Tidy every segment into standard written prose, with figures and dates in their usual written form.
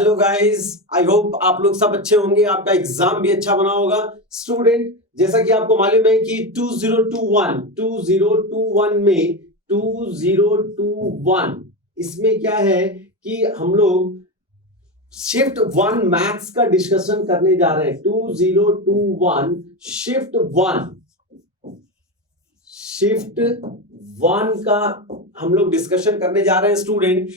Hello guys, I hope आप लोग सब अच्छे होंगे, आपका एग्जाम भी अच्छा बना होगा। स्टूडेंट, जैसा कि आपको मालूम है कि 2021 में 2021 इसमें क्या है कि हम लोग शिफ्ट 1 मैथ्स का डिस्कशन करने जा रहे हैं। 2021 शिफ्ट वन का हम लोग डिस्कशन करने जा रहे हैं। स्टूडेंट,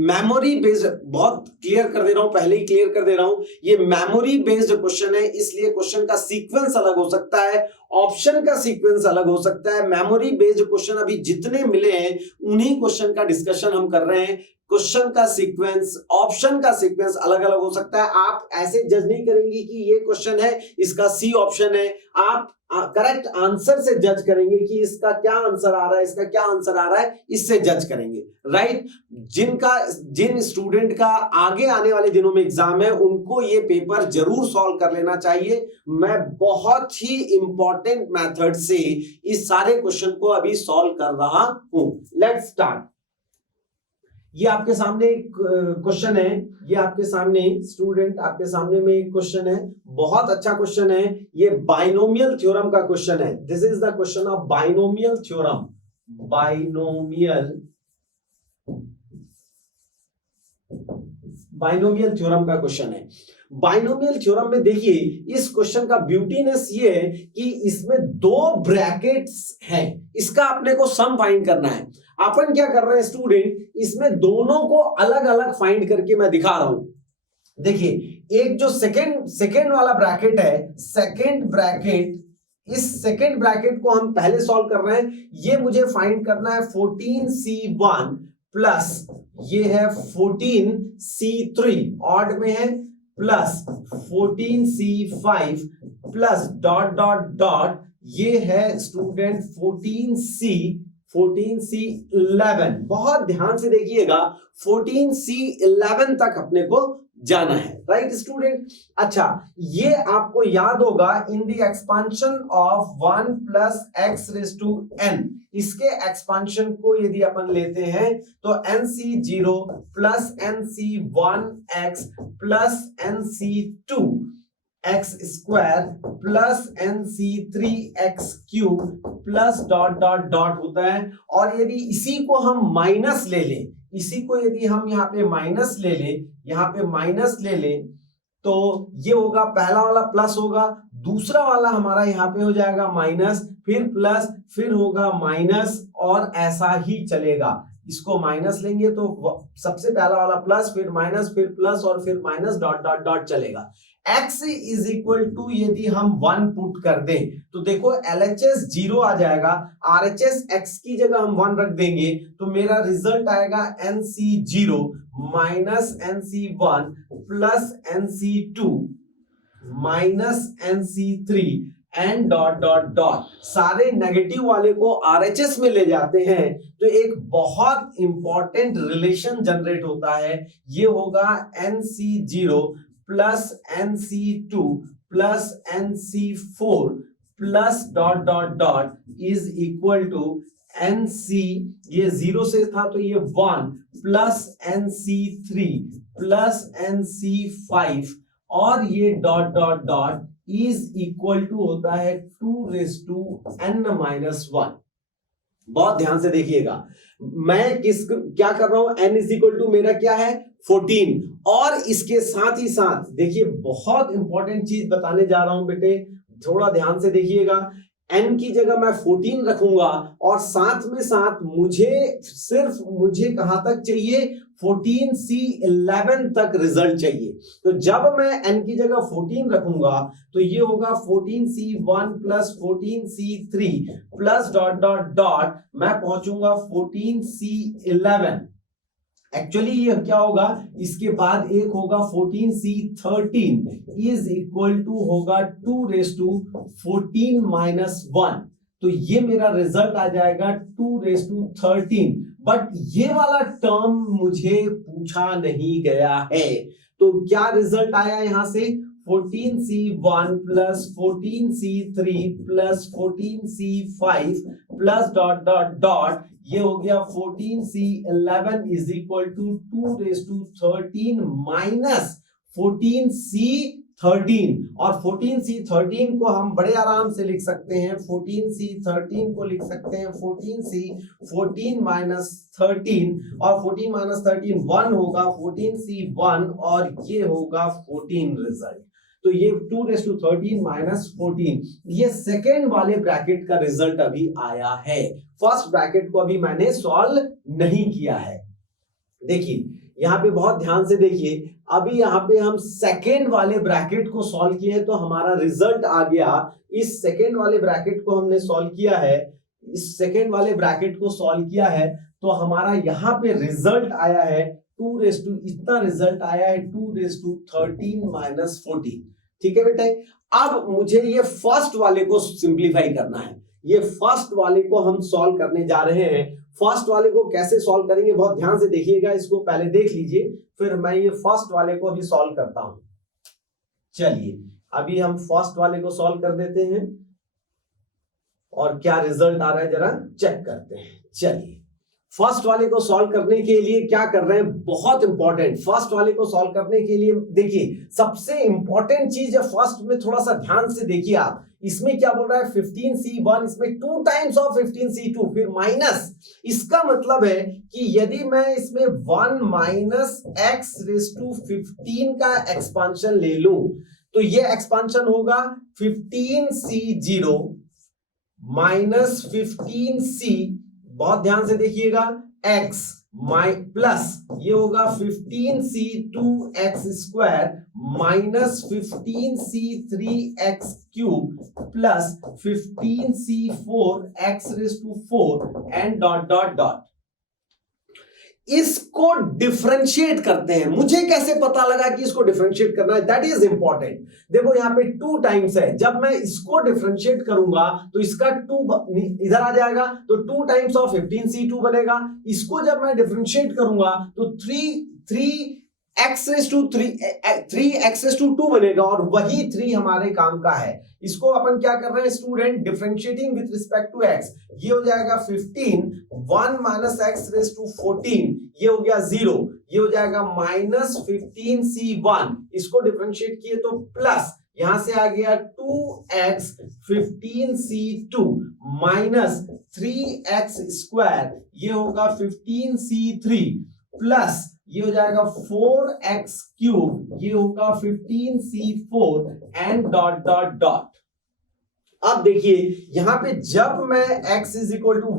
मेमोरी बेस्ड, बहुत क्लियर कर दे रहा हूं, पहले ही क्लियर कर दे रहा हूं, ये मेमोरी बेस्ड क्वेश्चन है, इसलिए क्वेश्चन का सीक्वेंस अलग हो सकता है, ऑप्शन का सीक्वेंस अलग हो सकता है। मेमोरी बेस्ड क्वेश्चन अभी जितने मिले हैं उन्हीं क्वेश्चन का डिस्कशन हम कर रहे हैं। क्वेश्चन का सीक्वेंस, ऑप्शन का सीक्वेंस अलग अलग हो सकता है। आप ऐसे जज नहीं करेंगे कि ये क्वेश्चन है, इसका सी ऑप्शन है। आप करेक्ट आंसर से जज करेंगे कि इसका क्या आंसर आ रहा है, इसका क्या आंसर आ रहा है, इससे जज करेंगे। राइट? जिन स्टूडेंट का आगे आने वाले दिनों में एग्जाम है उनको ये पेपर जरूर सॉल्व कर लेना चाहिए। मैं बहुत ही इंपॉर्टेंट मेथड से इस सारे क्वेश्चन को अभी सॉल्व कर रहा हूं। Let's start. ये आपके सामने एक क्वेश्चन है, ये आपके सामने स्टूडेंट, आपके सामने में एक क्वेश्चन है, बहुत अच्छा क्वेश्चन है। ये बाइनोमियल थ्योरम का क्वेश्चन है। This is the question of binomial theorem. Binomial theorem का क्वेश्चन है। बाइनोमियल थ्योरम में देखिए, इस क्वेश्चन का ब्यूटीनेस ये है कि इसमें दो ब्रैकेट्स हैं, इसका अपने को सम फाइंड करना है। अपन क्या कर रहे हैं स्टूडेंट, इसमें दोनों को अलग अलग फाइंड करके मैं दिखा रहा हूं। देखिए, एक जो सेकेंड वाला ब्रैकेट है, सेकेंड ब्रैकेट, इस सेकेंड ब्रैकेट को हम पहले सॉल्व कर रहे हैं। ये मुझे फाइंड करना है 14C1 प्लस ये है 14C3 ऑड में है, plus 14C5 plus dot dot dot ये है स्टूडेंट 14C11। बहुत ध्यान से देखिएगा, 14C11 तक अपने को जाना है। Right student? अच्छा, ये आपको याद होगा in the expansion of 1 plus x raise to n, इसके एक्सपांशन को यदि अपन लेते हैं तो nc0 plus nc1x plus nc2 x square plus nc3x cube plus dot dot dot होता है। और यदि इसी को हम माइनस ले लें, इसी को यदि हम यहाँ पे माइनस ले लें, यहाँ पे माइनस ले लें, तो ये होगा, पहला वाला प्लस होगा, दूसरा वाला हमारा यहाँ पे हो जाएगा माइनस, फिर प्लस, फिर होगा माइनस, और ऐसा ही चलेगा। इसको माइनस लेंगे तो सबसे पहला वाला प्लस, फिर माइनस, फिर प्लस, और फिर माइनस, डॉट डॉट डॉट चलेगा। x इज इक्वल टू यदि हम 1 पुट कर दें तो देखो LHS 0 आ जाएगा, RHS x की जगह हम 1 रख देंगे तो मेरा रिजल्ट आएगा NC0 minus NC1 plus NC2 minus NC3 and dot dot dot. सारे नेगेटिव वाले को RHS में ले जाते हैं तो एक बहुत इंपॉर्टेंट रिलेशन जनरेट होता है। ये होगा NC0 plus NC2 plus NC4 plus dot dot dot is equal to NC, ये 0 से था तो ये 1 प्लस NC3 प्लस NC5 और ये dot dot dot is equal to होता है 2n-1। बहुत ध्यान से देखिएगा, मैं क्या कर रहा हूं, n इज इक्वल टू मेरा क्या है 14, और इसके साथ ही साथ देखिए बहुत इंपॉर्टेंट चीज बताने जा रहा हूं बेटे, थोड़ा ध्यान से देखिएगा। n की जगह मैं 14 रखूंगा और साथ में साथ मुझे कहां तक चाहिए, 14C11 तक रिजल्ट चाहिए। तो जब मैं n की जगह 14 रखूंगा तो ये होगा 14C1 plus 14C3 plus dot dot dot, मैं पहुंचूंगा 14C11। एक्चुअली ये क्या होगा, इसके बाद एक होगा 14C13 इज इक्वल टू होगा 2^14-1, तो ये मेरा रिजल्ट आ जाएगा 2^13। बट ये वाला टर्म मुझे पूछा नहीं गया है, तो क्या रिजल्ट आया यहां से 14C1 plus 14C3 plus 14C5 plus dot dot dot, ये हो गया 14C11 is equal to 2^13 minus 14C13, और 14C13 को हम बड़े आराम से लिख सकते हैं, 14C13 को लिख सकते हैं 14C14 माइनस 13, और 14 माइनस 13 1 होगा, 14C1 और ये होगा 14 रिजल्ट। तो ये 2^13 माइनस 14, ये सेकेंड वाले ब्रैकेट का रिजल्ट अभी आया है। फर्स्ट ब्रैकेट को अभी मैंने सॉल्व नहीं किया है। देखिए यहाँ पे बहुत ध्यान से देखिए, अभी यहाँ पे हम सेकेंड वाले ब्रैकेट को सॉल्व किए हैं तो हमारा रिजल्ट आ गया। इस सेकेंड वाले ब्रैकेट को हमने सॉल्व किया है, इस सेकेंड वाले ब्रैकेट को सॉल्व किया है तो हमारा यहाँ पे रिजल्ट आया है इतना रिजल्ट आया है 2^13 माइनस 14। ठीक है बेटे, अब मुझे ये फर्स्ट वाले को सिंप्लीफाई करना है, ये फर्स्ट वाले को हम सॉल्व करने जा रहे हैं। फर्स्ट वाले को कैसे सॉल्व करेंगे बहुत ध्यान से देखिएगा, इसको पहले देख लीजिए, फिर मैं ये फर्स्ट वाले को अभी सॉल्व करता हूं। चलिए अभी हम फर्स्ट वाले को सॉल्व कर देते हैं और क्या रिजल्ट आ रहा है जरा चेक करते हैं। चलिए फर्स्ट वाले को सॉल्व करने के लिए क्या कर रहे हैं, बहुत इंपॉर्टेंट, फर्स्ट वाले को सॉल्व करने के लिए देखिए सबसे इंपॉर्टेंट चीज है फर्स्ट में, थोड़ा सा ध्यान से देखिए आप, इसमें क्या बोल रहा है 15C1, इसमें 2 टाइम्स ऑफ 15C2 फिर माइनस, इसका मतलब है कि यदि मैं इसमें 1 माइनस x⁵15 का एक्सपांशन ले लूं तो ये एक्सपांशन होगा 15C0 माइनस 15C, बहुत ध्यान से देखिएगा, x प्लस ये होगा 15C2x² minus 15C3x³ plus 15C4x⁴ and dot dot dot. इसको डिफरेंशिएट करते हैं। मुझे कैसे पता लगा कि इसको डिफरेंशिएट करना है, दैट इज इंपॉर्टेंट। देखो यहां पे 2 टाइम्स है, जब मैं इसको डिफरेंशिएट करूंगा तो इसका 2 इधर आ जाएगा तो 2 टाइम्स ऑफ 15C2 बनेगा। इसको जब मैं डिफरेंशिएट करूंगा तो 3x⁵2 बनेगा और वही 3 हमारे काम का है। इसको अपन क्या कर रहे हैं student, differentiating with respect to x, ये हो जाएगा 15, 1 माइनस x⁴, ये हो गया 0, ये हो जाएगा माइनस 15C1, इसको डिफरेंशिएट किए तो प्लस यहां से आ गया 2x15C2 माइनस 3x², ये होगा 15C3 प्लस ये हो जाएगा 4x³, ये होगा 15C4 and dot dot dot. अब देखिए यहां पे जब मैं x =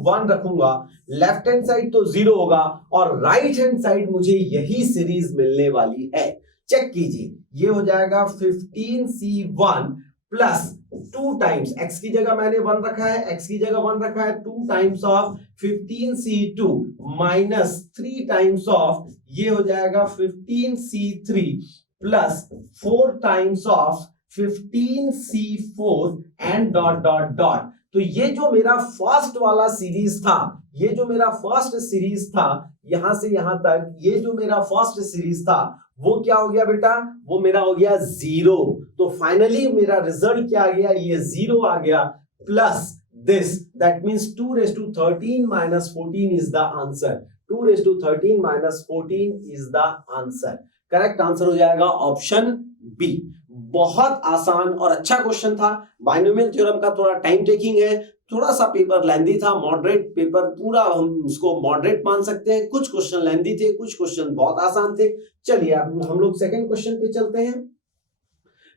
1 रखूंगा, लेफ्ट हैंड साइड तो 0 होगा और राइट हैंड साइड मुझे यही सीरीज मिलने वाली है। चेक कीजिए, ये हो जाएगा 15C1 प्लस 2 टाइम्स, x की जगह मैंने 1 रखा है, x की जगह 1 रखा है, 2 times of 15C2 minus 3 times of, ये हो जाएगा 15C3 plus 4 times of 15C4 and dot dot dot. तो ये जो मेरा फर्स्ट वाला सीरीज था, ये जो मेरा फर्स्ट सीरीज था यहां से यहां तक, ये जो मेरा फर्स्ट सीरीज था वो क्या हो गया बेटा, वो मेरा हो गया 0। तो फाइनली मेरा रिजल्ट क्या आ गया, ये 0 आ गया plus this, that means 2^13 minus 14 is the answer. 2^13 minus 14 is the answer. Correct answer हो जाएगा ऑप्शन बी। बहुत आसान और अच्छा क्वेश्चन था। बाइनोमियल थ्योरम का थोड़ा टाइम टेकिंग है, थोड़ा सा पेपर लेंदी था, मॉडरेट पेपर, पूरा हम उसको मॉडरेट मान सकते हैं। कुछ क्वेश्चन लेंदी थे, कुछ क्वेश्चन बहुत आसान थे। चलिए हम लोग सेकंड क्वेश्चन पे चलते हैं।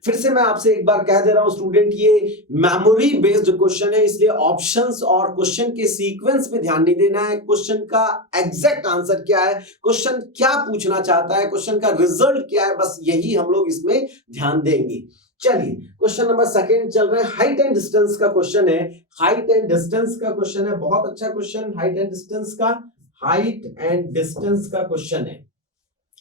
फिर से मैं आपसे एक बार कह दे रहा हूं स्टूडेंट, ये मेमोरी बेस्ड क्वेश्चन है, इसलिए ऑप्शंस और क्वेश्चन के सीक्वेंस पे ध्यान नहीं देना है। क्वेश्चन का एग्जैक्ट आंसर क्या है, क्वेश्चन क्या पूछना चाहता है, क्वेश्चन का रिजल्ट क्या है, बस यही हम लोग इसमें ध्यान देंगे। चलिए क्वेश्चन नंबर सेकंड चल रहे हैं। हाइट एंड डिस्टेंस का क्वेश्चन है, हाइट एंड डिस्टेंस का क्वेश्चन है, बहुत अच्छा क्वेश्चन, हाइट एंड डिस्टेंस का, हाइट एंड डिस्टेंस का क्वेश्चन है।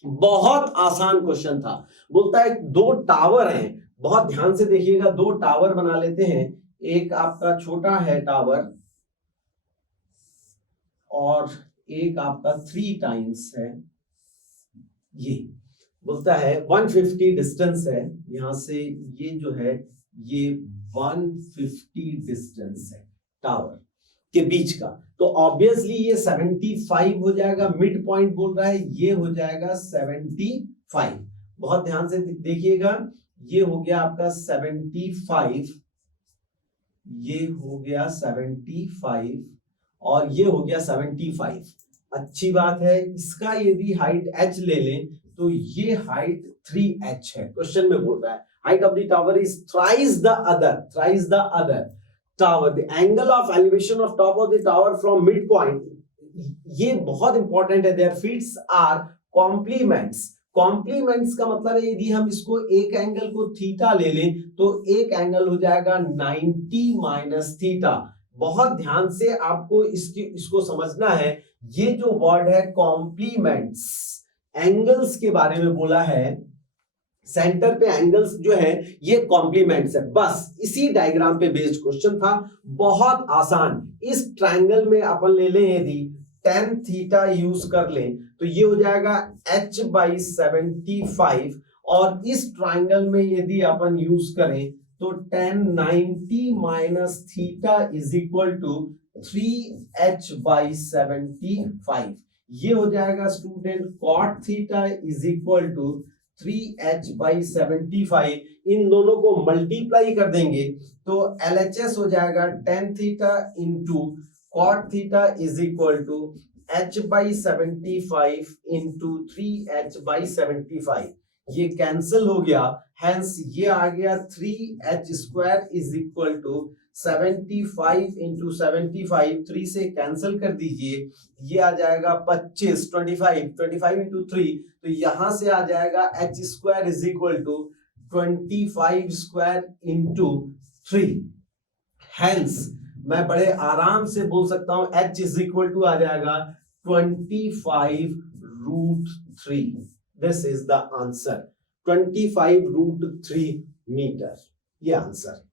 बहुत आसान क्वेश्चन था। बोलता है 2 टावर हैं, बहुत ध्यान से देखिएगा, 2 टावर बना लेते हैं। एक आपका छोटा है टावर और एक आपका 3 टाइम्स है। ये बोलता है 150 डिस्टेंस है यहां से, ये जो है ये 150 डिस्टेंस है टावर के बीच का, तो ऑब्वियसली ये 75 हो जाएगा, मिड पॉइंट बोल रहा है, ये हो जाएगा 75। बहुत ध्यान से देखिएगा, ये हो गया आपका 75, ये हो गया 75 और ये हो गया 75। अच्छी बात है, इसका यदि हाइट h ले लें तो ये हाइट 3h है। क्वेश्चन में बोल रहा है height of the tower is thrice the other tower, the angle of elevation of top of the tower from mid point, ये बहुत इंपॉर्टेंट है, their feets are complements. Complements का मतलब है यदि हम इसको एक एंगल को थीटा ले लें तो एक एंगल हो जाएगा 90 माइनस थीटा। बहुत ध्यान से आपको इसको समझना है, ये जो वर्ड है कॉम्प्लीमेंट्स, एंगल्स के बारे में बोला है, सेंटर पे एंगल्स जो है ये कॉम्प्लीमेंट्स है। बस इसी डायग्राम पे बेस्ड क्वेश्चन था, बहुत आसान। इस ट्रायंगल में अपन ले लें यदि tan थीटा यूज कर लें तो ये हो जाएगा h बाई 75, और इस ट्रायंगल में यदि अपन यूज करें तो tan 90 minus theta is equal to 3h by 75। ये हो जाएगा student cot theta is equal to 3h by 75। इन दोनों को मल्टीप्लाई कर देंगे तो LHS हो जाएगा tan theta into cot theta is equal to h by 75 into 3h by 75। ये कैंसिल हो गया, हेंस ये आ गया 3h square is equal to 75 into 75, 3 से कैंसिल कर दीजिए, ये आ जाएगा 25, 25 इंटू 3, तो यहां से आ जाएगा h square is equal to 25 square into 3। Hence मैं बड़े आराम से बोल सकता हूं h इज इक्वल टू आ जाएगा 25 root 3। This is the answer, 25 root 3 metre, ये आंसर।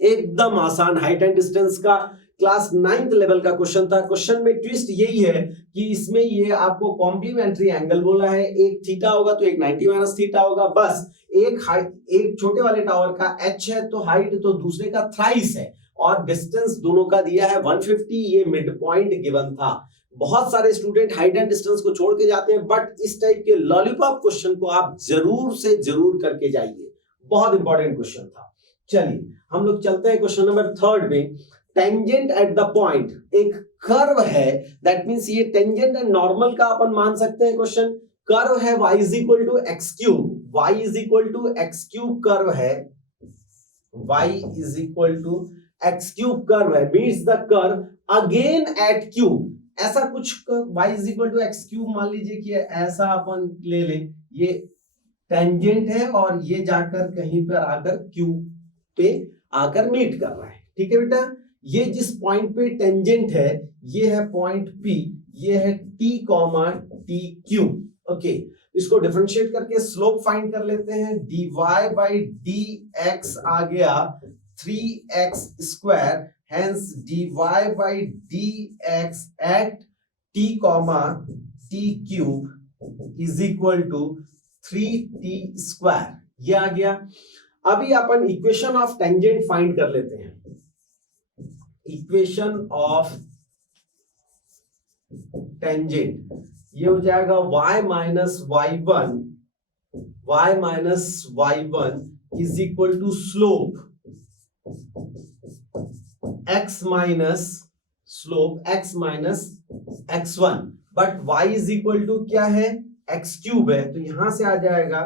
एकदम आसान हाइट एंड डिस्टेंस का क्लास 9th लेवल का क्वेश्चन था। क्वेश्चन में ट्विस्ट यही है कि इसमें ये आपको कॉम्प्लीमेंट्री एंगल बोला है, एक थीटा होगा तो एक 90 माइनस थीटा होगा। बस एक छोटे वाले टावर का h है तो हाइट तो दूसरे का थ्राइस है, और डिस्टेंस दोनों का दिया है 150, ये मिड पॉइंट गिवन था। बहुत सारे स्टूडेंट हाइट एंड डिस्टेंस को छोड़ के जाते हैं, बट इस टाइप के लॉलीपॉप क्वेश्चन को आप जरूर से जरूर करके जाइए, बहुत इंपॉर्टेंट क्वेश्चन था। चलिए हम लोग चलते हैं क्वेश्चन नंबर 3 में। टेंजेंट एट द पॉइंट, एक कर्व है, दैट मींस ये टेंजेंट एंड नॉर्मल का अपन मान सकते हैं क्वेश्चन। कर्व है y is equal to x cube, y is equal to x cube curve है, y is equal to x cube curve है, means the curve again at cube. ऐसा कुछ y is equal to x cube मान लीजिए कि ऐसा अपन ले लें, ये टेंजेंट है और ये जाकर कहीं पर आकर क्यूब पे आकर मीट कर रहा है। ठीक है बेटा, ये जिस पॉइंट पे टेंजेंट है ये है पॉइंट P, ये है t comma t cube. Okay, इसको डिफरेंशिएट करके स्लोप फाइंड कर लेते हैं। dy बाई dx आ गया 3x square, hence dy by dx at t comma t cube is equal to 3t square, ये आ गया। अभी अपन इक्वेशन ऑफ टेंजेंट फाइंड कर लेते हैं। इक्वेशन ऑफ टेंजेंट ये हो जाएगा y minus y1 is equal to slope x minus x1, but y is equal to क्या है, x क्यूब है, तो यहां से आ जाएगा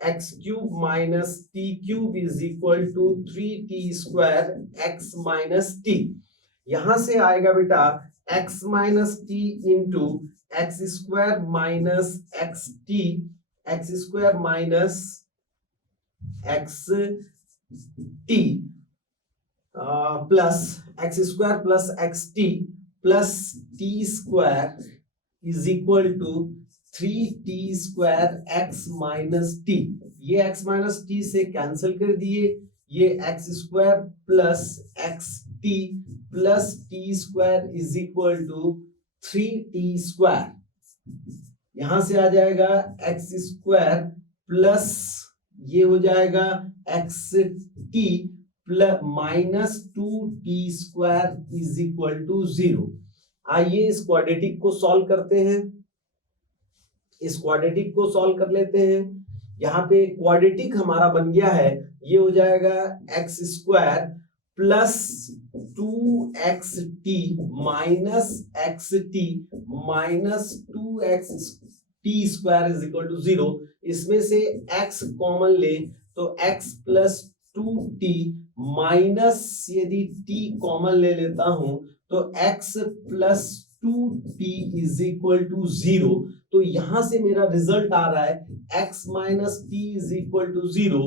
x cube minus t cube is equal to 3t square x minus t. यहां से आएगा बेटा x minus t into x square minus x t, x square minus x t plus x square plus x t plus t square is equal to 3t square x minus t. ये x minus t से cancel कर दिए, ये x square plus x t plus t square is equal to 3t square. यहां से आ जाएगा x square plus ये हो जाएगा x t plus minus 2t² is equal to 0। आइए इस क्वाड्रेटिक को सॉल्व करते हैं, इस क्वाड्रेटिक को सॉल्व कर लेते हैं। यहाँ पे क्वाड्रेटिक हमारा बन गया है, ये हो जाएगा x² plus 2xt minus xt minus 2xt² is equal to 0। इसमें से x कॉमन ले तो x प्लस 2t माइनस यदि t कॉमन ले लेता हूं तो x plus 2t is equal to 0। तो यहां से मेरा रिजल्ट आ रहा है x minus t is equal to 0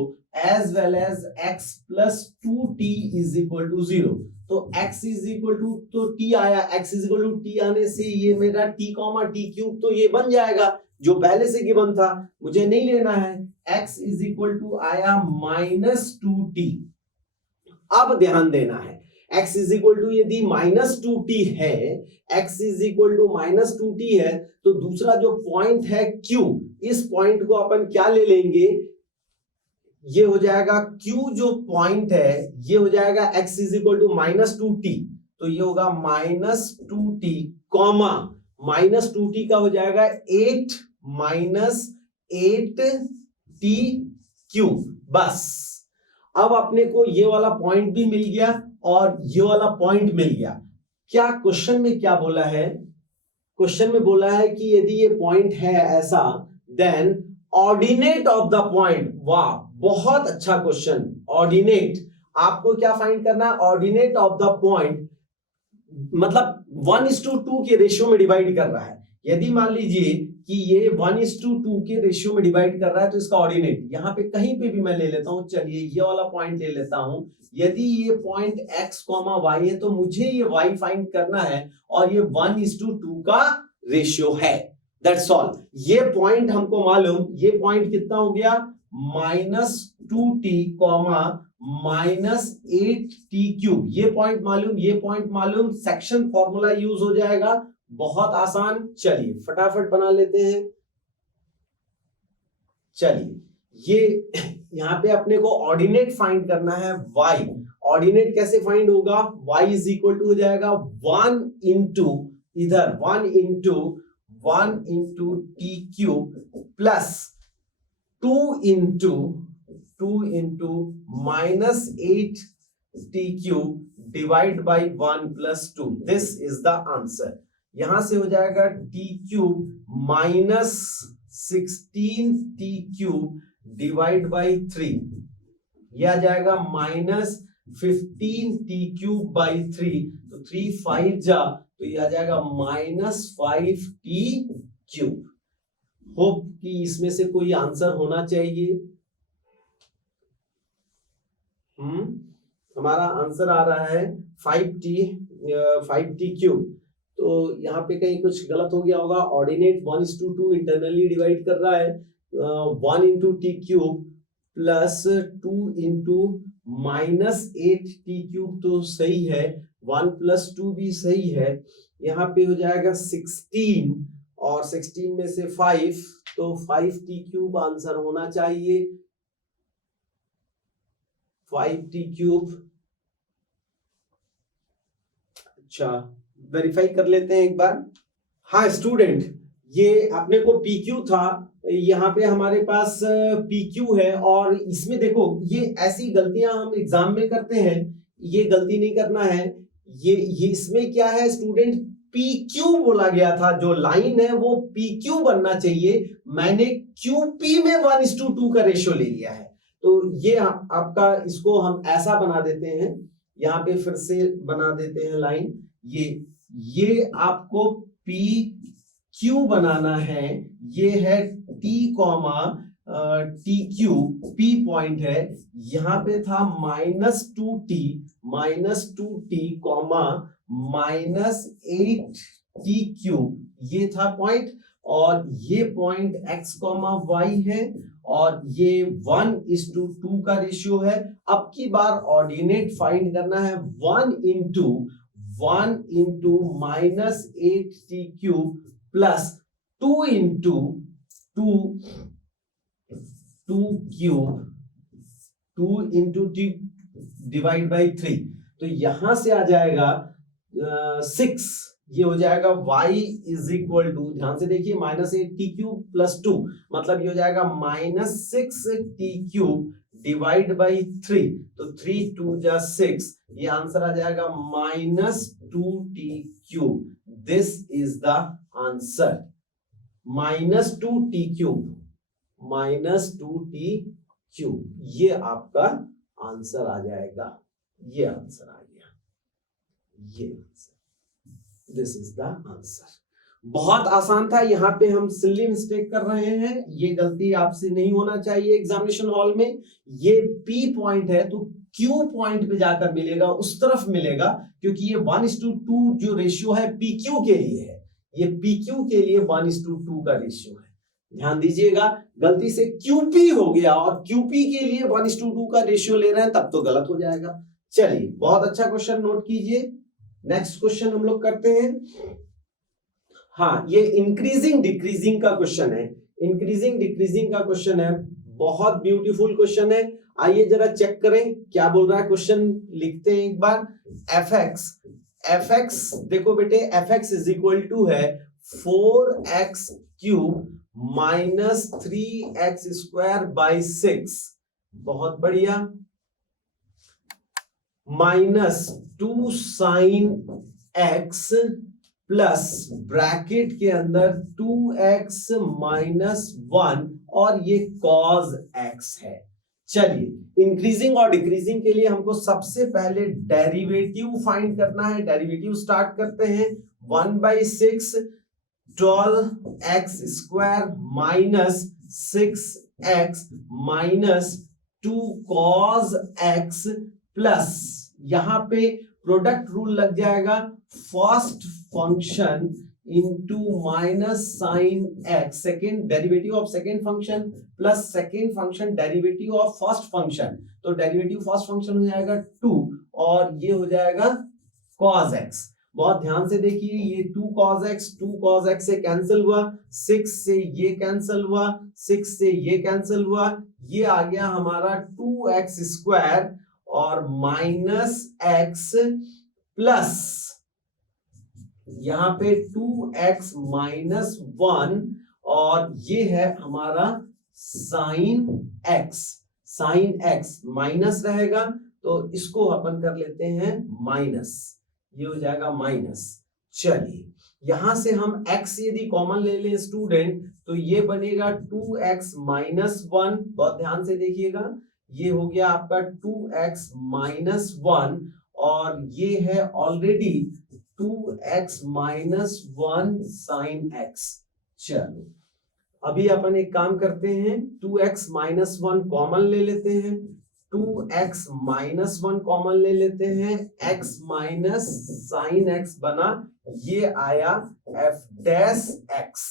as well as x plus 2t is equal to 0। तो x इज इक्वल टू तो t आया, x is equal to t आने से ये मेरा t कॉमा t क्यूब तो ये बन जाएगा जो पहले से गिवन था, मुझे नहीं लेना है। x इज इक्वल टू आया माइनस 2t। अब ध्यान देना है x इज इक्वल टू यदि माइनस 2t है, x is equal to minus 2t है तो दूसरा जो पॉइंट है q, इस पॉइंट को अपन क्या ले लेंगे, ये हो जाएगा q जो पॉइंट है ये हो जाएगा x is equal to minus 2t, तो ये होगा minus 2t comma minus 2t का हो जाएगा 8 माइनस 8t क्यूब। बस अब अपने को ये वाला पॉइंट भी मिल गया और ये वाला पॉइंट मिल गया। क्या क्वेश्चन में क्या बोला है, क्वेश्चन में बोला है कि यदि ये पॉइंट है ऐसा then ordinate of the point. वाह बहुत अच्छा क्वेश्चन। ऑर्डिनेट आपको क्या फाइंड करना है, ऑर्डिनेट ऑफ द पॉइंट मतलब 1:2 के रेशियो में डिवाइड कर रहा है। यदि मान लीजिए कि ये 1:2 के रेशियो में डिवाइड कर रहा है तो इसका ऑर्डिनेट यहां पे कहीं पे भी मैं ले लेता हूं। चलिए ये वाला पॉइंट ले लेता हूं, यदि ये पॉइंट x, y है तो मुझे ये y फाइंड करना है और ये 1:2 का रेशियो है। That's all. ये पॉइंट हमको मालूम, ये पॉइंट कितना हो गया minus 2t minus 8t cube. ये पॉइंट मालूम, ये पॉइंट मालूम, सेक्शन फॉर्मूला यूज हो जाएगा, बहुत आसान। चलिए फटाफट बना लेते हैं। चलिए ये यहां पे अपने को ऑर्डिनेट फाइंड करना है y। ऑर्डिनेट कैसे फाइंड होगा, y इज इक्वल टू हो जाएगा 1 इंटू इधर 1 into T cube plus 2 into minus 8t cube divide by 1 plus 2। This is the answer. यहां से हो जाएगा t cube minus 16t cube divide by 3, यह आ जाएगा माइनस 15t क्यूब बाई 3, तो 3 5 जा तो यह आ जाएगा माइनस 5t क्यूब। होप कि इसमें से कोई आंसर होना चाहिए। हमारा आंसर आ रहा है 5t क्यूब। तो यहाँ पे कहीं कुछ गलत हो गया होगा। ऑर्डिनेट 1:2 इंटरनली डिवाइड कर रहा है 1 into T cube plus 2 into minus 8t cube तो सही है, 1 प्लस 2 भी सही है। यहाँ पे हो जाएगा 16 और 16 में से 5 तो 5t क्यूब आंसर होना चाहिए। 5t cube. अच्छा वेरीफाई कर लेते हैं एक बार। हाँ स्टूडेंट, ये अपने को PQ था, यहाँ पे हमारे पास PQ है और इसमें देखो ये ऐसी गलतियां हम एग्जाम में करते हैं, ये गलती नहीं करना है। ये इसमें क्या है स्टूडेंट, PQ बोला गया था, जो लाइन है वो PQ बनना चाहिए, मैंने QP में 1:2 का रेशियो ले लिया है। तो ये आपका, इसको हम ऐसा बना देते हैं, यहाँ पे फिर से बना देते हैं लाइन। ये आपको PQ बनाना है, ये है T comma TQ, P point है, यहां पे था minus 2T comma minus 8T cube, ये था पॉइंट। और ये पॉइंट x कॉमा y है और ये 1:2 का रेशियो है। अब की बार ऑर्डिनेट फाइंड करना है 1 into minus 8t cube plus 2 into 2 cube 2 into T divide by 3, तो यहां से आ जाएगा 6, ये हो जाएगा y इज इक्वल टू, ध्यान से देखिए, -8t³ प्लस 2, मतलब ये हो जाएगा -6t³ डिवाइड बाई 3, तो 3 2 जा 6, ये आंसर आ जाएगा -2t³। This is the answer, -2t³, ये आपका आंसर आ जाएगा, ये आंसर आ गया, ये answer, this is the answer. बहुत आसान था, यहाँ पे हम सिली मिस्टेक कर रहे हैं, ये गलती आपसे नहीं होना चाहिए एग्जामिनेशन हॉल में। ये P पॉइंट है तो Q पॉइंट पे जाकर मिलेगा, उस तरफ मिलेगा, क्योंकि ये 1:2 जो रेशियो है PQ के लिए है, ये PQ के लिए 1:2 का रेशियो है। ध्यान दीजिएगा, गलती से QP हो गया और QP के लिए 1:2 का रेशियो ले रहे हैं, तब तो गलत हो जाएगा। चलिए, बहुत अच्छा क्वेश्चन नोट कीजिए। नेक्स्ट क्वेश्चन हम लोग करते हैं। हाँ, ये इंक्रीजिंग डिक्रीजिंग का क्वेश्चन है, इंक्रीजिंग डिक्रीजिंग का क्वेश्चन है, बहुत ब्यूटीफुल क्वेश्चन है। आइए जरा चेक करें क्या बोल रहा है क्वेश्चन, लिखते हैं एक बार। fx देखो बेटे, fx इज इक्वल टू है 4x³ माइनस 3x² बाई 6, बहुत बढ़िया, -2 sin x प्लस ब्रैकेट के अंदर 2x माइनस 1 और ये cos x है। चलिए, इंक्रीजिंग और डिक्रीजिंग के लिए हमको सबसे पहले डेरिवेटिव फाइंड करना है। डेरिवेटिव स्टार्ट करते हैं, 1/6 12x² minus 6x minus 2 cos x plus, यहां पे प्रोडक्ट रूल लग जाएगा, first function into minus sine x, second derivative of second function plus second function derivative of first function, तो derivative first function हो जाएगा 2 और ये हो जाएगा cos x। बहुत ध्यान से देखिए, ये 2 cos x से कैंसिल हुआ, 6 से ये कैंसिल हुआ, 6 से ये कैंसिल हुआ, ये आ गया हमारा 2x² और माइनस x प्लस यहां पे 2x माइनस 1 और ये है हमारा साइन x माइनस रहेगा, तो इसको अपन कर लेते हैं माइनस, ये हो जाएगा माइनस। चलिए, यहां से हम x यदि कॉमन ले लें स्टूडेंट, तो ये बनेगा 2x माइनस 1, बहुत ध्यान से देखिएगा, ये हो गया आपका 2x माइनस 1 और ये है already 2x minus 1 sign x। चलो, अभी अपन एक काम करते हैं, 2x माइनस 1 कॉमन ले लेते हैं, 2x माइनस 1 कॉमन ले लेते हैं, x माइनस साइन x बना, ये आया f डैश x।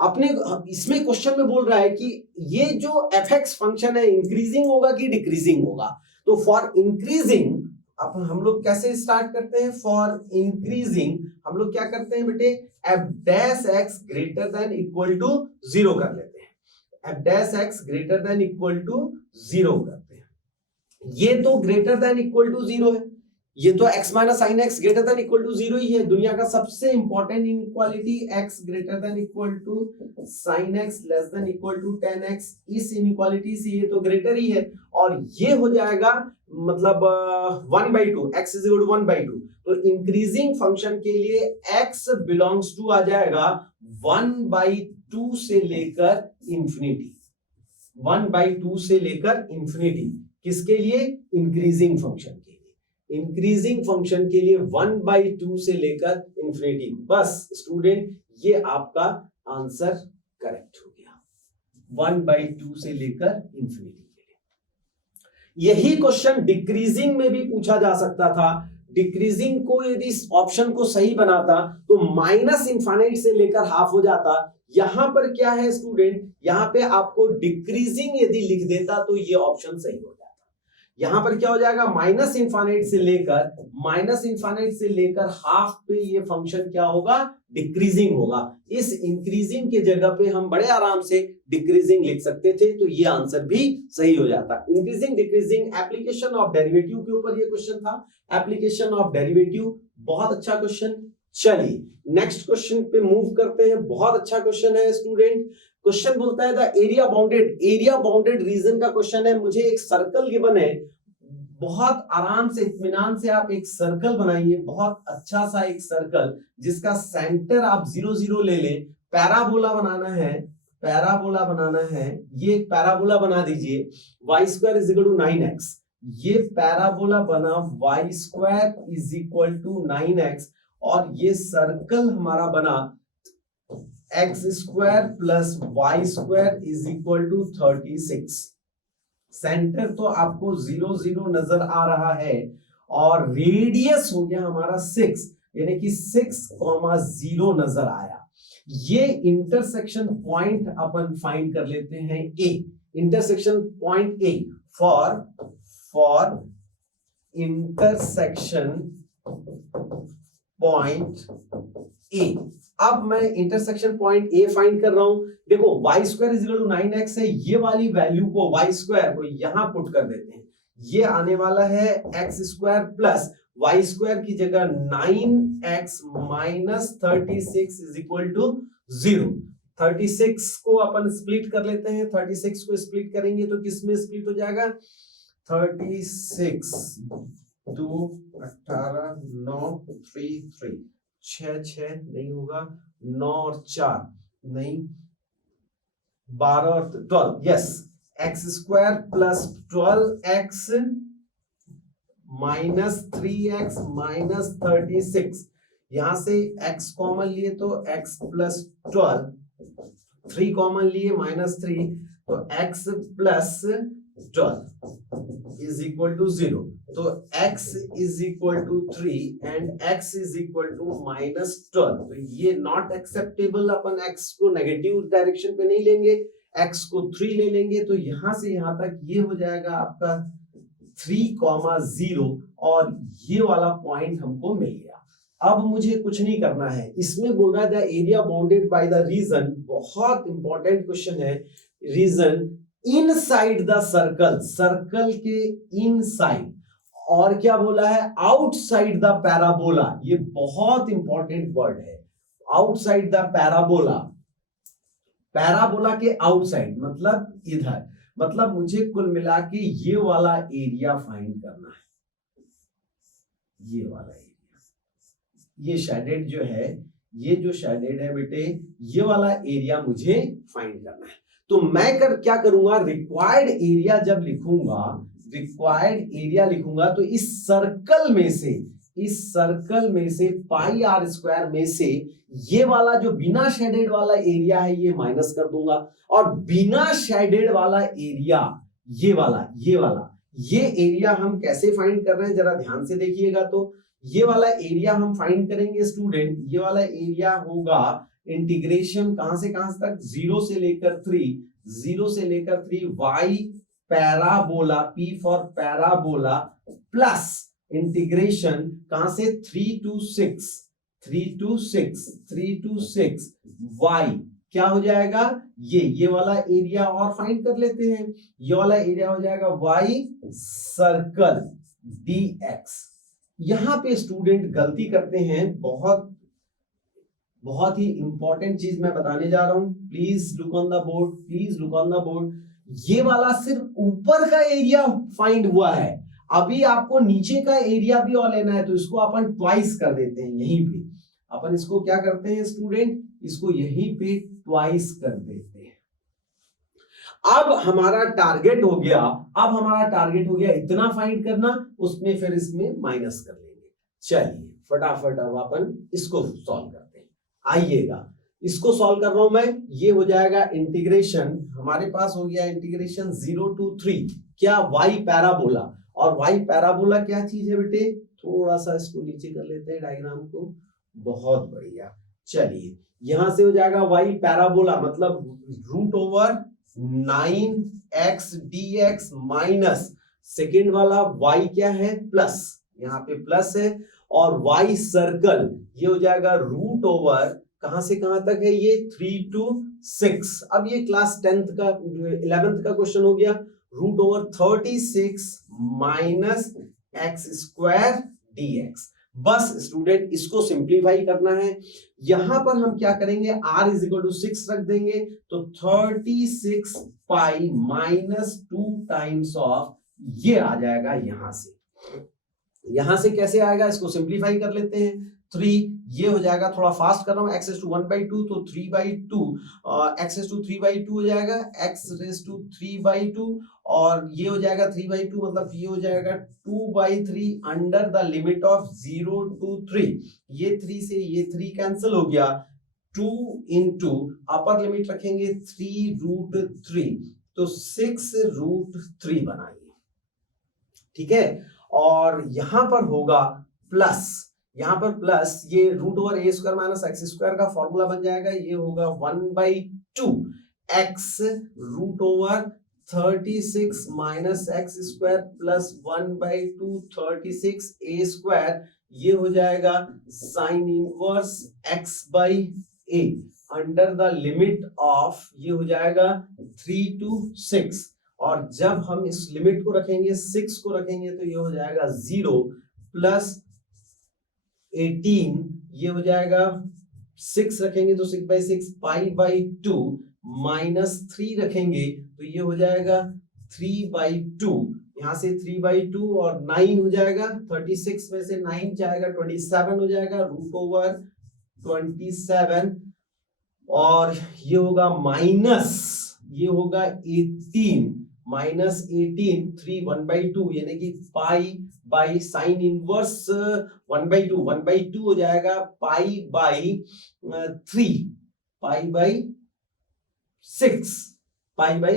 अपने इसमें क्वेश्चन में बोल रहा है कि ये जो fx फंक्शन है इंक्रीजिंग होगा कि डिक्रीजिंग होगा, तो फॉर इंक्रीजिंग अब हम लोग कैसे स्टार्ट करते हैं, फॉर इंक्रीजिंग हम लोग क्या करते हैं बेटे, f dash x greater than equal to 0 कर लेते हैं, f dash x greater than equal to 0 करते हैं। ये तो ग्रेटर देन इक्वल टू 0 है, ये तो x minus sine x greater than equal to 0 ही है, दुनिया का सबसे important inequality x greater than equal to sine x less than equal to 10x, इस इनइक्वालिटी से ये तो ग्रेटर ही है और ये हो जाएगा मतलब 1/2, x इज इक्वल टू 1/2, तो इंक्रीजिंग फंक्शन के लिए x बिलोंग्स टू आ जाएगा 1/2 से लेकर इंफिनिटी, 1/2 से लेकर इंफिनिटी, किसके लिए, इंक्रीजिंग फंक्शन के लिए, इंक्रीजिंग फंक्शन के लिए 1/2 से लेकर इंफिनिटी। बस स्टूडेंट, ये आपका आंसर करेक्ट हो गया, 1/2 से लेकर इंफिनिटी के लिए। यही क्वेश्चन डिक्रीजिंग में भी पूछा जा सकता था, डिक्रीजिंग को यदि ऑप्शन को सही बनाता तो माइनस इनफाइनाइट से लेकर हाफ हो जाता, यहां पर क्या है स्टूडेंट, यहां पे आपको डिक्रीजिंग यदि लिख देता तो ये ऑप्शन सही हो जाता। यहां पर क्या हो जाएगा, माइनस इनफाइनाइट से लेकर हाफ पे ये फंक्शन क्या होगा, डिक्रीजिंग होगा। इस इंक्रीजिंग के जगह पे हम बड़े आराम से डिक्रीजिंग लिख सकते थे, तो ये आंसर भी सही हो जाता। Increasing decreasing, application of derivative के ऊपर ये क्वेश्चन था, एप्लीकेशन ऑफ डेरिवेटिव, बहुत अच्छा क्वेश्चन। चलिए नेक्स्ट क्वेश्चन पे मूव करते हैं, बहुत अच्छा क्वेश्चन है स्टूडेंट। क्वेश्चन बोलता है द एरिया बाउंडेड रीजन का क्वेश्चन है। मुझे एक सर्कल गिवन है, बहुत आराम से इत्मीनान से आप एक सर्कल बनाइए, बहुत अच्छा सा एक सर्कल जिसका सेंटर आप 0 0 ले लें। पैराबोला बनाना है, ये एक पैराबोला बना दीजिए, y² = 9x। ये पैराबोला बना y² = 9x, और ये सर्कल हमारा बना x² + y² = 36। सेंटर तो आपको 0 0 नजर आ रहा है, और रेडियस हो गया हमारा 6, यानी कि 6,0 नजर आया। ये इंटरसेक्शन पॉइंट अपन फाइंड कर लेते हैं A, intersection point A, for intersection point A. अब मैं इंटरसेक्शन पॉइंट ए फाइंड कर रहा हूं। देखो y² = 9x है, ये वाली वैल्यू को y² को यहां पुट कर देते हैं, ये आने वाला है x² प्लस y² की जगह 9x - 36 = 0। 36 को अपन स्प्लिट कर लेते हैं, 36 को स्प्लिट करेंगे तो किस में स्प्लिट हो जाएगा, 36 2 18 9 3 3 6 6 नहीं होगा, 9 और 4 नहीं, 12 और 12, यस, x² + 12x - 3x - 36। यहां से x कॉमन लिए तो x + 12, 3 कॉमन लिए -3, तो x + 12 = 0। तो x = 3 एंड x -12, तो ये नॉट एक्सेप्टेबल। अपन x को नेगेटिव डायरेक्शन पे नहीं लेंगे, x को 3 ले लेंगे, तो यहां से यहां तक ये हो जाएगा आपका 3,0, और ये वाला पॉइंट हमको मिल गया। अब मुझे कुछ नहीं करना है, इसमें बोल रहा है the area bounded by the region, बहुत इंपॉर्टेंट क्वेश्चन है, region inside the circle, circle के इनसाइड, और क्या बोला है, आउटसाइड द पैराबोला। ये बहुत इंपॉर्टेंट वर्ड है, आउटसाइड द पैराबोला। पैराबोला के आउटसाइड मतलब इधर, मतलब मुझे कुल मिला के ये वाला एरिया फाइंड करना है, ये वाला एरिया, ये शेडेड जो है, ये जो शेडेड है बेटे, ये वाला एरिया मुझे फाइंड करना है। तो मैं क्या करूंगा, रिक्वायर्ड एरिया जब लिखूंगा, रिक्वायर्ड एरिया लिखूंगा, तो इस सर्कल में से πr² में से ये वाला जो बिना शेडेड वाला एरिया है ये माइनस कर दूंगा, और बिना शेडेड वाला एरिया ये वाला ये एरिया हम कैसे फाइंड कर रहे हैं जरा ध्यान से देखिएगा। तो ये वाला एरिया हम फाइंड करेंगे स्टूडेंट, ये वाला एरिया होगा इंटीग्रेशन कहां से तक, 0 से लेकर 3 y parabola, p for parabola, plus integration कहां से 3 to 6 y, क्या हो जाएगा, ये वाला एरिया और फाइंड कर लेते हैं। ये वाला एरिया हो जाएगा y सर्कल dx। यहां पे स्टूडेंट गलती करते हैं, बहुत ही इंपॉर्टेंट चीज मैं बताने जा रहा हूं, please look on the board. ये वाला सिर्फ ऊपर का एरिया फाइंड हुआ है, अभी आपको नीचे का एरिया भी और लेना है, तो इसको अपन ट्वाइस कर देते हैं। यहीं पे अपन इसको क्या करते हैं स्टूडेंट, इसको यहीं पे ट्वाइस कर देते हैं। अब हमारा टारगेट हो गया इतना फाइंड करना, उसमें फिर इसमें माइनस कर लेंगे। चलिए फटाफट अब अपन इसको सॉल्व करते हैं। आइएगा, इसको सॉल्व कर रहा हूं मैं, ये हो जाएगा इंटीग्रेशन, हमारे पास हो गया इंटीग्रेशन 0 to 3 क्या, y पैराबोला। और y पैराबोला क्या चीज है बेटे, थोड़ा सा इसको नीचे कर लेते हैं डायग्राम को, बहुत बढ़िया। चलिए यहां से हो जाएगा y पैराबोला मतलब √9x dx माइनस सेकेंड वाला y क्या है, प्लस, यहाँ पे प्लस है, और y सर्कल ये हो जाएगा रूट ओवर, कहां से कहां तक है ये, 3 to 6। अब ये क्लास 10th का 11th का क्वेश्चन हो गया, root over 36 minus x square dx। बस स्टूडेंट इसको सिंप्लीफाई करना है। यहां पर हम क्या करेंगे, r इज इक्वल टू 6 रख देंगे, तो 36 पाई माइनस 2 टाइम्स ऑफ, ये आ जाएगा यहां से। यहां से कैसे आएगा, इसको सिंप्लीफाई कर लेते हैं, 3 ये हो जाएगा, थोड़ा फास्ट कर रहा हूं, x रेज़ टू 1/2 तो 3/2, x रेज़ टू 3/2 हो जाएगा, x रेज़ टू 3/2, और ये हो जाएगा 3/2, मतलब ये हो जाएगा 2/3 under the limit of 0 to 3। ये 3 से ये 3 कैंसिल हो गया, 2 into अपर लिमिट रखेंगे 3√3, तो 6√3 बनाइए, ठीक है। और यहां पर होगा प्लस, यहां पर प्लस, ये root over a square minus x square का फॉर्मूला बन जाएगा, ये होगा 1/2 x root over 36 minus x square plus 1/2 36 a square, ये हो जाएगा sine inverse x by a under the limit of, ये हो जाएगा 3 to 6, और जब हम इस लिमिट को रखेंगे 6 को रखेंगे तो ये हो जाएगा 0 प्लस 18, ये हो जाएगा 6 रखेंगे तो 6/6 पाई/2 माइनस 3 रखेंगे तो ये हो जाएगा 3/2, यहां से 3/2 और 9 हो जाएगा, 36 में से 9 जाएगा 27 हो जाएगा, रूट ओवर 27, और ये होगा माइनस, ये होगा 18 माइनस 18, 3 1/2 यानी कि पाई बाई साइन इनवर्स 1/2 हो जाएगा पाई बाई 3, पाई बाई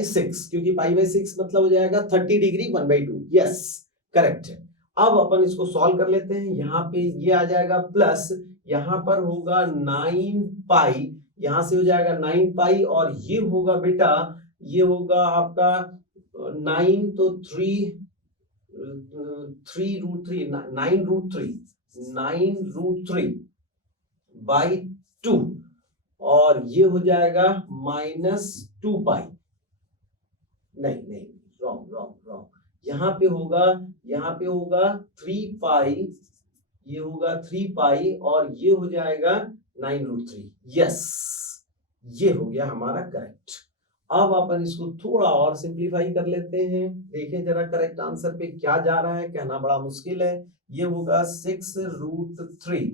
6, क्योंकि पाई/6 मतलब हो जाएगा 30 डिग्री 1/2, यस करेक्ट है। अब अपन इसको सॉल्व कर लेते हैं, यहाँ पे ये आ जाएगा प्लस, यहाँ पर होगा 9 पाई, यहां से हो जाएगा 9 पाई, और ये होगा बेटा, ये होगा आपका 9 तो 9√3 बाई 2, और ये हो जाएगा -2 पाई, नहीं रॉन्ग, यहाँ पे होगा 3 पाई, ये होगा 3 पाई, और ये हो जाएगा 9√3, यस ये हो गया हमारा करेक्ट। अब अपन इसको थोड़ा और सिंप्लीफाई कर लेते हैं, देखें जरा करेक्ट आंसर पे क्या जा रहा है, कहना बड़ा मुश्किल है। ये होगा 6√3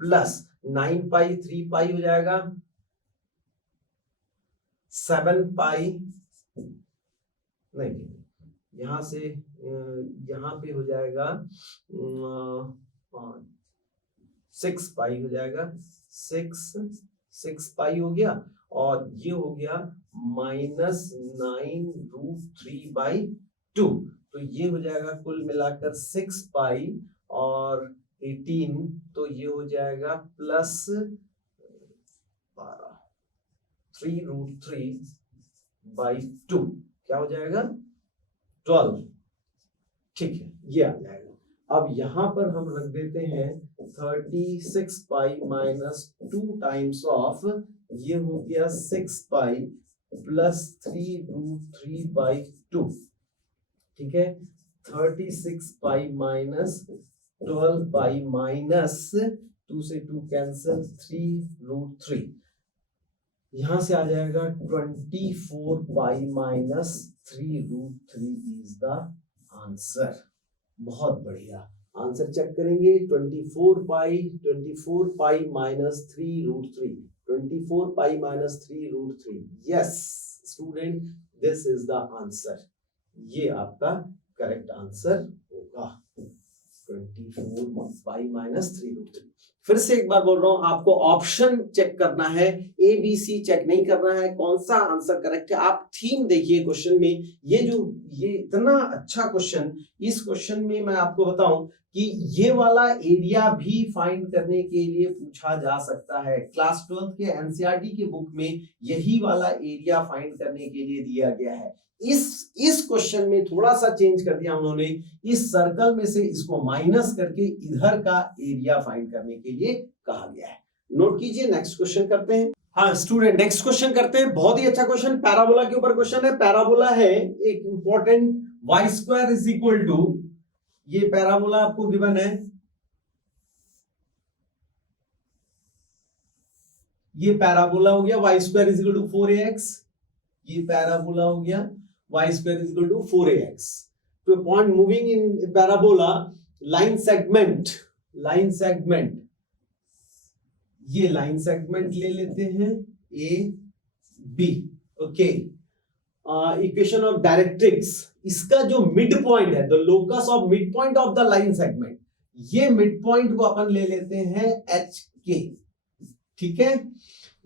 प्लस 9 पाई, 3 पाई हो जाएगा 7 पाई, नहीं यहां से यहां पे हो जाएगा 6 पाई हो जाएगा, 6 पाई हो गया, और ये हो गया -9√3/2, तो ये हो जाएगा कुल मिलाकर 6 पाई और 18, तो ये हो जाएगा प्लस 12, 3√3/2 क्या हो जाएगा 12, ठीक है ये आ जाएगा। अब यहां पर हम रख देते हैं 36 पाई माइनस 2 टाइम्स ऑफ, ये हो गया 6 पाई प्लस 3√3/2, ठीक है। 36 पाई माइनस 12 पाई माइनस 2 से 2 कैंसिल, 3√3, यहां से आ जाएगा 24 pi minus 3√3 is the answer. बहुत बढ़िया, आंसर चेक करेंगे, 24 pi minus 3√3, 24 pi minus 3√3, yes student this is the answer, ये आपका करेक्ट आंसर होगा 24 पाई माइनस 3√3। फिर से एक बार बोल रहा हूं, आपको ऑप्शन चेक करना है, ए बी सी चेक नहीं करना है, कौन सा आंसर करेक्ट है। आप थीम देखिए क्वेश्चन में, ये इतना अच्छा क्वेश्चन, इस क्वेश्चन में मैं आपको बताऊं कि ये वाला एरिया भी फाइंड करने के लिए पूछा जा सकता है। क्लास 12 के एनसीईआरटी के बुक में यही वाला एरिया फाइंड करने के लिए दिया गया है। इस क्वेश्चन में थोड़ा सा चेंज कर दिया उन्होंने, इस सर्कल में से इसको माइनस करके इधर का एरिया फाइंड करने के लिए कहा गया है। नोट कीजिए, नेक्स्ट क्वेश्चन करते हैं। हाँ स्टूडेंट, नेक्स्ट क्वेश्चन करते हैं। बहुत ही अच्छा क्वेश्चन, पैराबोला के ऊपर क्वेश्चन है। पैराबोला है एक important, y square is equal to, ये पैराबोला आपको गिवन है, ये पैराबोला हो गया y square is equal to 4ax, ये पैराबोला हो गया y square is equal to 4ax। तो point moving in parabola, line segment, line segment, ये लाइन सेगमेंट ले लेते हैं A B. Okay, equation of directrix, इसका जो मिड पॉइंट है, the locus of mid point of the line segment, ये mid point को अपन ले लेते हैं एच के। ठीक है,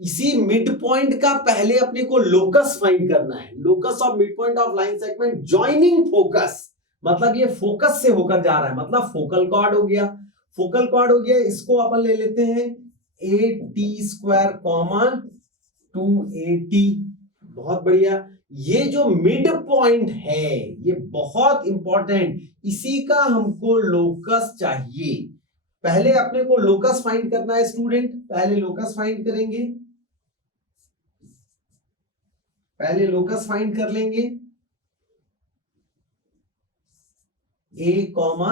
इसी मिड पॉइंट का पहले अपने को लोकस फाइंड करना है। Locus of mid point of line segment joining focus, मतलब ये फोकस से होकर जा रहा है, मतलब फोकल कॉर्ड हो गया। फोकल कॉर्ड हो गया, इसको अपन ले लेते हैं a t square comma 2at। बहुत बढ़िया। ये जो मिड पॉइंट है ये बहुत इंपॉर्टेंट, इसी का हमको लोकस चाहिए। पहले अपने को लोकस फाइंड करना है स्टूडेंट, पहले लोकस फाइंड करेंगे, पहले लोकस फाइंड कर लेंगे a कॉमा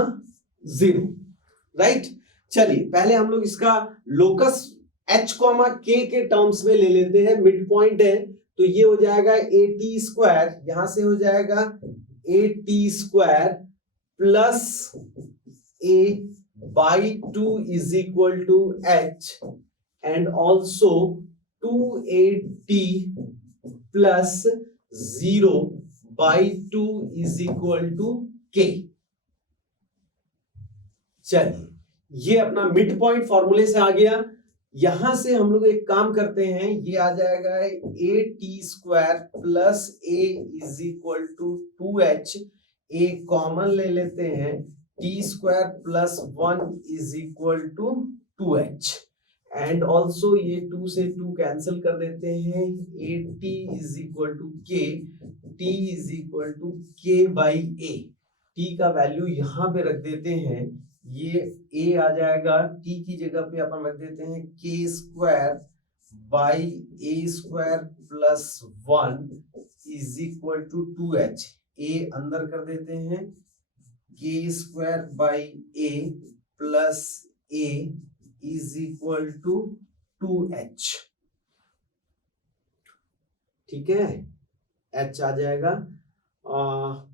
0, राइट। चलिए पहले हम लोग इसका लोकस h कॉमा k के टर्म्स में ले लेते हैं। मिड पॉइंट है तो ये हो जाएगा ए टी स्क्वायर, यहां से हो जाएगा a t square plus a by 2 is equal to h and also 2at plus 0 by 2 is equal to k। चलिए ये अपना मिड पॉइंट फॉर्मूले से आ गया। यहां से हम लोग एक काम करते हैं, ये आ जाएगा a t square plus a is equal to 2h, a common ले लेते हैं, t square plus 1 is equal to 2h and also ये 2 से 2 कैंसिल कर देते हैं, a t is equal to k, t is equal to k by a. T का value यहां पे रख देते हैं, ये a आ जाएगा, t की जगह पे अपन रख देते हैं k square by a square plus 1 is equal to 2h। a अंदर कर देते हैं, k square by a plus a is equal to 2h। ठीक है, h आ जाएगा।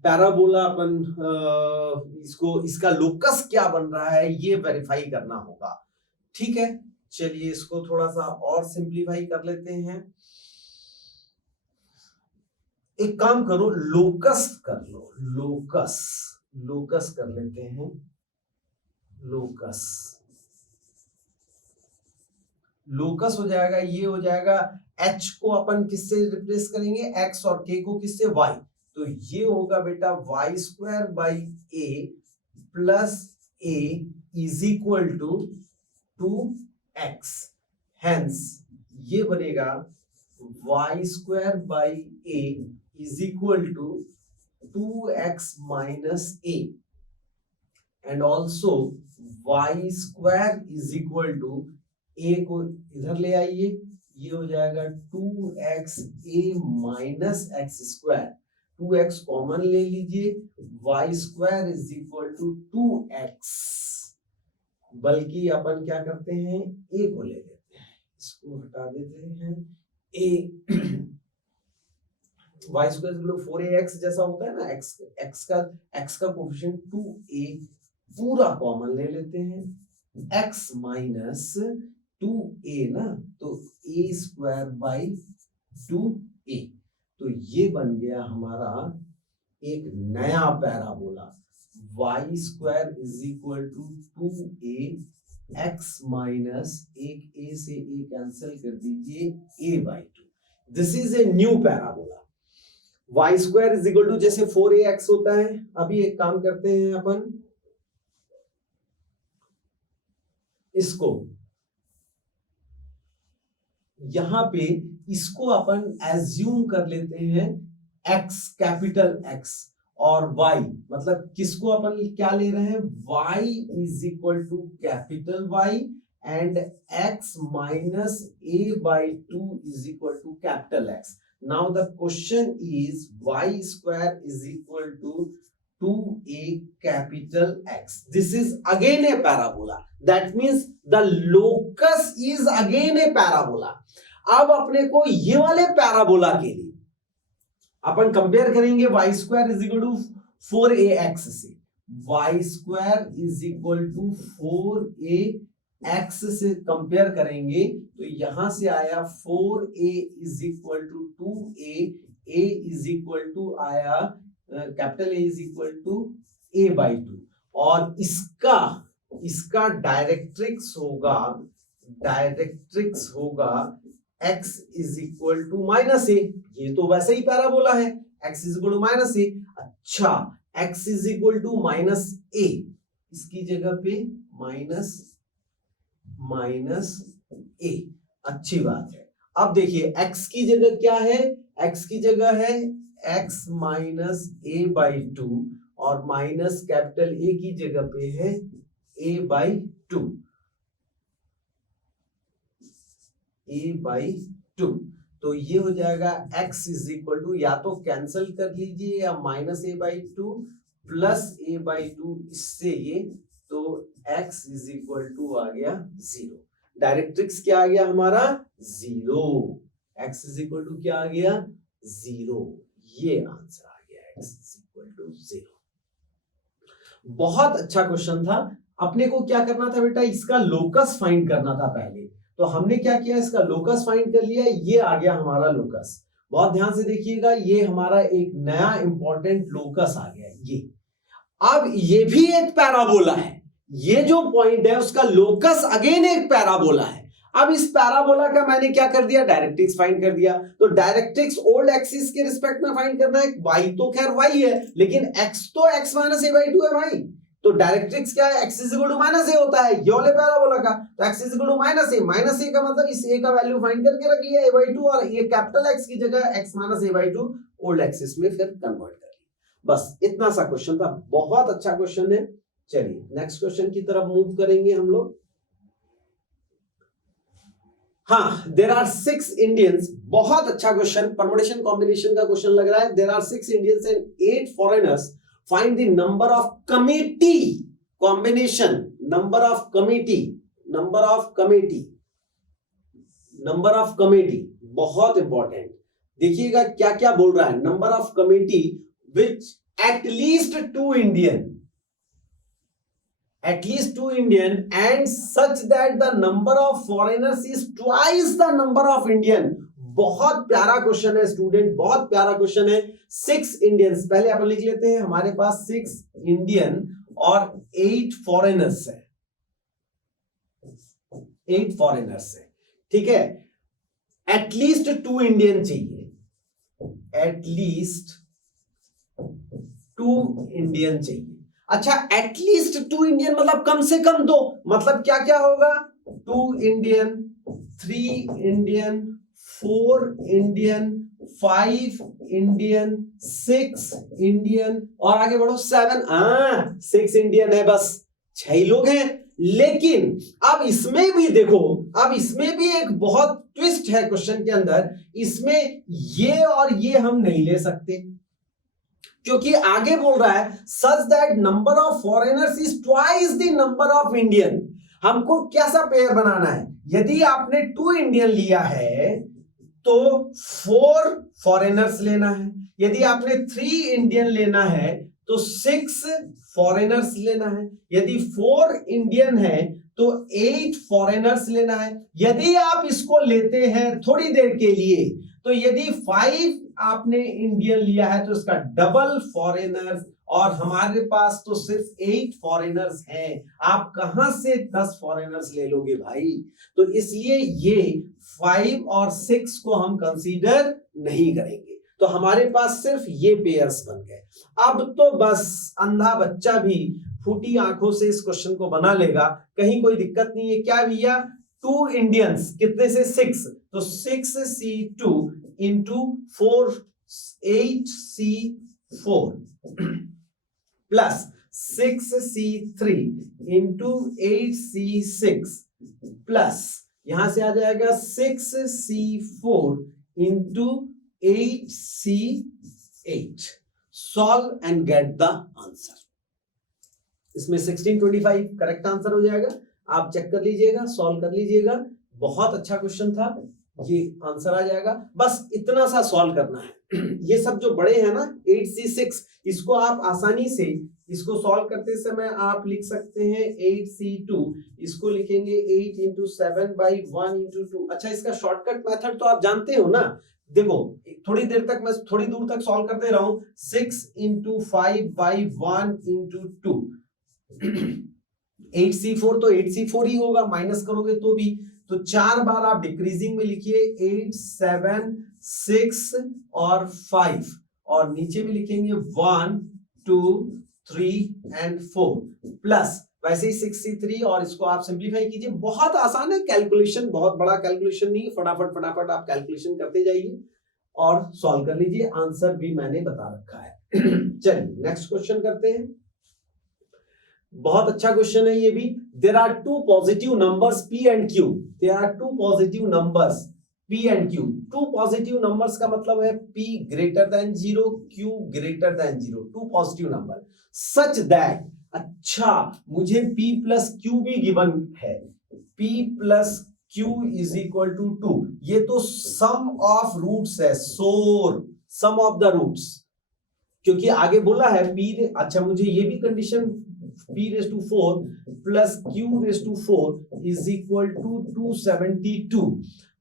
पैराबोला अपन इसको, इसका लोकस क्या बन रहा है ये वेरीफाई करना होगा। ठीक है, चलिए इसको थोड़ा सा और सिंप्लीफाई कर लेते हैं। एक काम करो, लोकस कर लो, लोकस, लोकस कर लेते हैं, लोकस, लोकस हो जाएगा, ये हो जाएगा h को अपन किससे रिप्लेस करेंगे, x और k को किससे, y। तो ये होगा बेटा y square by a plus a is equal to 2x। Hence ये बनेगा y square by a is equal to 2x minus a and also y square is equal to, a को इधर ले आइए, ये हो जाएगा 2x ए minus x square, 2x common ले लीजिए, y square is equal to 2x, बल्कि अपन क्या करते हैं, a को ले लेते हैं, इसको हटा देते हैं, a y square is equal to 4ax जैसा होता है ना, x का कोफिशिएंट 2a पूरा कॉमन ले लेते हैं, x माइनस 2a ना, तो a स्क्वायर बाई 2a। तो ये बन गया हमारा एक नया parabola, y square is equal to 2a x minus, एक a से a कैंसिल कर दीजिए, a by 2। This is a new parabola. Y square is equal to जैसे 4ax होता है। अभी एक काम करते हैं अपन, इसको यहां पे इसको अपन एज्यूम कर लेते हैं x, कैपिटल X, और y, मतलब किसको अपन क्या ले रहे हैं, y is equal to capital Y and x minus a/2 is equal to capital X. Now the question is y square is equal to 2a capital X. This is again a parabola. That means the locus is again a parabola. अब अपने को ये वाले parabola के लिए अपन compare करेंगे y square is equal to 4ax से, y square is equal to 4ax से कंपेयर करेंगे तो यहां से आया 4a is equal to 2a, a is equal to आया capital A is equal to a/2, और इसका डायरेक्ट्रिक्स होगा x is equal to minus a. ये तो वैसे ही पैराबोला है, x is equal to minus a. अच्छा, x is equal to minus a, इसकी जगह पे माइनस a. अच्छी बात है. अब देखिए x की जगह क्या है, x की जगह है x माइनस a/2 और माइनस कैपिटल A की जगह पे है a/2. तो ये हो जाएगा x इज इक्वल टू, या तो कैंसिल कर लीजिए या माइनस a/2 प्लस a/2, इससे ये तो x इज इक्वल टू आ गया 0. डायरेक्ट्रिक्स क्या आ गया हमारा, 0. x इज इक्वल टू क्या आ गया, 0. ये आंसर आ गया x इज इक्वल टू 0. बहुत अच्छा क्वेश्चन था. अपने को क्या करना था बेटा, इसका लोकस फाइंड करना था पहले. तो हमने क्या किया, इसका लोकस फाइंड कर लिया. ये आ गया हमारा लोकस. बहुत ध्यान से देखिएगा, ये हमारा एक नया इंपॉर्टेंट लोकस आ गया. ये अब ये भी एक पैराबोला है. ये जो पॉइंट है उसका लोकस अगेन एक पैराबोला है. अब इस पैराबोला का मैंने क्या कर दिया, डायरेक्ट्रिक्स फाइंड कर दिया. तो डायरेक्ट्रिक्स ओल्ड एक्सिस के रिस्पेक्ट में फाइंड करना है. y तो खैर y है, लेकिन x तो x माइनस a/2 है भाई. तो डायरेक्ट्रिक्स क्या है, x is equal to minus a होता है ये वाले पैराबोला का. तो x is equal to minus a का मतलब इस a का वैल्यू फाइंड करके रख लिया a/2, और ये कैपिटल X की जगह x minus a/2 old axis में फिर कन्वर्ट कर लिया. बस इतना सा क्वेश्चन था. बहुत अच्छा क्वेश्चन है. चलिए नेक्स्ट क्वेश्चन की तरफ मूव करेंगे हम लोग. हाँ, देर आर 6 इंडियंस. बहुत अच्छा क्वेश्चन, परमुटेशन कॉम्बिनेशन का क्वेश्चन लग रहा है. There are 6 Indians and 8 foreigners. Find the number of committee combination. Number of committee बहुत इंपॉर्टेंट. देखिएगा क्या क्या बोल रहा है. Number of committee which at least 2 Indian and such that the number of foreigners is twice the number of Indian. बहुत प्यारा question है स्टूडेंट, बहुत प्यारा क्वेश्चन है. 6 इंडियंस, पहले अपन लिख लेते हैं. हमारे पास 6 इंडियन और 8 फॉरेनर्स है. 8 फॉरेनर्स है, ठीक है. एटलीस्ट 2 इंडियन चाहिए, एटलीस्ट 2 इंडियन चाहिए. अच्छा, एटलीस्ट 2 इंडियन मतलब कम से कम 2. मतलब क्या क्या होगा, 2 Indian, 3 Indian, 4 Indian, 5 Indian, 6 Indian, और आगे बढ़ो 7. 6 इंडियन है, बस 6 लोग हैं. लेकिन अब इसमें भी देखो, अब इसमें भी एक बहुत ट्विस्ट है क्वेश्चन के अंदर. इसमें ये और ये हम नहीं ले सकते, क्योंकि आगे बोल रहा है such that number of foreigners is twice the number of Indian. हमको कैसा पेयर बनाना है, यदि आपने 2 इंडियन लिया है तो 4 फॉरेनर्स लेना है. यदि आपने 3 इंडियन लेना है तो 6 फॉरेनर्स लेना है. यदि 4 इंडियन है तो 8 फॉरेनर्स लेना है. यदि आप इसको लेते हैं थोड़ी देर के लिए, तो यदि 5 आपने इंडियन लिया है तो इसका डबल फॉरेनर्स, और हमारे पास तो सिर्फ 8 फॉरेनर्स हैं. आप कहां से 10 फॉरेनर्स ले लोगे भाई. तो इसलिए ये 5 और 6 को हम कंसीडर नहीं करेंगे. तो हमारे पास सिर्फ ये पेयर्स बन गए. अब तो बस अंधा बच्चा भी फूटी आंखों से इस क्वेश्चन को बना लेगा, कहीं कोई दिक्कत नहीं है। क्या भैया, 2 इंडियंस कितने से 6, तो 6C2 into 4 8C4 plus 6C3 into 8C6 plus यहां से आ जाएगा 6C4 into 8C8। Solve and get the answer. इसमें 1625 करेक्ट आंसर हो जाएगा। आप चेक कर लीजिएगा, सॉल्व कर लीजिएगा। बहुत अच्छा क्वेश्चन था, ये आंसर आ जाएगा। बस इतना सा सॉल्व करना है। ये सब जो बड़े हैं ना 8C6, इसको आप आसानी से इसको सॉल्व करते समय आप लिख सकते हैं 8C2, इसको लिखेंगे 8 इंटू 7 बाई 1 इंटू 2। अच्छा, इसका शॉर्टकट मेथड तो आप जानते हो ना। देखो थोड़ी देर तक मैं थोड़ी दूर तक सॉल्व करते रहा हूं। 6 इंटू 5 बाई 1 इंटू 2। 8C4 तो 8C4 ही होगा, माइनस करोगे तो भी। तो 4 बार आप डिक्रीजिंग में लिखिए 8 7 6 और 5, और नीचे में लिखेंगे 1 2 3 एंड 4 प्लस वैसे ही 6C3, और इसको आप सिंप्लीफाई कीजिए। बहुत आसान है कैलकुलेशन, बहुत बड़ा कैलकुलेशन नहीं है। फटाफट फटाफट आप कैलकुलेशन करते जाइए और सॉल्व कर लीजिए। आंसर भी मैंने बता रखा है। चलिए नेक्स्ट क्वेश्चन करते हैं। बहुत अच्छा क्वेश्चन है ये भी। There are 2 positive numbers P and Q। There are 2 positive numbers P and Q। 2 positive numbers का मतलब है P greater than 0, Q greater than 0। 2 positive number such that, अच्छा मुझे P प्लस Q भी गिवन है। P plus Q is equal to 2। ये तो सम of roots है, सोर सम ऑफ द रूट्स, क्योंकि आगे बोला है P। अच्छा, मुझे ये भी condition P raised to 4 plus Q raised to 4 is equal to 272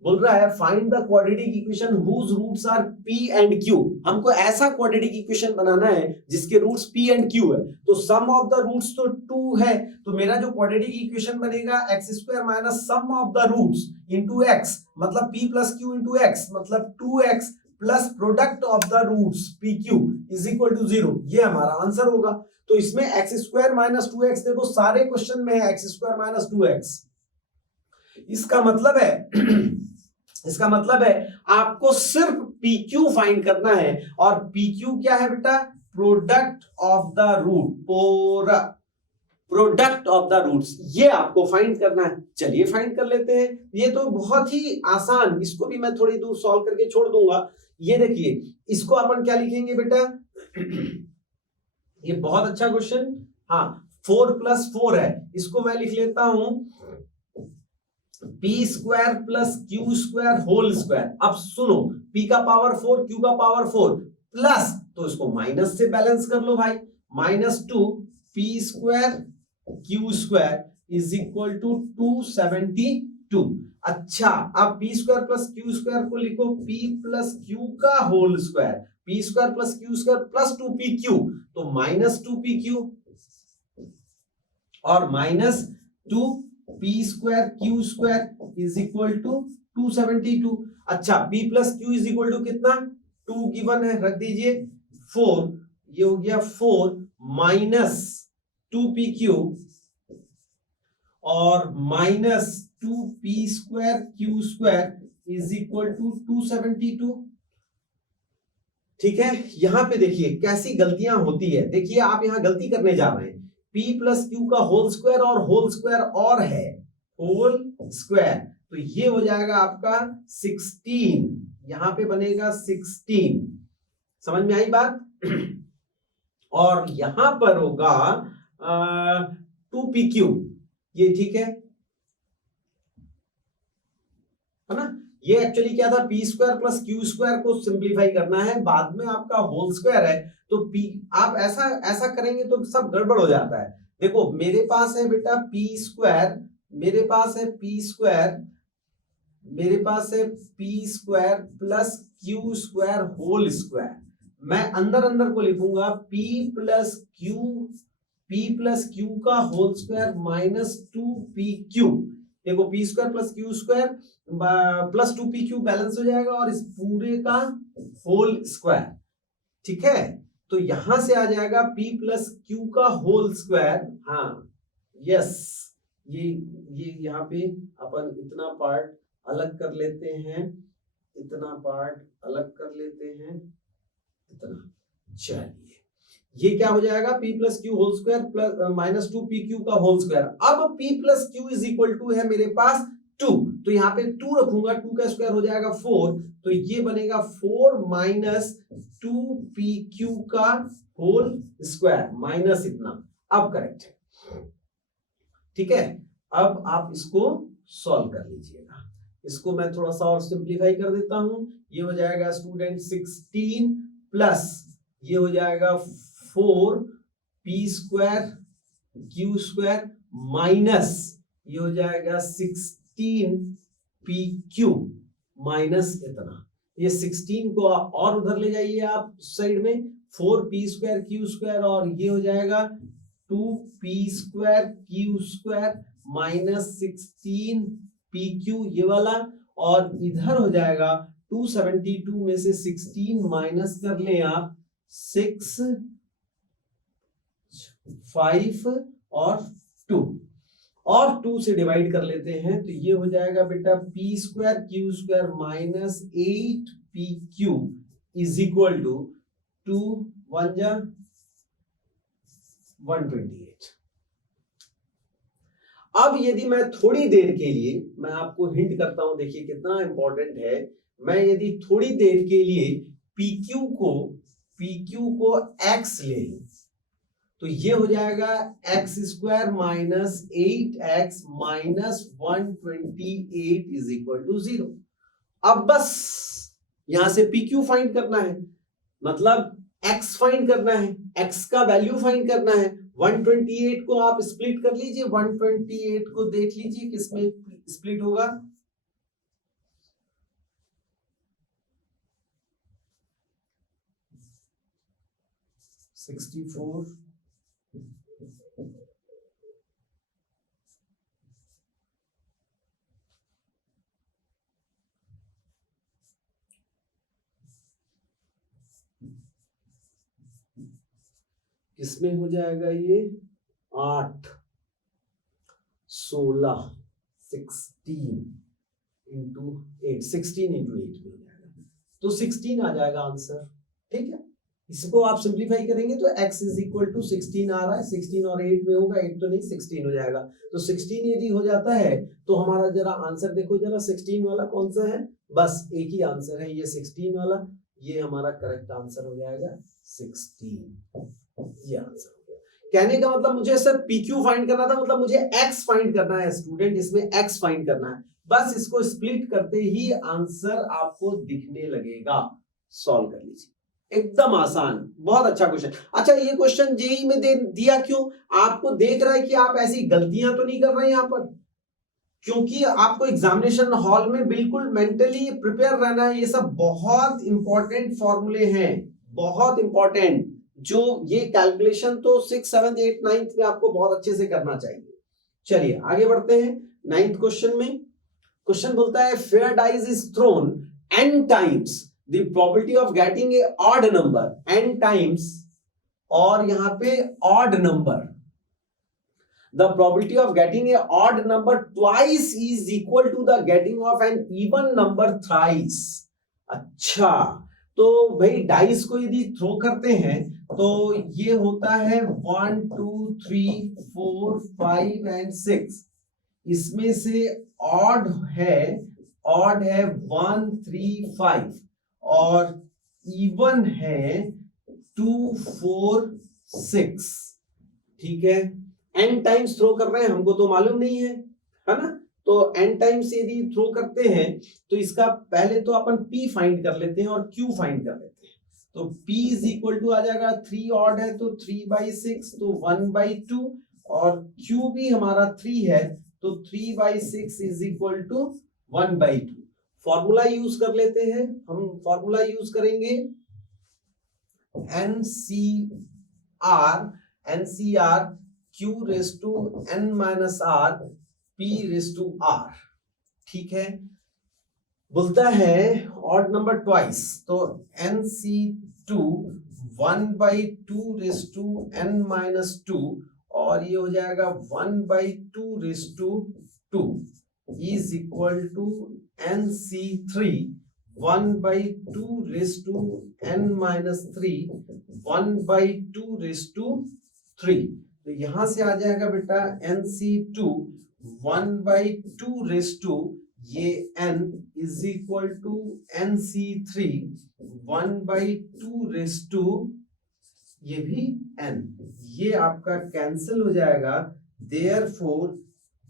बोल रहा है find the quadratic equation whose roots are P and Q। हमको ऐसा क्वाड्रेटिक इक्वेशन बनाना है जिसके रूट्स P and Q है। तो सम ऑफ द रूट्स तो 2 है, तो मेरा जो क्वाड्रेटिक इक्वेशन बनेगा x square minus sum of the roots into x, मतलब P plus Q into x, मतलब 2x plus product of the roots PQ is equal to 0। ये हमारा आंसर होगा। तो इसमें x स्क्वायर माइनस 2x, देखो सारे क्वेश्चन में है x स्क्वायर माइनस 2x। इसका मतलब है आपको सिर्फ PQ फाइंड करना है, और PQ क्या है बेटा, product of the root, product of the roots, ये आपको फाइंड करना है। चलिए फाइंड कर लेते हैं। ये तो बहुत ही आसान, इसको भी मैं थोड़ी दूर सॉल्व करके छोड़ दूंगा। ये देखिए, इसको अपन क्या लिखेंगे बेटा, ये बहुत अच्छा क्वेश्चन। हाँ, 4 प्लस 4 है, इसको मैं लिख लेता हूं P square plus Q square whole square. अब सुनो, P का पावर 4, Q का पावर 4 प्लस, तो इसको माइनस से बैलेंस कर लो भाई, -2 P square Q square is equal to 272। अच्छा, अब P square plus Q square को लिखो P प्लस Q का whole square, P square plus Q square plus 2PQ, तो -2PQ और -2P square Q square is equal to 272। अच्छा, P plus Q is equal to कितना, 2 given है, रख दीजिए 4, ये हो गया 4 माइनस 2PQ और -2P square Q square is equal to 272। ठीक है, यहां पे देखिए कैसी गलतियां होती है। देखिए आप यहां गलती करने जा रहे हैं, P प्लस Q का होल स्क्वायर और है होल स्क्वायर, तो ये हो जाएगा आपका 16, यहां पे बनेगा 16। समझ में आई बात? और यहां पर होगा 2PQ, ये ठीक है ना। ये एक्चुअली क्या था, P square plus Q square को सिंप्लीफाई करना है, बाद में आपका होल स्क्वायर है, तो P आप ऐसा करेंगे तो सब गड़बड़ हो जाता है। देखो मेरे पास है बेटा P स्क्वायर, मेरे पास है P square plus Q square whole square. मैं अंदर को लिखूंगा P प्लस Q का होल स्क्वायर माइनस 2PQ। देखो P square plus Q square plus 2PQ balance हो जाएगा, और इस पूरे का होल स्क्वायर। ठीक है, तो यहां से आ जाएगा p प्लस क्यू का होल स्क्वायर। हाँ यस, ये यहाँ पे अपन इतना पार्ट अलग कर लेते हैं, इतना पार्ट अलग कर लेते हैं, इतना। चलिए ये क्या हो जाएगा, p plus q whole square plus minus 2pq का होल स्क्वायर। अब p plus q is equal to है मेरे पास 2, तो यहाँ पे 2 रखूंगा, 2 का स्क्वायर हो जाएगा 4, तो ये बनेगा 4 माइनस 2pq का होल स्क्वायर माइनस इतना। अब करेक्ट है, ठीक है। अब आप इसको सॉल्व कर लीजिएगा। इसको मैं थोड़ा सा और सिंप्लीफाई कर देता हूं। ये हो जाएगा स्टूडेंट 16 प्लस ये हो जाएगा 4p square q square minus ये हो जाएगा 16pq माइनस इतना। ये 16 को और उधर ले जाइए आप साइड में, 4p स्क्वायर क्यू स्क्वायर और ये हो जाएगा 2p square q square minus 16pq ये वाला, और इधर हो जाएगा 272 में से 16 माइनस कर लें आप 6, 5 और 2, और 2 से डिवाइड कर लेते हैं, तो ये हो जाएगा बेटा p square q square minus 8pq is equal to 2 1 जा 128। अब यदि मैं थोड़ी देर के लिए, मैं आपको हिंट करता हूं, देखिए कितना इंपॉर्टेंट है, मैं यदि थोड़ी देर के लिए PQ को x ले लूं, तो ये हो जाएगा x square minus 8x minus 128 is equal to 0। अब बस यहां से PQ फाइंड करना है, मतलब x फाइंड करना है, x का वैल्यू फाइंड करना है। 128 को आप स्प्लिट कर लीजिए, 128 को देख लीजिए किसमें स्प्लिट होगा। $64 किसमें हो जाएगा, ये 8 16 16 इंटू 8, 16 इंटू 8 में हो जाएगा, तो 16 आ जाएगा आंसर। ठीक है, इसको आप सिंप्लीफाई करेंगे तो x इज इक्वल टू 16 आ रहा है, 16 और 8 में होगा, 8 तो नहीं 16 हो जाएगा, तो 16 यदि हो जाता है तो हमारा जरा आंसर देखो जरा, 16 वाला कौन सा है, बस एक ही आंसर है, ये 16 वाला, ये हमारा करेक्ट आंसर हो जाएगा 16, ये आंसर हो गया। कहने का मतलब मुझे सर PQ फाइंड करना था, मतलब मुझे x फाइंड करना है स्टूडेंट, इसमें x फाइंड करना है, बस इसको स्प्लिट करते ही आंसर आपको दिखने लगेगा। सॉल्व कर लीजिए, एकदम आसान, बहुत अच्छा क्वेश्चन। अच्छा ये क्वेश्चन जेई में दिया क्यों, आपको देख रहा है कि आप ऐसी गलतियां तो नहीं कर रहे हैं यहाँ पर, क्योंकि आपको एग्जामिनेशन हॉल में बिल्कुल मेंटली प्रिपेयर रहना है। ये सब बहुत इंपॉर्टेंट फॉर्मूले हैं, बहुत इंपॉर्टेंट, जो ये कैलकुलेशन तो 6, 7, 8, 9 में आपको बहुत अच्छे से करना चाहिए। चलिए आगे बढ़ते हैं 9th क्वेश्चन में। क्वेश्चन बोलता है fair dice is thrown n times the probability of getting a odd number n times, और यहां पे odd number, the probability of getting a odd number twice is equal to the getting of an even number thrice। अच्छा, तो भाई dice को यदि throw करते हैं तो ये होता है 1 2 3 4 5 एंड 6, इसमें से ऑड है 1 3 5 और इवन है 2 4 6। ठीक है, n टाइम्स थ्रो कर रहे हैं, हमको तो मालूम नहीं है, है ना, तो n टाइम्स यदि थ्रो करते हैं तो इसका पहले तो अपन p फाइंड कर लेते हैं और q फाइंड कर लेते हैं। तो p इज इक्वल टू आ जाएगा 3 ऑड है तो 3/6 तो 1/2, और q भी हमारा 3 है तो 3/6 is equal to 1/2। Formula use कर लेते हैं, हम फॉर्मूला यूज करेंगे NCR Q raise to n minus r P raise to r। ठीक है, बोलता है ऑड नंबर ट्वाइस, तो NCR टू 1/2n-2 और ये हो जाएगा 1/2 is equal to nc3 1/2n-3 1/2 तो यहां से आ जाएगा बेटा nc2 1/2 ये n is equal to nc3 1/2 ये भी n, ये आपका कैंसिल हो जाएगा, therefore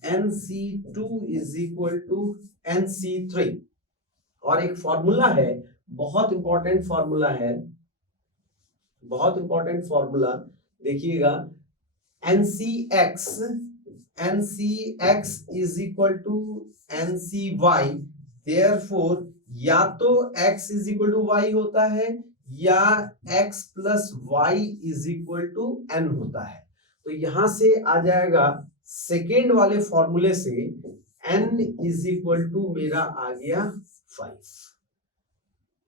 nc2 is equal to nc3। और एक फॉर्मूला है, बहुत इंपॉर्टेंट फॉर्मूला है, बहुत इंपॉर्टेंट फॉर्मूला देखिएगा, nc(x) is equal to ncy, therefore या तो x is equal to y होता है या x plus y is equal to n होता है। तो यहां से आ जाएगा सेकेंड वाले फॉर्मूले से n इज इक्वल टू मेरा आ गया 5,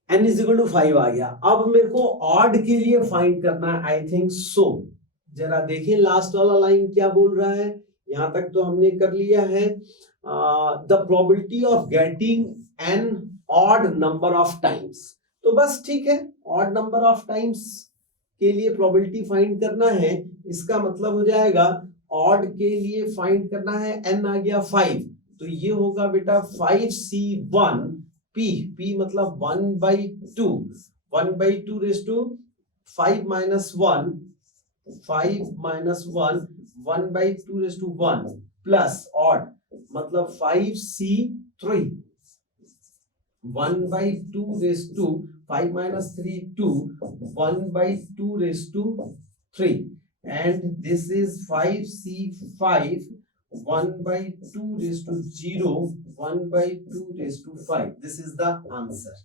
n इज इक्वल टू 5 आ गया। अब मेरे को ऑड के लिए फाइंड करना है, आई थिंक सो। जरा देखें लास्ट वाला लाइन क्या बोल रहा है, यहां तक तो हमने कर लिया है। The probability of getting an odd number of times, तो बस ठीक है, ऑड नंबर ऑफ टाइम्स के लिए प्रोबेबिलिटी फाइंड करना है। इसका मतलब हो जाएगा ऑड के लिए फाइंड करना है, n आ गया 5, तो ये होगा बेटा 5c1 p मतलब 1/2 5 minus 1 1/2 प्लस ऑड मतलब 5c3 1/2 5 minus 3 2 1/2 and this is 5c5 1/2 0 1/2 this is the answer।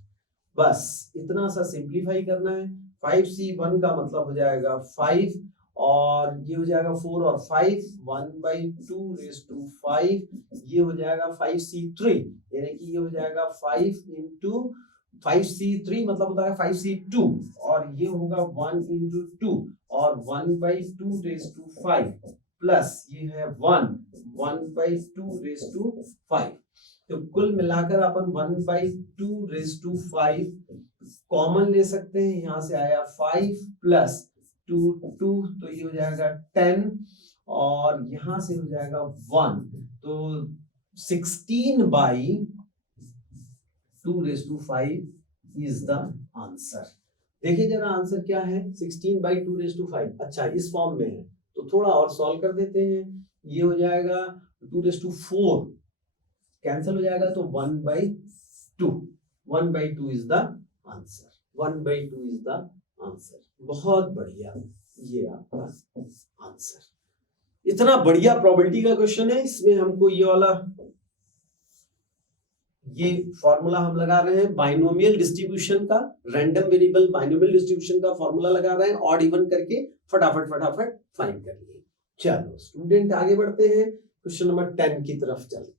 बस इतना सा सिंप्लीफाई करना है। 5c1 का मतलब हो जाएगा 5 और ये हो जाएगा 4 और 5 1/2 5, ये हो जाएगा 5c3, यानी कि ये हो जाएगा 5 into 5c3 मतलब होता है 5c2 और ये होगा 1 into 2 और 1/2 5 प्लस ये है 1/2 5। तो कुल मिलाकर अपन 1/2 5 कॉमन ले सकते हैं, यहां से आया 5 प्लस 2 तो ये हो जाएगा 10 और यहां से हो जाएगा 1, तो 16/2 इज द आंसर। देखिए जरा आंसर क्या है, 16/2 अच्छा इस फॉर्म में है तो थोड़ा और सॉल्व कर देते हैं। ये हो जाएगा 2 कैंसिल हो जाएगा तो 1/2 is the answer, 1/2 is the answer. बहुत बढ़िया, ये आपका आंसर। इतना बढ़िया प्रोबेबिलिटी का क्वेश्चन है, इसमें हमको ये वाला ये फॉर्मूला हम लगा रहे हैं बाइनोमियल डिस्ट्रीब्यूशन का, रैंडम वेरिएबल बाइनोमियल डिस्ट्रीब्यूशन का फॉर्मूला लगा रहे हैं, ऑड इवन करके फटाफट फाइंड कर लिए। चलो स्टूडेंट आगे बढ़ते हैं, क्वेश्चन नंबर 10 की तरफ चलते।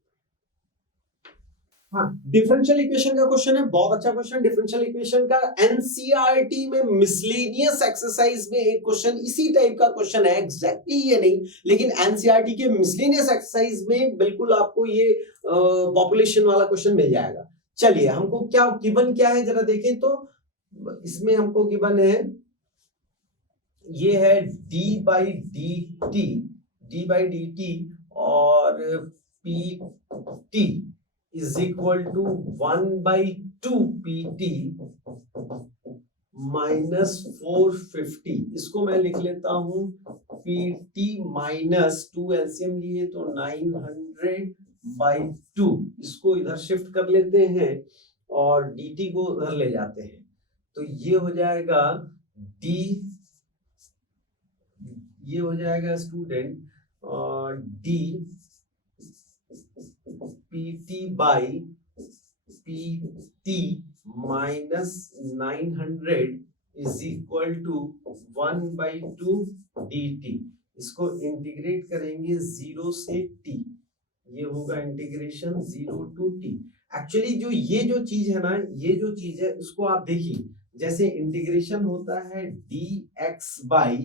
हाँ, डिफरेंशियल इक्वेशन का क्वेश्चन है, बहुत अच्छा क्वेश्चन। डिफरेंशियल इक्वेशन का एनसीईआरटी में मिसलेनियस एक्सरसाइज में एक क्वेश्चन इसी टाइप का क्वेश्चन है, एग्जैक्टली ये नहीं, लेकिन एनसीईआरटी के मिसलेनियस एक्सरसाइज में बिल्कुल आपको ये पॉपुलेशन वाला क्वेश्चन मिल जाएगा। चलिए हमको क्या गिवन क्या है जरा देखें तो, इसमें हमको गिवन है, ये है d/dt और pt is equal to 1/2 pt minus 450। इसको मैं लिख लेता हूं pt minus 2 एलसीएम लिए तो 900/2, इसको इधर शिफ्ट कर लेते हैं और dt को उधर ले जाते हैं, तो ये हो जाएगा d, ये हो जाएगा student d pt by pt minus 900 is equal to 1/2 dt। इसको इंटीग्रेट करेंगे 0 से t, ये होगा इंटीग्रेशन 0 to t। एक्चुअली जो ये जो चीज है ना, ये जो चीज है उसको आप देखिए, जैसे इंटीग्रेशन होता है dx बाई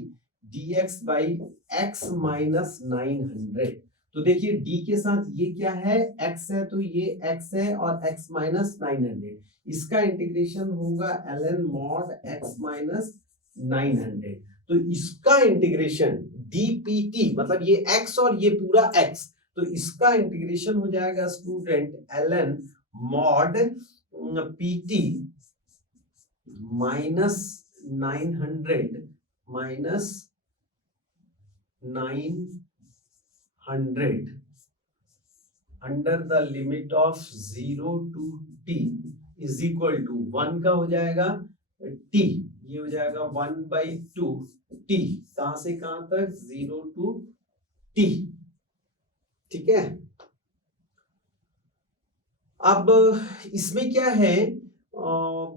x माइनस 900। तो देखिए d के साथ ये क्या है, x है, तो ये x है और x माइनस 900, इसका इंटीग्रेशन होगा ln mod x माइनस 900। तो इसका इंटीग्रेशन dpt, मतलब ये x और ये पूरा x, तो इसका इंटीग्रेशन हो जाएगा student ln mod pt minus 900 minus 900 under the limit of 0 to t is equal to 1 का हो जाएगा t, ये हो जाएगा 1/2 t, कहां से कहां तक, 0 टू t। ठीक है, अब इसमें क्या है,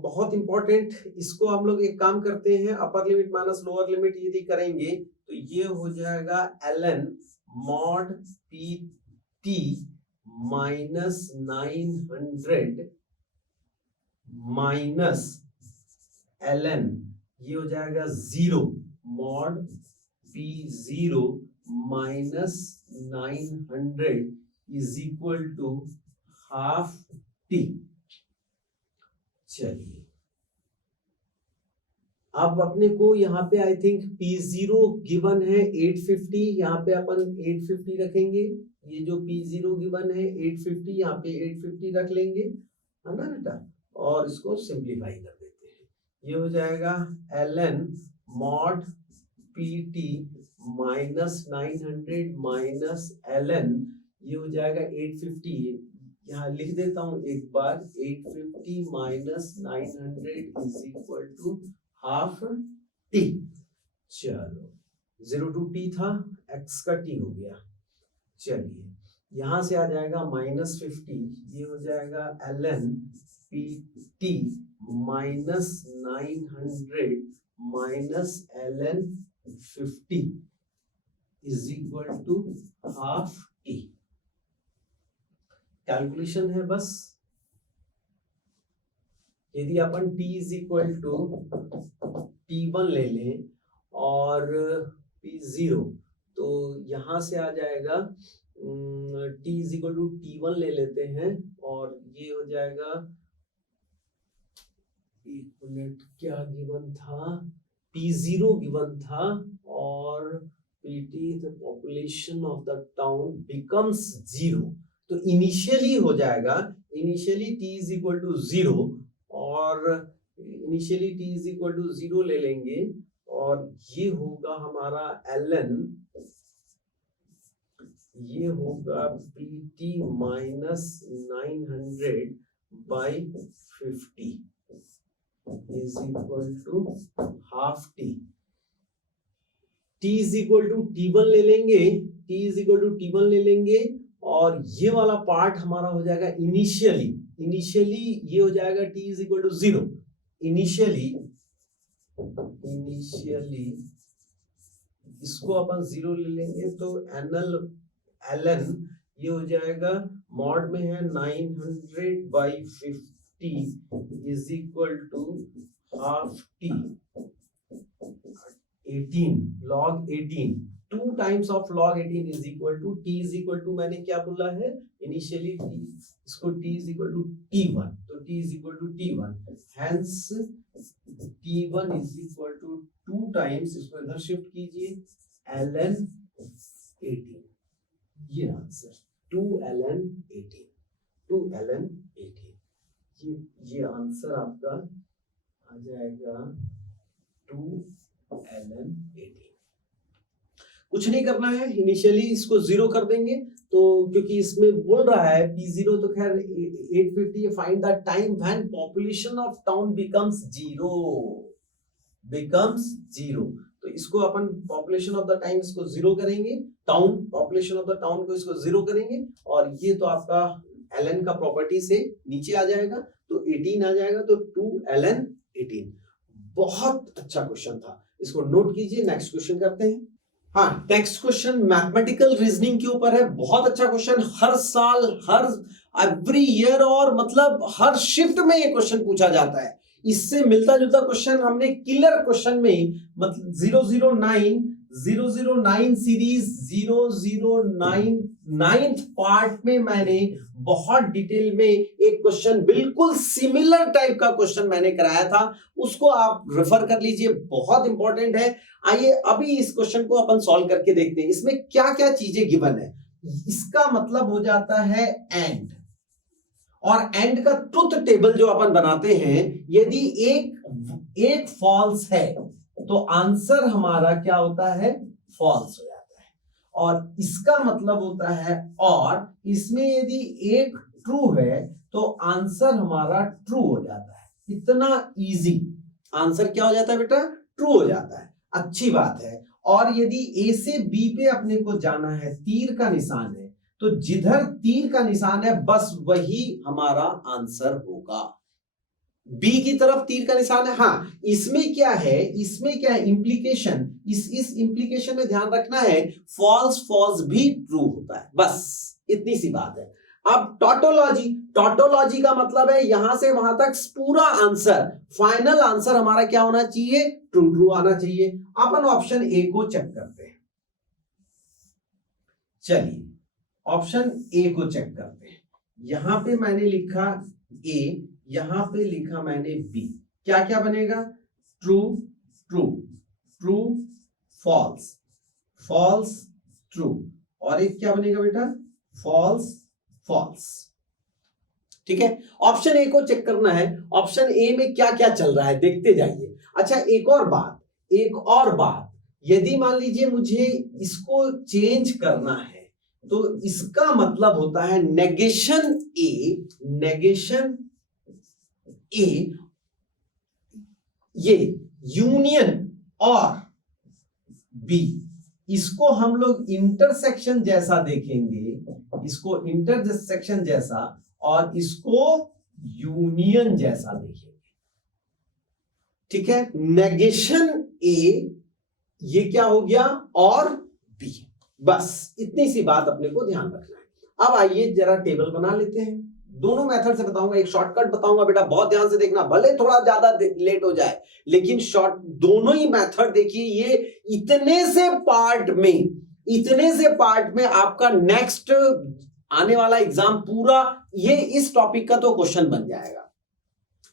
बहुत इंपॉर्टेंट, इसको हम लोग एक काम करते हैं, upper limit minus lower limit यदि करेंगे तो ये हो जाएगा ln mod pt minus 900 minus ln, ये हो जाएगा 0 mod p0 minus 900 is equal to half t। चलिए, अब अपने को यहाँ पे आई थिंक P0 गिवन है 850, यहाँ पे अपन 850 रखेंगे, ये जो P0 गिवन है 850, यहाँ पे 850 रख लेंगे, है ना बेटा, और इसको सिंप्लीफाई कर देते हैं। ये हो जाएगा ln mod pt minus 900 minus ln, ये हो जाएगा 850, यहाँ लिख देता हूं एक बार, 850 minus 900 is equal to half t। चलो 0 टू t था, x का t हो गया। चलिए यहां से आ जाएगा माइनस 50, ये हो जाएगा ln pt minus 900 minus ln 50 is equal to half t। Calculation है बस, यदि अपन t is equal to t1 ले लें और p0, तो यहां से आ जाएगा t is equal to t1 ले लेते हैं, और ये हो जाएगा, एक मिनट, क्या गिवन था, p0 गिवन था, और pt the population of the town becomes 0। तो इनिशियली हो जाएगा, initially t is equal to 0, और initially t is equal to 0 ले लेंगे, और ये होगा हमारा ln, ये होगा pt minus 900 by 50 is equal to half t। t is equal to t1 ले लेंगे, t is equal to t1 ले लेंगे, और ये वाला पार्ट हमारा हो जाएगा इनिशियली, इनिशियली ये हो जाएगा t is equal to 0, initially इसको अपन 0 ले लेंगे, तो ln ये हो जाएगा, मॉड में है 900 by 50 is equal to half t, 18 log 18, 2 times of log 18 is equal to t is equal to, मैंने क्या बोला है, इनिशियली t, इसको t is equal to t1, तो t is equal to t1, hence t1 is equal to 2 times, इसको इधर shift कीजिए, ln 18, ये आंसर 2 ln 18, 2 ln 18, ये आंसर आपका आ जाएगा 2 ln 18। कुछ नहीं करना है, इनिशियली इसको 0 कर देंगे, तो क्योंकि इसमें बोल रहा है P0, तो खैर 850, find the time when population of town becomes 0, तो इसको अपन पॉपुलेशन ऑफ द टाइम इसको 0 करेंगे, town, population of the town को इसको 0 करेंगे, और ये तो आपका ln का प्रॉपर्टी से नीचे आ जाएगा, तो 18 आ जाएगा, तो 2 ln 18। बहुत अच्छा क्वेश्चन था, इसको नोट कीजिए। नेक्स्ट क्वेश्चन करते हैं। हाँ, नेक्स्ट क्वेश्चन मैथमेटिकल रीजनिंग के ऊपर है, बहुत अच्छा क्वेश्चन, हर साल, हर एवरी ईयर, और मतलब हर शिफ्ट में ये क्वेश्चन पूछा जाता है। इससे मिलता जुलता क्वेश्चन हमने किलर क्वेश्चन में मतलब 009 सीरीज 009 नाइन्थ पार्ट में मैंने बहुत डिटेल में एक क्वेश्चन बिल्कुल सिमिलर टाइप का क्वेश्चन मैंने कराया था, उसको आप रेफर कर लीजिए, बहुत इंपॉर्टेंट है। आइए अभी इस क्वेश्चन को अपन सॉल्व करके देखते हैं। इसमें क्या क्या चीजें गिवन है। इसका मतलब हो जाता है एंड, और एंड का ट्रुथ टेबल जो अपन बनाते हैं, यदि एक फॉल्स है तो आंसर हमारा क्या होता है, फॉल्स हो जाता है। और इसका मतलब होता है, और इसमें यदि एक ट्रू है तो आंसर हमारा ट्रू हो जाता है। इतना इजी, आंसर क्या हो जाता है बेटा, ट्रू हो जाता है। अच्छी बात है। और यदि ए से बी पे अपने को जाना है, तीर का निशान है, तो जिधर तीर का निशान है बस वही हमारा आंसर होगा। बी की तरफ तीर का निशान है। हाँ, इसमें क्या है, इंप्लीकेशन, इस इंप्लीकेशन में ध्यान रखना है, फॉल्स भी ट्रू होता है, बस इतनी सी बात है। अब टॉटोलॉजी का मतलब है यहां से वहां तक पूरा आंसर, फाइनल आंसर हमारा क्या होना चाहिए, ट्रू आना चाहिए। अपन ऑप्शन ए को चेक करते हैं। चलिए ऑप्शन ए को चेक करते हैं। यहां पे मैंने लिखा ए, यहां पे लिखा मैंने बी। क्या क्या बनेगा, true true true false false true, और एक क्या बनेगा बेटा, फॉल्स फॉल्स। ठीक है, ऑप्शन ए को चेक करना है। ऑप्शन ए में क्या क्या चल रहा है देखते जाइए। अच्छा एक और बात, यदि मान लीजिए मुझे इसको चेंज करना है तो इसका मतलब होता है नेगेशन ए, ये यूनियन और बी, इसको हम लोग इंटरसेक्शन जैसा देखेंगे, इसको इंटरसेक्शन जैसा, और इसको यूनियन जैसा देखेंगे। ठीक है, नेगेशन ए, ये क्या हो गया, और बी, बस इतनी सी बात अपने को ध्यान रखना है। अब आइए जरा टेबल बना लेते हैं। दोनों मेथड से बताऊंगा, एक शॉर्टकट बताऊंगा बेटा, बहुत ध्यान से देखना, भले थोड़ा ज्यादा लेट हो जाए, लेकिन दोनों ही मेथड देखिए। ये इतने से पार्ट में आपका नेक्स्ट आने वाला एग्जाम पूरा ये इस टॉपिक का तो क्वेश्चन बन जाएगा।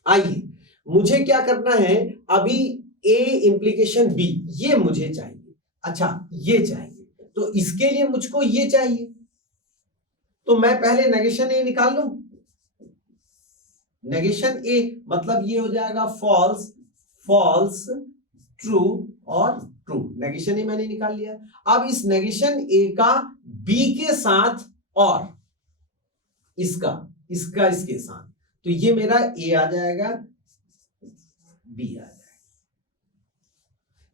आइए, मुझे क्या करना है, अभी ए इंप्लीकेशन बी, ये मुझे चाहिए। अच्छा ये चाहिए, तो इसके लिए मुझको ये चाहिए, तो मैं पहले नेगेशन ए निकाल लूं। नेगेशन ए मतलब ये हो जाएगा फॉल्स ट्रू और ट्रू। नेगेशन ए मैंने निकाल लिया। अब इस नेगेशन ए का बी के साथ और इसके साथ, तो ये मेरा ए आ जाएगा, बी आ जाएगा।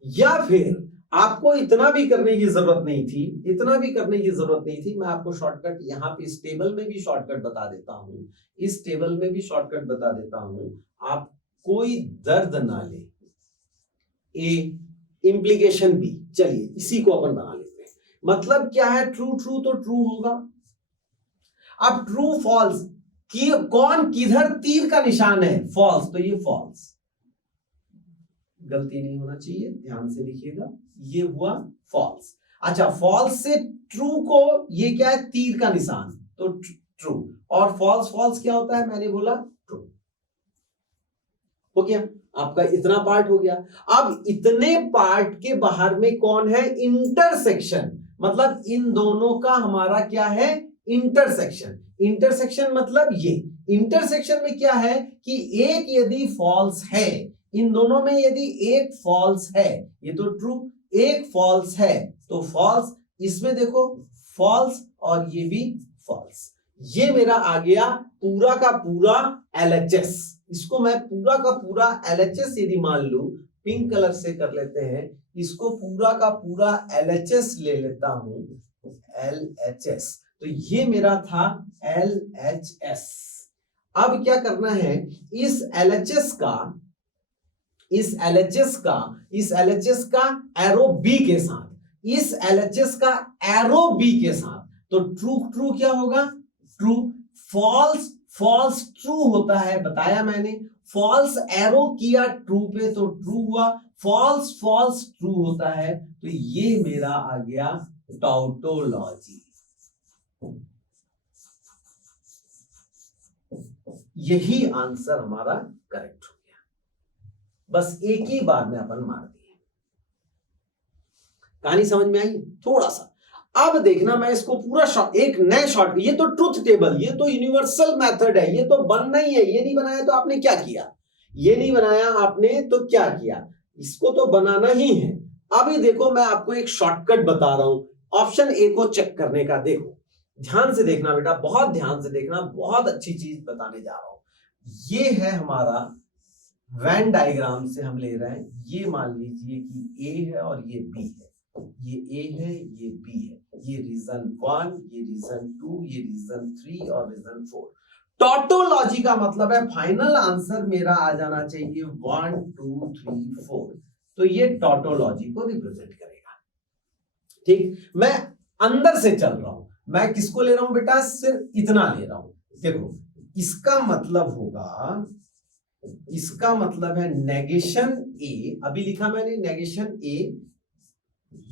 या फिर आपको इतना भी करने की जरूरत नहीं थी, मैं आपको शॉर्टकट यहां पे इस टेबल में भी शॉर्टकट बता देता हूं, आप कोई दर्द ना ले। ए इंप्लीकेशन बी, चलिए इसी को अपन बना लेते हैं। मतलब क्या है, ट्रू तो ट्रू होगा। अब ट्रू फॉल्स कि कौन किधर तीर का निशान है, फॉल्स, तो ये फॉल्स, गलती नहीं होना चाहिए, ध्यान से लिखिएगा, ये हुआ फॉल्स। अच्छा फॉल्स से ट्रू को, ये क्या है, तीर का निशान, तो ट्रू, और फॉल्स क्या होता है, मैंने बोला ट्रू। हो गया, आपका इतना पार्ट हो गया। अब इतने पार्ट के बाहर में कौन है, इंटरसेक्शन, मतलब इन दोनों का हमारा क्या है, इंटरसेक्शन मतलब ये इंटरसेक्शन में क्या है कि एक यदि फॉल्स है, इन दोनों में यदि एक फॉल्स है, ये तो ट्रू, एक फॉल्स है तो फॉल्स, इसमें देखो फॉल्स और ये भी फॉल्स। ये मेरा आ गया पूरा का पूरा LHS। इसको मैं पूरा का पूरा LHS यदि मान लूं, पिंक कलर से कर लेते हैं, इसको पूरा का पूरा LHS ले लेता हूं, LHS, तो ये मेरा था LHS। अब क्या करना है, इस LHS का एरो बी के साथ, तो ट्रू क्या होगा, ट्रू, फॉल्स फॉल्स ट्रू होता है, बताया मैंने। फॉल्स एरो किया ट्रू पे तो ट्रू हुआ, फॉल्स फॉल्स ट्रू होता है, तो ये मेरा आ गया टाउटोलॉजी। यही आंसर हमारा करेक्ट हो गया, बस एक ही बार में अपन मार दिए। कहानी समझ में आई? थोड़ा सा अब देखना, मैं इसको पूरा एक नए शॉर्ट, ये तो ट्रुथ टेबल, ये तो यूनिवर्सल मेथड है, ये तो बनना ही है। ये नहीं बनाया तो आपने क्या किया, ये नहीं बनाया आपने तो क्या किया, इसको तो बनाना ही है। अभी देखो मैं आपको एक शॉर्टकट बता रहा हूं ऑप्शन ए को चेक करने का। देखो ध्यान से देखना बेटा, बहुत ध्यान से देखना, बहुत अच्छी चीज बताने जा रहा हूं। ये है हमारा वेन डायग्राम से हम ले रहे हैं, ये मान लीजिए कि ए है और ये बी है, ये ए है ये बी है, ये रीजन 1, ये रीजन 2, ये रीजन 3 और रीजन 4। टॉटोलॉजी का मतलब है फाइनल आंसर मेरा आ जाना चाहिए 1 2 3 4, तो ये टॉटोलॉजी को रिप्रेजेंट करेगा। ठीक, मैं अंदर से चल रहा हूं, मैं किसको ले रहा हूं बेटा, सिर्फ इतना ले रहा हूं। देखो इसका मतलब होगा, इसका मतलब है नेगेशन ए, अभी लिखा मैंने नेगेशन ए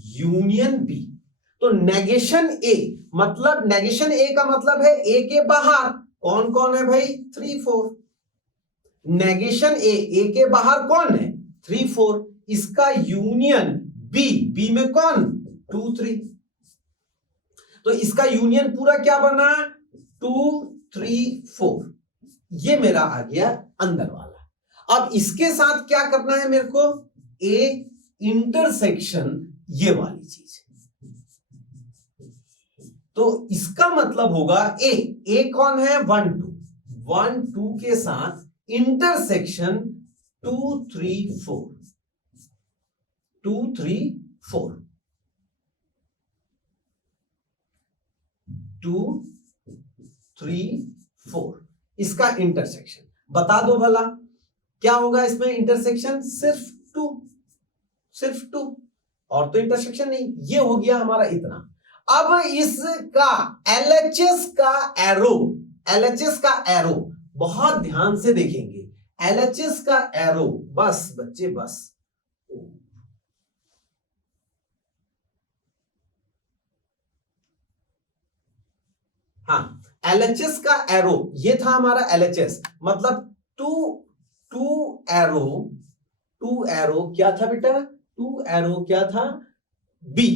यूनियन बी, तो नेगेशन ए मतलब, नेगेशन ए का मतलब है ए के बाहर कौन कौन है भाई, 3 4। नेगेशन ए के बाहर कौन है, 3 4, इसका यूनियन बी, बी में कौन 2 3, तो इसका यूनियन पूरा क्या बना 2 3 4, ये मेरा आ गया अंदर वाला। अब इसके साथ क्या करना है मेरे को, ए इंटरसेक्शन ये वाली चीज, तो इसका मतलब होगा ए कौन है 1 2 के साथ इंटरसेक्शन 2 3 4, 2 3 4, 2 3 4, इसका इंटरसेक्शन बता दो भला क्या होगा इसमें इंटरसेक्शन, सिर्फ 2 और तो इंटरसेक्शन नहीं, ये हो गया हमारा इतना। अब इसका LHS का एरो बहुत ध्यान से देखेंगे, LHS का एरो, बस बच्चे बस, हाँ LHS का एरो, ये था हमारा LHS, मतलब टू एरो क्या था बेटा, 2 एरो क्या था, B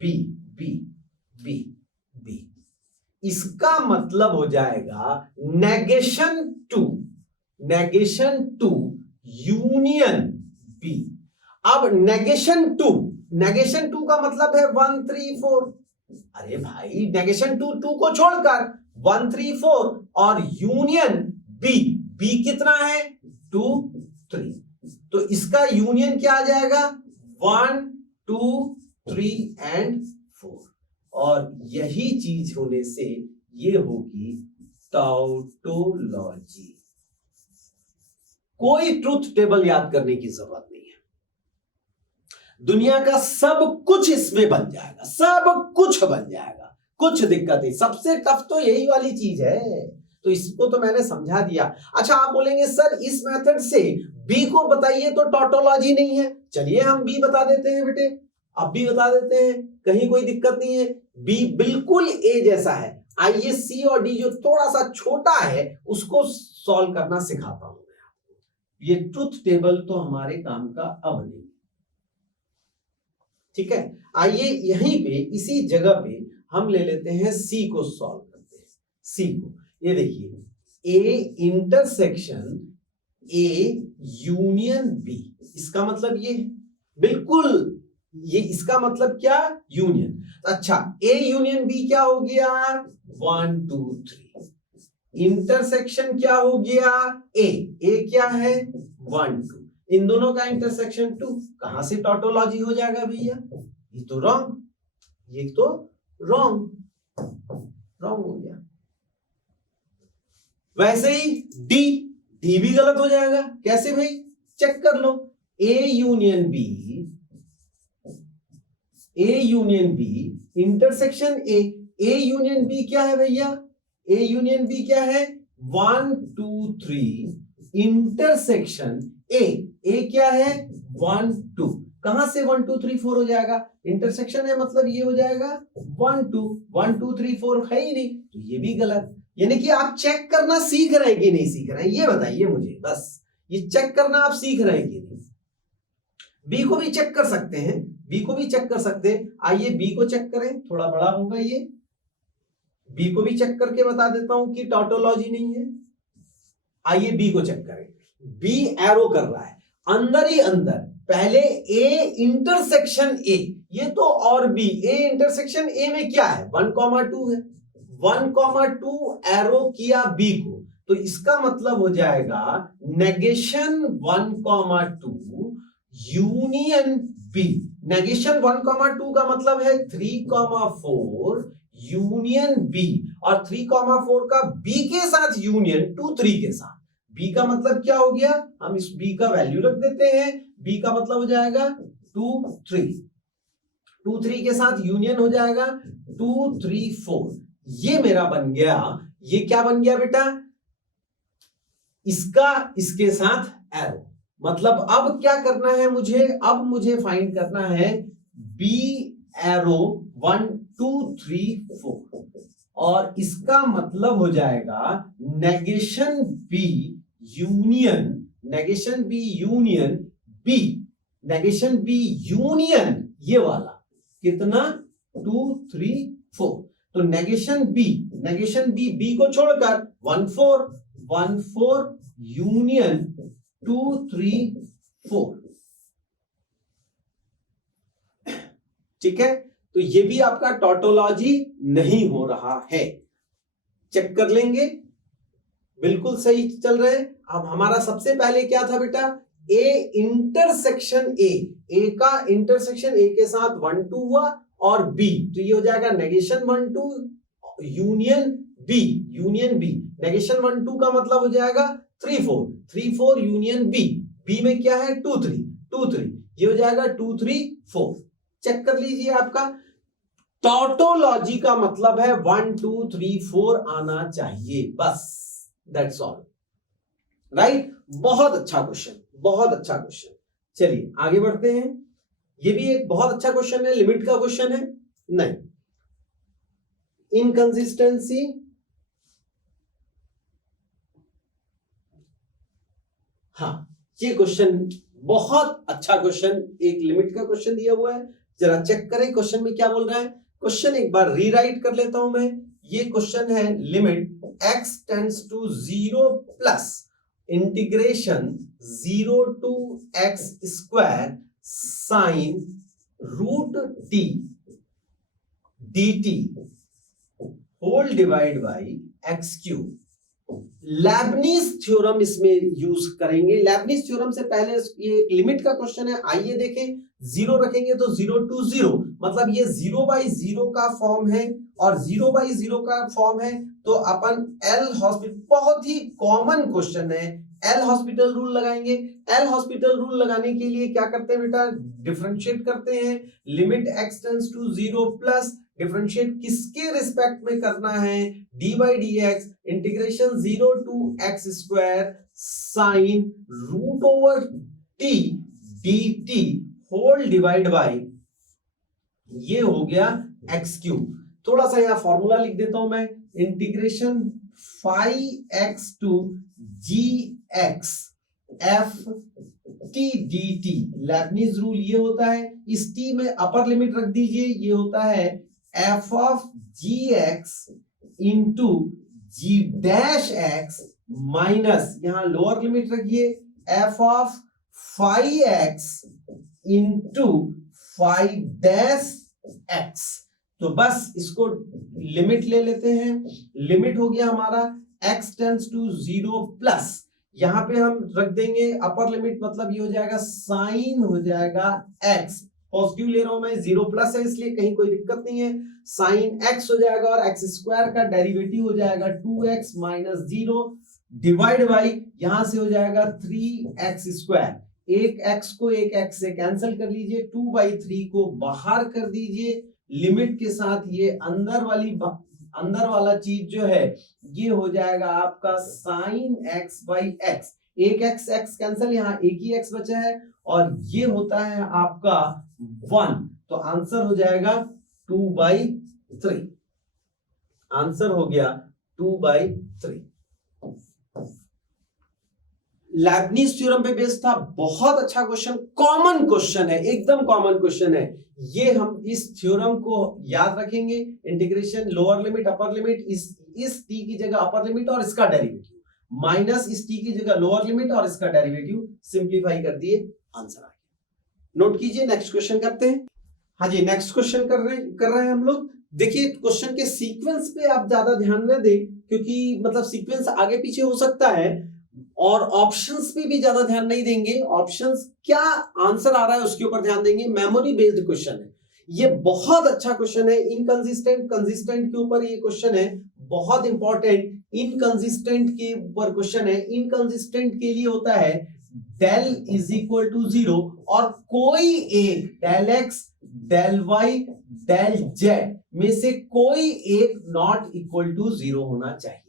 B B B B, इसका मतलब हो जाएगा नेगेशन टू यूनियन बी। अब नेगेशन टू का मतलब है 1 3 4, अरे भाई नेगेशन 2 को छोड़कर 1 3 4 और यूनियन बी कितना है 2 3, तो इसका यूनियन क्या आ जाएगा 1 2 3 एंड 4, और यही चीज होने से ये होगी टाउटोलॉजी। कोई ट्रुथ टेबल याद करने की जरूरत नहीं है, दुनिया का सब कुछ इसमें बन जाएगा, सब कुछ बन जाएगा, कुछ दिक्कत नहीं। सबसे टफ तो यही वाली चीज है, तो इसको तो मैंने समझा दिया। अच्छा आप बोलेंगे सर इस मेथड से बी को बताइए तो टॉटोलॉजी नहीं है, चलिए हम बी बता देते हैं बेटे, अब भी बता देते हैं, कहीं कोई दिक्कत नहीं है। बी बिल्कुल ए जैसा है, आइए सी और डी जो थोड़ा सा छोटा है उसको सॉल्व करना सिखाता हूं मैं आपको। ये ट्रुथ टेबल तो हमारे काम का अब नहीं, ठीक है। आइए यहीं पे इसी जगह पे हम ले लेते हैं सी को सॉल्व करते हैं। सी को ये देखिए, A intersection A union B, इसका मतलब ये बिल्कुल, ये इसका मतलब क्या यूनियन। अच्छा ए यूनियन बी क्या हो गया 1 2 3, इंटरसेक्शन क्या हो गया ए क्या है 1 2, इन दोनों का इंटरसेक्शन 2, कहां से टॉटोलॉजी हो जाएगा भैया, ये तो रॉन्ग, ये तो रॉन्ग हो गया। वैसे ही डी भी गलत हो जाएगा, कैसे भाई चेक कर लो, A union B intersection A union B क्या है भैया, ए यूनियन बी क्या है 1 2 3 इंटरसेक्शन ए क्या है 1 2, कहां से 1 2 3 4 हो जाएगा, इंटरसेक्शन है मतलब ये हो जाएगा 1 2 1 2 3 4 है ही नहीं, तो ये भी गलत। यानी कि आप चेक करना सीख रहे हैं कि नहीं सीख रहे हैं, ये बताइए मुझे, बस ये चेक करना आप सीख रहे हैं कि नहीं। बी को भी चेक कर सकते हैं, बी को भी चेक कर सकते हैं। आइए बी को चेक करें, थोड़ा बड़ा होगा ये, बी को भी चेक करके बता देता हूं कि टॉटोलॉजी नहीं है। आइए बी को चेक करें, बी एरो कर रहा है अंदर ही अंदर, पहले ए इंटरसेक्शन ए, ये तो और बी, ए इंटरसेक्शन ए में क्या है 1,2 है, 1,2 एरो किया बी को, तो इसका मतलब हो जाएगा नेगेशन 1,2 यूनियन बी। नेगेशन 1,2 का मतलब है 3,4 यूनियन बी, और 3,4 का बी के साथ यूनियन 2 3 के साथ। बी का मतलब क्या हो गया, हम इस बी का वैल्यू रख देते हैं, बी का मतलब हो जाएगा 2 3, 2 3 के साथ यूनियन हो जाएगा 2 3 4, ये मेरा बन गया। ये क्या बन गया बेटा, इसका इसके साथ एरो, मतलब अब क्या करना है मुझे, अब मुझे फाइंड करना है बी एरो 1 2 3 4, और इसका मतलब हो जाएगा negation B union, negation B union B, negation B union ये वाला कितना 2 3 4, तो नेगेशन बी बी को छोड़कर 1 4 यूनियन 2 3 4, ठीक है। तो ये भी आपका टॉटोलॉजी नहीं हो रहा है, चेक कर लेंगे, बिल्कुल सही चल रहे हैं। अब हमारा सबसे पहले क्या था बेटा, ए इंटरसेक्शन ए का इंटरसेक्शन ए के साथ 1 2 हुआ और बी, तो ये हो जाएगा नेगेशन 1 2 यूनियन बी, नेगेशन 1 2 का मतलब हो जाएगा 3 4 यूनियन बी में क्या है 2 3, ये हो जाएगा 2 3 4, चेक कर लीजिए। आपका टॉटोलॉजी का मतलब है 1 2 3 4 आना चाहिए, बस दैट्स ऑल, राइट। बहुत अच्छा क्वेश्चन, बहुत अच्छा क्वेश्चन। चलिए आगे बढ़ते हैं, ये भी एक बहुत अच्छा क्वेश्चन है, लिमिट का क्वेश्चन है नहीं, इनकंसिस्टेंसी, हाँ ये क्वेश्चन बहुत अच्छा क्वेश्चन, एक लिमिट का क्वेश्चन दिया हुआ है, जरा चेक करें क्वेश्चन में क्या बोल रहा है। क्वेश्चन एक बार रीराइट कर लेता हूं मैं, ये क्वेश्चन है limit x tends to 0 plus integration 0 to x square sine root t dt whole divide by x cube. Leibniz theorem इसमें यूज करेंगे। लेबनीज थ्योरम से पहले ये लिमिट का क्वेश्चन है, आइए देखें। 0 रखेंगे तो 0 टू 0, मतलब ये 0 बाई 0 का फॉर्म है, और 0 बाई 0 का फॉर्म है तो अपन एल हॉस्पिटल, बहुत ही कॉमन क्वेश्चन है, एल हॉस्पिटल रूल लगाएंगे। एल हॉस्पिटल रूल लगाने के लिए क्या करते हैं बेटा, डिफरेंशिएट करते हैं, limit x tends to 0 plus differentiate किसके रिस्पेक्ट में करना है, d by d x integration 0 to x square sine root over t d t whole divide by, ये हो गया एक्स क्यूब। थोड़ा सा यहां फॉर्मूला लिख देता हूं मैं, integration 5x to g x f t d t, Leibniz rule ये होता है, इस टी में अपर लिमिट रख दीजिए, ये होता है f of g x into g dash x minus, यहां लोअर लिमिट रखिए, f of 5x into 5 dash x. तो बस इसको लिमिट ले लेते हैं, लिमिट हो गया हमारा x टेंड्स टू 0 प्लस, यहां पे हम रख देंगे अपर लिमिट, मतलब ये हो जाएगा साइन हो जाएगा x, पॉजिटिव ले रहा हूं मैं, 0 प्लस है इसलिए कहीं कोई दिक्कत नहीं है, साइन x हो जाएगा और x स्क्वायर का डेरिवेटिव हो जाएगा 2x माइनस 0 डिवाइड बाई, यहां से हो जाएगा 3x स्क्वायर, एक x को एक x से कैंसिल कर लीजिए, 2/3 को बाहर कर दीजिए, लिमिट के साथ ये अंदर वाली अंदर वाला चीज जो है ये हो जाएगा आपका साइन x बाई एक्स, एक x कैंसिल, यहाँ एक ही x बचा है और ये होता है आपका 1, तो आंसर हो जाएगा 2/3। आंसर हो गया 2/3। लेबनीज थ्योरम पे बेस्ड था, बहुत अच्छा क्वेश्चन, कॉमन क्वेश्चन है, एकदम कॉमन क्वेश्चन है। ये हम इस थ्योरम को याद रखेंगे, integration lower limit upper limit, इस t की जगह अपर लिमिट और इसका डेरिवेटिव, माइनस इस t की जगह लोअर लिमिट और इसका डेरिवेटिव, सिंप्लीफाई कर दिए, आंसर आ गया। नोट कीजिए, नेक्स्ट क्वेश्चन करते हैं। हाँ जी, नेक्स्ट क्वेश्चन कर रहे हैं हम लोग। देखिए क्वेश्चन के सीक्वेंस पे आप ज्यादा ध्यान न दें, क्योंकि मतलब सीक्वेंस आगे पीछे हो सकता है, और ऑप्शंस पे भी ज्यादा ध्यान नहीं देंगे, ऑप्शंस क्या आंसर आ रहा है उसके ऊपर ध्यान देंगे। मेमोरी बेस्ड क्वेश्चन है, ये बहुत अच्छा क्वेश्चन है। इनकंसिस्टेंट कंसिस्टेंट के ऊपर ये क्वेश्चन है, बहुत इंपॉर्टेंट। इनकंसिस्टेंट के ऊपर क्वेश्चन है। इनकंसिस्टेंट के लिए होता है डेल इज इक्वल टू 0 और कोई एक del x, del y, del z में से कोई एक नॉट इक्वल टू 0 होना चाहिए।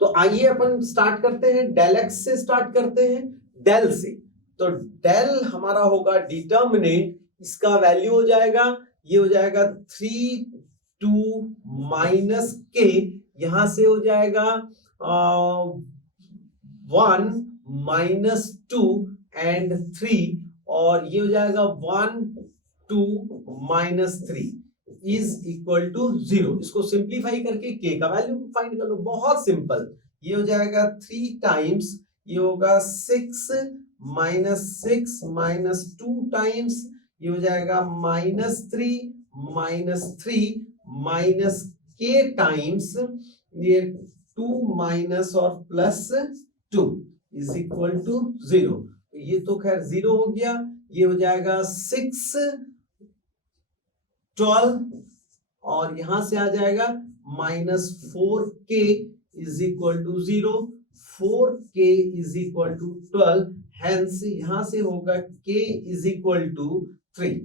तो आइए अपन स्टार्ट करते हैं, डेल एक्स से स्टार्ट करते हैं, डेल से। तो डेल हमारा होगा डिटर्मिनेंट, इसका वैल्यू हो जाएगा, ये हो जाएगा 3 2 माइनस के, यहां से हो जाएगा 1 माइनस 2 एंड 3, और ये हो जाएगा 1 2 माइनस 3 इज इक्वल टू 0। इसको सिंप्लीफाई करके k का वैल्यू फाइंड कर लो, बहुत सिंपल। ये हो जाएगा 3 टाइम्स, ये होगा 6 माइनस 2 टाइम्स, ये हो जाएगा -3 माइनस k टाइम्स ये 2 माइनस और प्लस 2 इज इक्वल टू 0। ये तो खैर 0 हो गया। ये हो जाएगा 6 12 और यहां से आ जाएगा -4k is equal to 0, 4k is equal to 12, hence यहां से होगा k is equal to 3,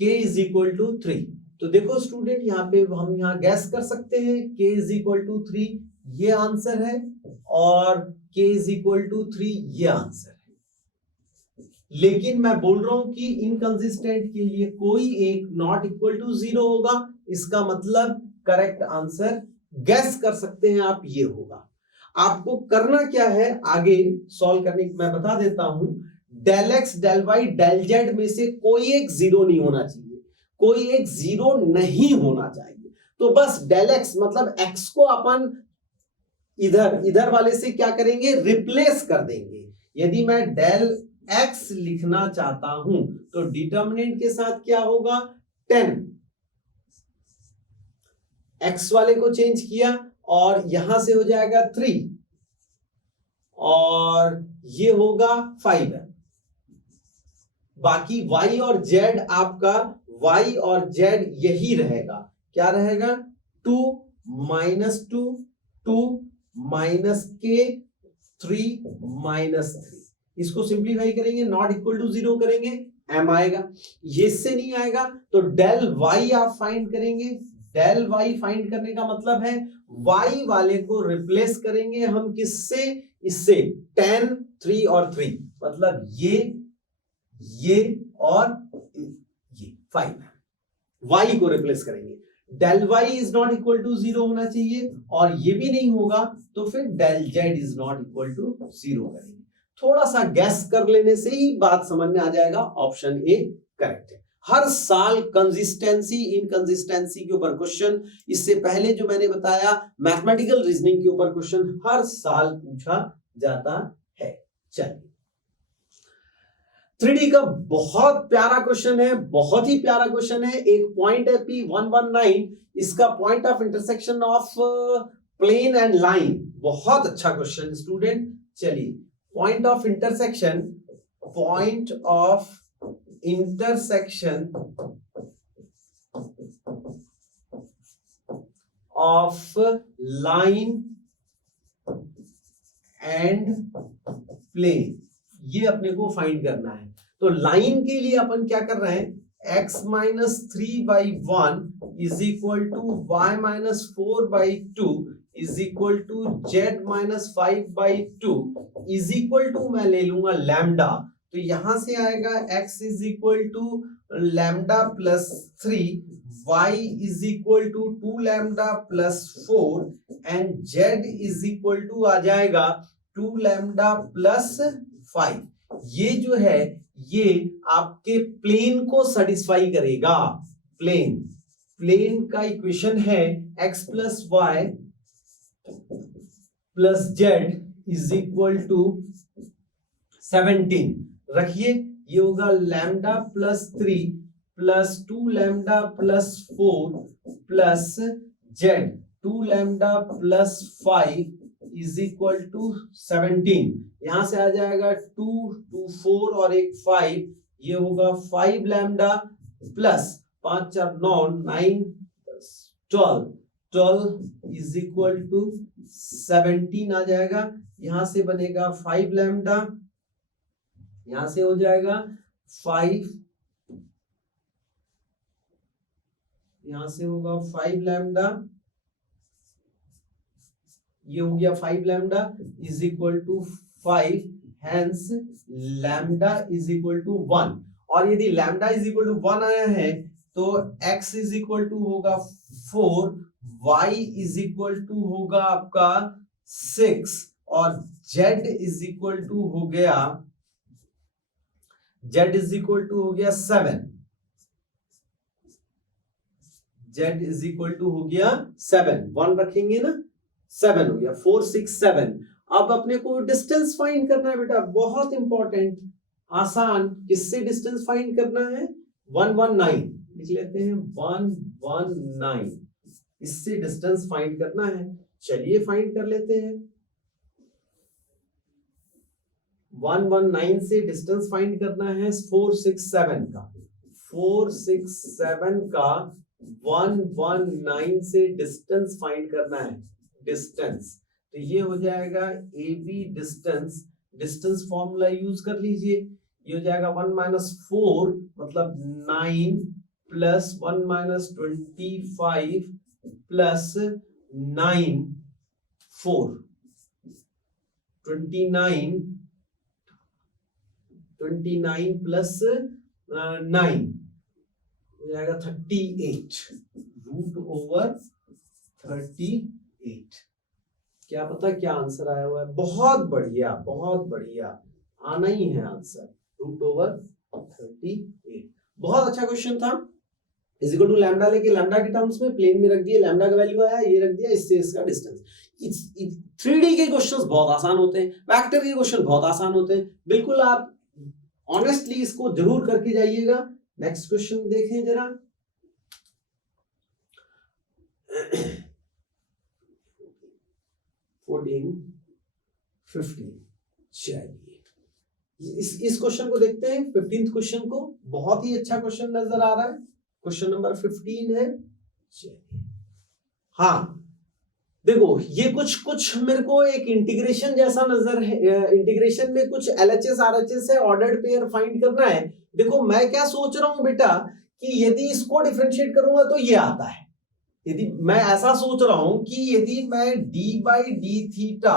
k is equal to 3। तो देखो स्टूडेंट, यहाँ पे हम यहाँ गैस कर सकते हैं k इज इक्वल टू 3 ये आंसर है, और k इज इक्वल टू 3 ये आंसर है। लेकिन मैं बोल रहा हूं कि इनकंसिस्टेंट के लिए कोई एक नॉट इक्वल टू 0 होगा, इसका मतलब करेक्ट आंसर गैस कर सकते हैं आप, ये होगा। आपको करना क्या है आगे सॉल्व करने, मैं बता देता हूं। Del x, del y, del z में से कोई एक 0 नहीं होना चाहिए, कोई एक 0 नहीं होना चाहिए। तो बस डेल एक्स मतलब एक्स को अपन इधर वाले से क्या करेंगे, रिप्लेस कर देंगे। यदि मैं डेल एक्स लिखना चाहता हूं तो डिटर्मिनेंट के साथ क्या होगा, 10, एक्स वाले को चेंज किया और यहां से हो जाएगा 3 और ये होगा 5 है। बाकी y और z आपका, y और z यही रहेगा, क्या रहेगा, 2 माइनस 2 2 माइनस के 3 माइनस 3। इसको सिंप्लीफाई करेंगे, नॉट इक्वल टू 0 करेंगे, m आएगा, ये इससे नहीं आएगा तो डेल y आप फाइंड करेंगे। डेल y फाइंड करने का मतलब है y वाले को रिप्लेस करेंगे हम किससे, इससे 10 3 और 3, मतलब ये और ये 5, y को रिप्लेस करेंगे। Del y is not equal to 0 होना चाहिए, और ये भी नहीं होगा तो फिर del z is not equal to 0 करेंगे। थोड़ा सा गैस कर लेने से ही बात समझ में आ जाएगा, ऑप्शन ए करेक्ट है। हर साल कंसिस्टेंसी इनकंसिस्टेंसी के ऊपर क्वेश्चन, इससे पहले जो मैंने बताया मैथमेटिकल रीजनिंग के ऊपर क्वेश्चन हर साल पूछा जाता है। चलिए 3D का बहुत प्यारा क्वेश्चन है, बहुत ही प्यारा क्वेश्चन है। एक पॉइंट है P119, इसका point of intersection of plane and line, बहुत अच्छा क्वेश्चन स्टूडेंट। चलिए point of intersection of line and plane, ये अपने को फाइंड करना है। तो लाइन के लिए अपन क्या कर रहे हैं, x minus 3/1 is equal to y minus 4/2 is equal to z minus 5/2 is equal to मैं ले लूंगा लैम्डा, तो यहां से आएगा x is equal to lambda plus 3, y is equal to 2 lambda plus 4 and z is equal to आ जाएगा 2 lambda plus 5। ये जो है ये आपके प्लेन को सेटिस्फाई करेगा। प्लेन का इक्वेशन है x plus y plus z is equal to 17। रखिए ये होगा lambda plus 3 plus 2 lambda plus 4 plus z 2 lambda plus 5 is equal to 17। यहां से आ जाएगा 2 2 4 और एक 5, ये होगा 5 lambda plus 5 4 9 9 12 is equal to 17 आ जाएगा। यहां से बनेगा 5 लैम्डा, यहां से हो जाएगा 5, यहां से होगा 5 लैम्डा, ये हो गया 5 lambda is equal to 5, hence lambda is equal to 1। और यदि लैम्डा इज इक्वल टू 1 आया है तो x इज इक्वल टू होगा 4, y इज इक्वल टू होगा आपका 6 और z इज इक्वल टू हो गया, z इज इक्वल टू हो गया 7, z इज इक्वल टू हो गया 7, 1 रखेंगे ना, 7 हो गया, 4 6 7। अब अपने को डिस्टेंस फाइंड करना है बेटा, बहुत इंपॉर्टेंट, आसान। किससे डिस्टेंस फाइंड करना है? 119 लिख लेते हैं, 119 इससे डिस्टेंस फाइंड करना है। चलिए फाइंड कर लेते हैं। 119 से डिस्टेंस फाइंड करना है 467 का, 467 का 119 से डिस्टेंस फाइंड करना है, डिस्टेंस। तो ये हो जाएगा A B distance, distance formula use कर लीजिए। ये हो जाएगा 1 माइनस 4 मतलब 9 प्लस 1 माइनस 25 प्लस 9 4 29 प्लस 9 हो जाएगा 38 रूट ओवर 38। क्या पता क्या आंसर आया हुआ है? बहुत बढ़िया, बहुत बढ़िया, आना ही है आंसर, रूट ओवर 38। बहुत अच्छा क्वेश्चन था। इज इक्वल टू लैम्डा लेके लैम्डा के टर्म्स में प्लेन में रख दिया, लैम्डा का वैल्यू आया, ये रख दिया, इससे इसका डिस्टेंस। 3D के क्वेश्चंस बहुत आसान होते हैं, वेक्टर के क्वेश्चन बहुत आसान होते हैं। बिल्कुल आप ऑनेस्टली इसको जरूर करके जाइएगा। नेक्स्ट क्वेश्चन देखें जरा। 14 15 चलिए इस क्वेश्चन को देखते हैं। 15th क्वेश्चन को, बहुत ही अच्छा क्वेश्चन नजर आ रहा है। क्वेश्चन नंबर 15 है। चलिए हाँ देखो, ये कुछ मेरे को एक इंटीग्रेशन जैसा नजर है। इंटीग्रेशन में कुछ LHS RHS है, ऑर्डर्ड पेयर फाइंड करना है। देखो मैं क्या सोच रहा हूं बेटा कि यदि इसको डिफरेंशिएट करूंगा तो ये आता है। यदि मैं ऐसा सोच रहा हूं कि यदि मैं d/d theta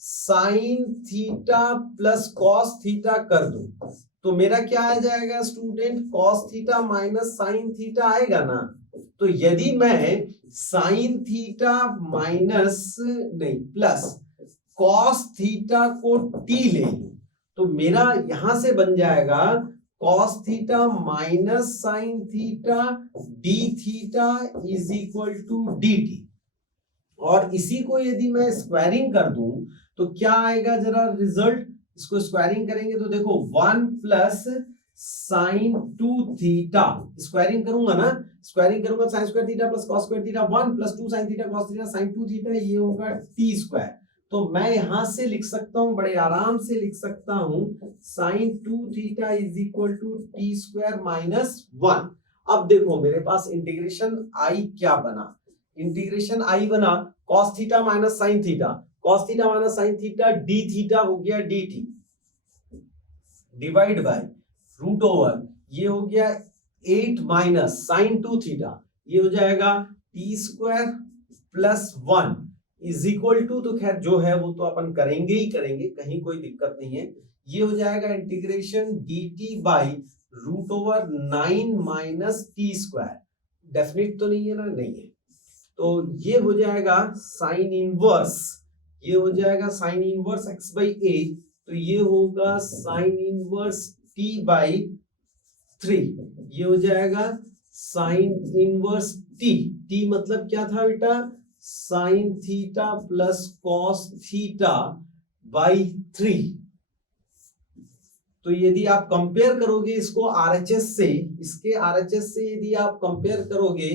sine theta plus cos theta कर दूं तो मेरा क्या आ जाएगा student? Cos theta minus sine theta आएगा ना। तो यदि मैं साइन थीटा माइनस नहीं प्लस कॉस थीटा को t ले लूं तो मेरा यहां से बन जाएगा cos theta minus sine theta d theta is equal to dt। और इसी को यदि मैं स्क्वायरिंग कर दूं तो क्या आएगा जरा रिजल्ट? इसको स्क्वायरिंग करेंगे तो देखो 1 प्लस साइन 2 थीटा, स्क्वायरिंग करूंगा ना, स्क्वायरिंग करूंगा sign square theta plus cos square theta 1 plus 2 sign theta cos theta sine 2 theta, ये होगा टी स्क्वायर। तो मैं यहां से लिख सकता हूं, बड़े आराम से लिख सकता हूं sine 2 theta is equal to t square minus 1। अब देखो मेरे पास इंटीग्रेशन आई क्या बना? इंटीग्रेशन आई बना cos theta minus sine theta, cos theta minus sine theta d theta हो गया dt divide by root over, ये हो गया 8 माइनस साइन 2 थीटा, ये हो जाएगा t square plus 1 is equal to, तो खैर जो है वो तो अपन करेंगे ही करेंगे, कहीं कोई दिक्कत नहीं है। ये हो जाएगा integration dt by root over 9 minus t square, definite तो नहीं है ना, नहीं है, तो ये हो जाएगा साइन इनवर्स, ये हो जाएगा साइन इनवर्स x बाई ए, तो ये होगा साइन इनवर्स t बाई 3, ये हो जाएगा साइन इनवर्स t मतलब क्या था बेटा, sine theta plus cos theta by 3। तो यदि आप कंपेयर करोगे इसको आरएचएस से, इसके आरएचएस से यदि आप कंपेयर करोगे,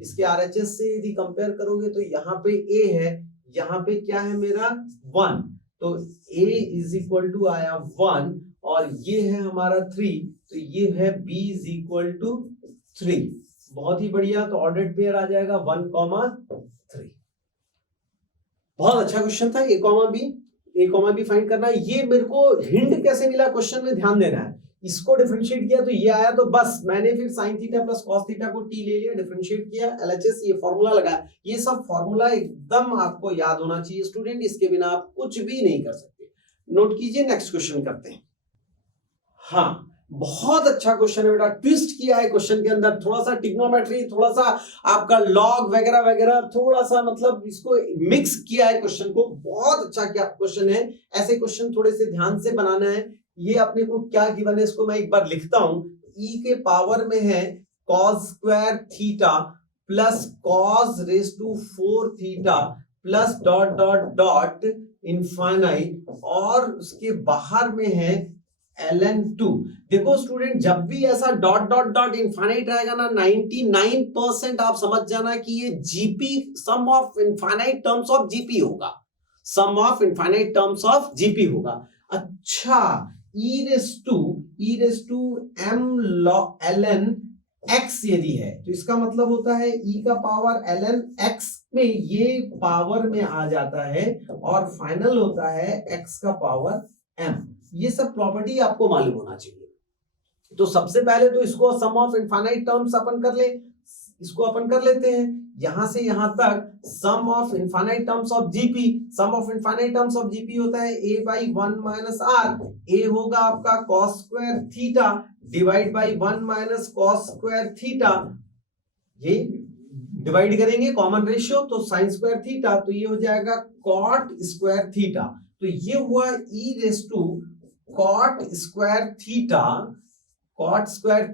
इसके आरएचएस से यदि कंपेयर करोगे, तो यहाँ पे a है, यहाँ पे क्या है मेरा 1, तो a इज इक्वल टू आया 1 और ये है हमारा 3, तो ये है b इज इक्वल टू 3। बहुत ही बढ़िया, तो ऑर्डर्ड पेयर आ जाएगा 1,3। बहुत अच्छा क्वेश्चन था। ए कॉमा बी फाइंड करना है। ये मेरे को हिंट कैसे मिला क्वेश्चन में ध्यान देना है। इसको डिफरेंशिएट किया तो ये आया, तो बस मैंने फिर sine theta plus cos theta को टी ले लिया, डिफरेंशिएट किया, एलएचएस ये फॉर्मूला लगाया। ये सब फॉर्मूला एकदम आपको याद होना चाहिए स्टूडेंट, इसके बिना आप कुछ भी नहीं कर सकते। नोट कीजिए, नेक्स्ट क्वेश्चन करते हैं। हाँ, बहुत अच्छा क्वेश्चन है बेटा, ट्विस्ट किया है क्वेश्चन के अंदर, थोड़ा सा टिग्नोमेट्री, थोड़ा सा आपका लॉग वगैरह वगैरह, थोड़ा सा मतलब इसको मिक्स किया है क्वेश्चन को। बहुत अच्छा क्या क्वेश्चन है, ऐसे क्वेश्चन थोड़े से ध्यान से बनाना है। ये अपने को क्या गिवन है, इसको मैं एक बार लिखता हूं। e के पावर में है cos square theta plus cos raise to 4 theta plus dot dot dot infinite, और उसके बाहर में है ln2। देखो स्टूडेंट, जब भी ऐसा डॉट डॉट डॉट इनफाइनाइट रहेगा ना, 99% आप समझ जाना कि ये GP, sum of infinite terms of GP होगा, sum of infinite terms of GP होगा। अच्छा, e raise to m ln x यदि है, तो इसका मतलब होता है e का पावर ln x में ये पावर में आ जाता है और फाइनल होता है x का पावर m। ये सब प्रॉपर्टी आपको मालूम होना चाहिए। तो सबसे पहले तो इसको सम ऑफ इनफाइनाइट टर्म्स अपन कर ले, इसको अपन कर लेते हैं। यहां से यहां तक sum of infinite terms of GP, sum of infinite terms of GP होता है a by 1 minus r। a होगा आपका cos square theta divide by 1 minus cos square theta, ये डिवाइड करेंगे कॉमन रेशियो, तो साइन स्क्वायर थीटा, तो ये हो जाएगा cot स्क्वायर थीटा। तो ये हुआ e raise to cot square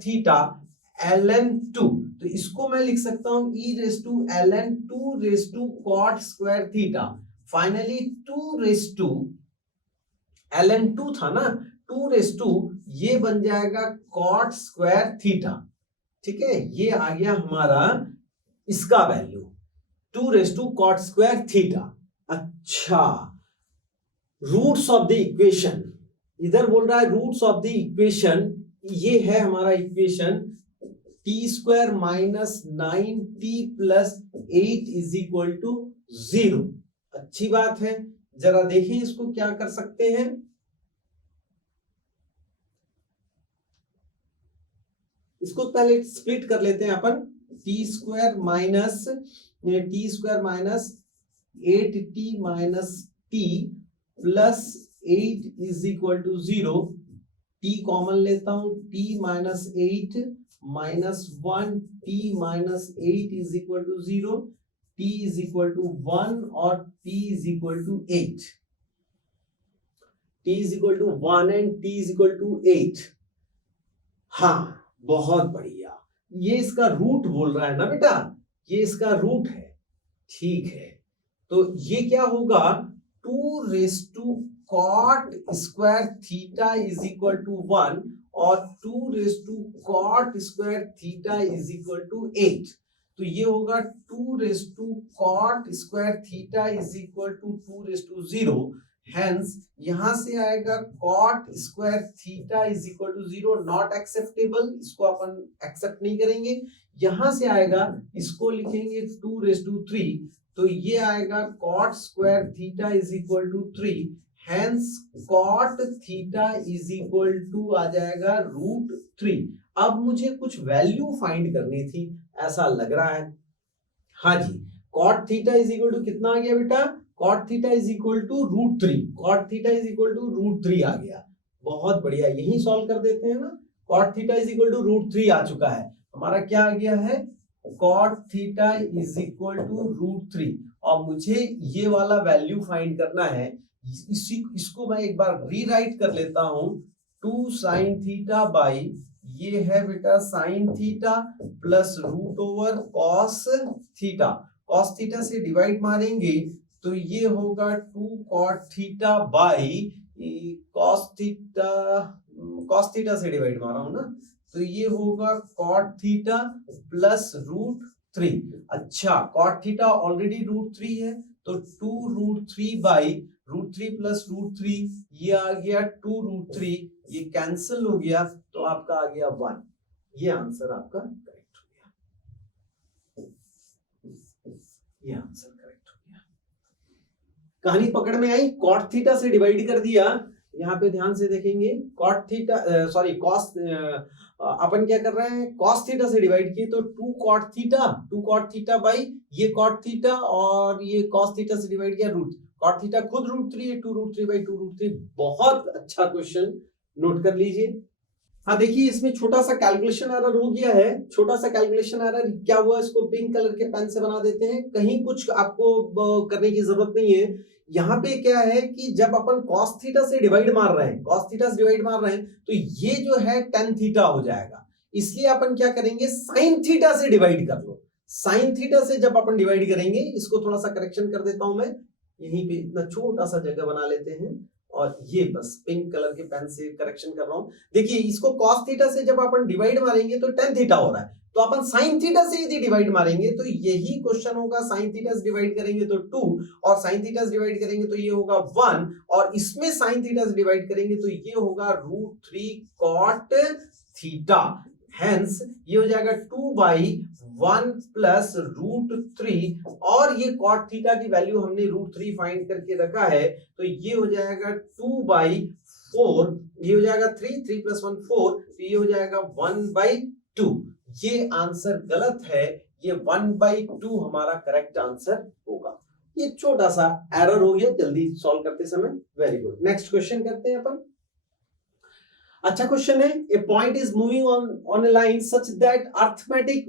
theta ln2। तो इसको मैं लिख सकता हूं e raise to ln2 raise to cot square theta. Finally 2 raise to ln2 था ना, 2 रेज टू ये बन जाएगा cot स्क्वायर थीटा। ठीक है, ये आ गया हमारा इसका value 2 raise to cot square theta. अच्छा, रूट्स ऑफ द इक्वेशन, इधर बोल रहा है रूट्स ऑफ द इक्वेशन, ये है हमारा equation t square minus 9t plus 8 is equal to 0। अच्छी बात है, जरा देखें इसको क्या कर सकते हैं। इसको पहले स्प्लिट कर लेते हैं अपन, T square minus 8t minus t plus 8 is equal to 0। t common लेता हूं, t minus 8 minus 1, t minus 8 is equal to 0, t is equal to 1 और t is equal to 8, t is equal to 1 and t is equal to 8। हाँ, बहुत बढ़िया, ये इसका root बोल रहा है ना बेटा, ये इसका रूट है। ठीक है, तो ये क्या होगा, 2 raise to cot square theta is equal to 1 और 2 raise to cot square theta is equal to 8। तो ये होगा 2 raise to cot square theta is equal to 2 raise to 0। Hence यहां से आएगा cot square theta is equal to 0, not acceptable, इसको अपन accept नहीं करेंगे। यहां से आएगा, इसको लिखेंगे 2 रेज टू 3, तो ये आएगा cot square theta is equal to 3। Hence cot theta is equal to आ जाएगा √3। अब मुझे कुछ वैल्यू फाइंड करनी थी ऐसा लग रहा है। हाँ जी, cot theta is equal to कितना आ गया बेटा, cot theta is equal to √3, cot theta is equal to √3 आ गया। बहुत बढ़िया, यही सॉल्व कर देते हैं ना। Cot theta is equal to √3 आ चुका है हमारा, क्या आ गया है, cot theta is equal to √3। और मुझे ये वाला वैल्यू फाइंड करना है, इसको मैं एक बार रीराइट कर लेता हूं, 2 sin थीटा बाई, ये है बेटा sin theta plus √cos theta, cos theta से डिवाइड मारेंगे तो ये होगा 2 cot theta by cos theta से डिवाइड मारा हूं ना, तो ये होगा cot थीटा प्लस √3। अच्छा, cot थीटा ऑलरेडी √3 है तो 2√3 बाई √3 प्लस √3, ये आ गया 2√3, ये कैंसिल हो गया तो आपका आ गया 1। ये आंसर आपका करेक्ट हो गया, ये आंसर करेक्ट हो गया। कहानी पकड़ में आई, cot थीटा से डिवाइड कर दिया। यहाँ पे ध्यान से देखेंगे, cot थीटा सॉरी cos, अपन क्या कर रहे हैं, cos थीटा से डिवाइड किए तो 2 cot थीटा बाई ये cot थीटा और ये cos थीटा से डिवाइड किया cot थीटा खुद √3 है, 2√3 बाई 2√3। बहुत अच्छा क्वेश्चन, नोट कर लीजिए। हाँ देखिए, इसमें छोटा सा कैलकुलेशन एरर हो गया है। छोटा सा कैलकुलेशन एरर क्या हुआ, इसको पिंक कलर के पेन से बना देते हैं, कहीं कुछ आपको करने की जरूरत नहीं है। यहाँ पे क्या है कि जब अपन cos थीटा से डिवाइड मार रहे हैं, cos थीटा से डिवाइड मार रहे हैं तो ये जो है tan थीटा हो जाएगा, इसलिए अपन क्या करेंगे, sin थीटा से डिवाइड कर लो। sin थीटा से जब अपन डिवाइड करेंगे, इसको थोड़ा सा करेक्शन कर देता हूं मैं, यहीं पे इतना छोटा सा जगह बना लेते हैं और ये बस पिंक कलर के पेन से करेक्शन कर रहा हूं। देखिए, इसको cos थीटा से जब अपन डिवाइड मारेंगे तो tan थीटा हो रहा है, तो अपन sin थीटा से यदि डिवाइड मारेंगे तो यही क्वेश्चन होगा, sin थीटा से डिवाइड करेंगे तो 2 और sin थीटा से डिवाइड करेंगे तो ये होगा 1 और इसमें sin थीटा से डिवाइड करेंगे तो ये होगा √3 cot थीटा। हेंस ये हो जाएगा 2/1 प्लस √3 और ये cot थीटा की वैल्यू हमने √3 फाइंड करके रखा है तो ये हो जाएगा 2/4, ये हो जाएगा 3 प्लस 1 4, तो ये हो जाएगा 1/2। ये आंसर गलत है, ये 1/2 हमारा करेक्ट आंसर होगा। ये छोटा सा एरर हो गया जल्दी सॉल्व करते समय। वेरी गुड, नेक्स्ट क्वेश्चन करते हैं अपन। अच्छा क्वेश्चन है, a point is moving on a line such that arithmetic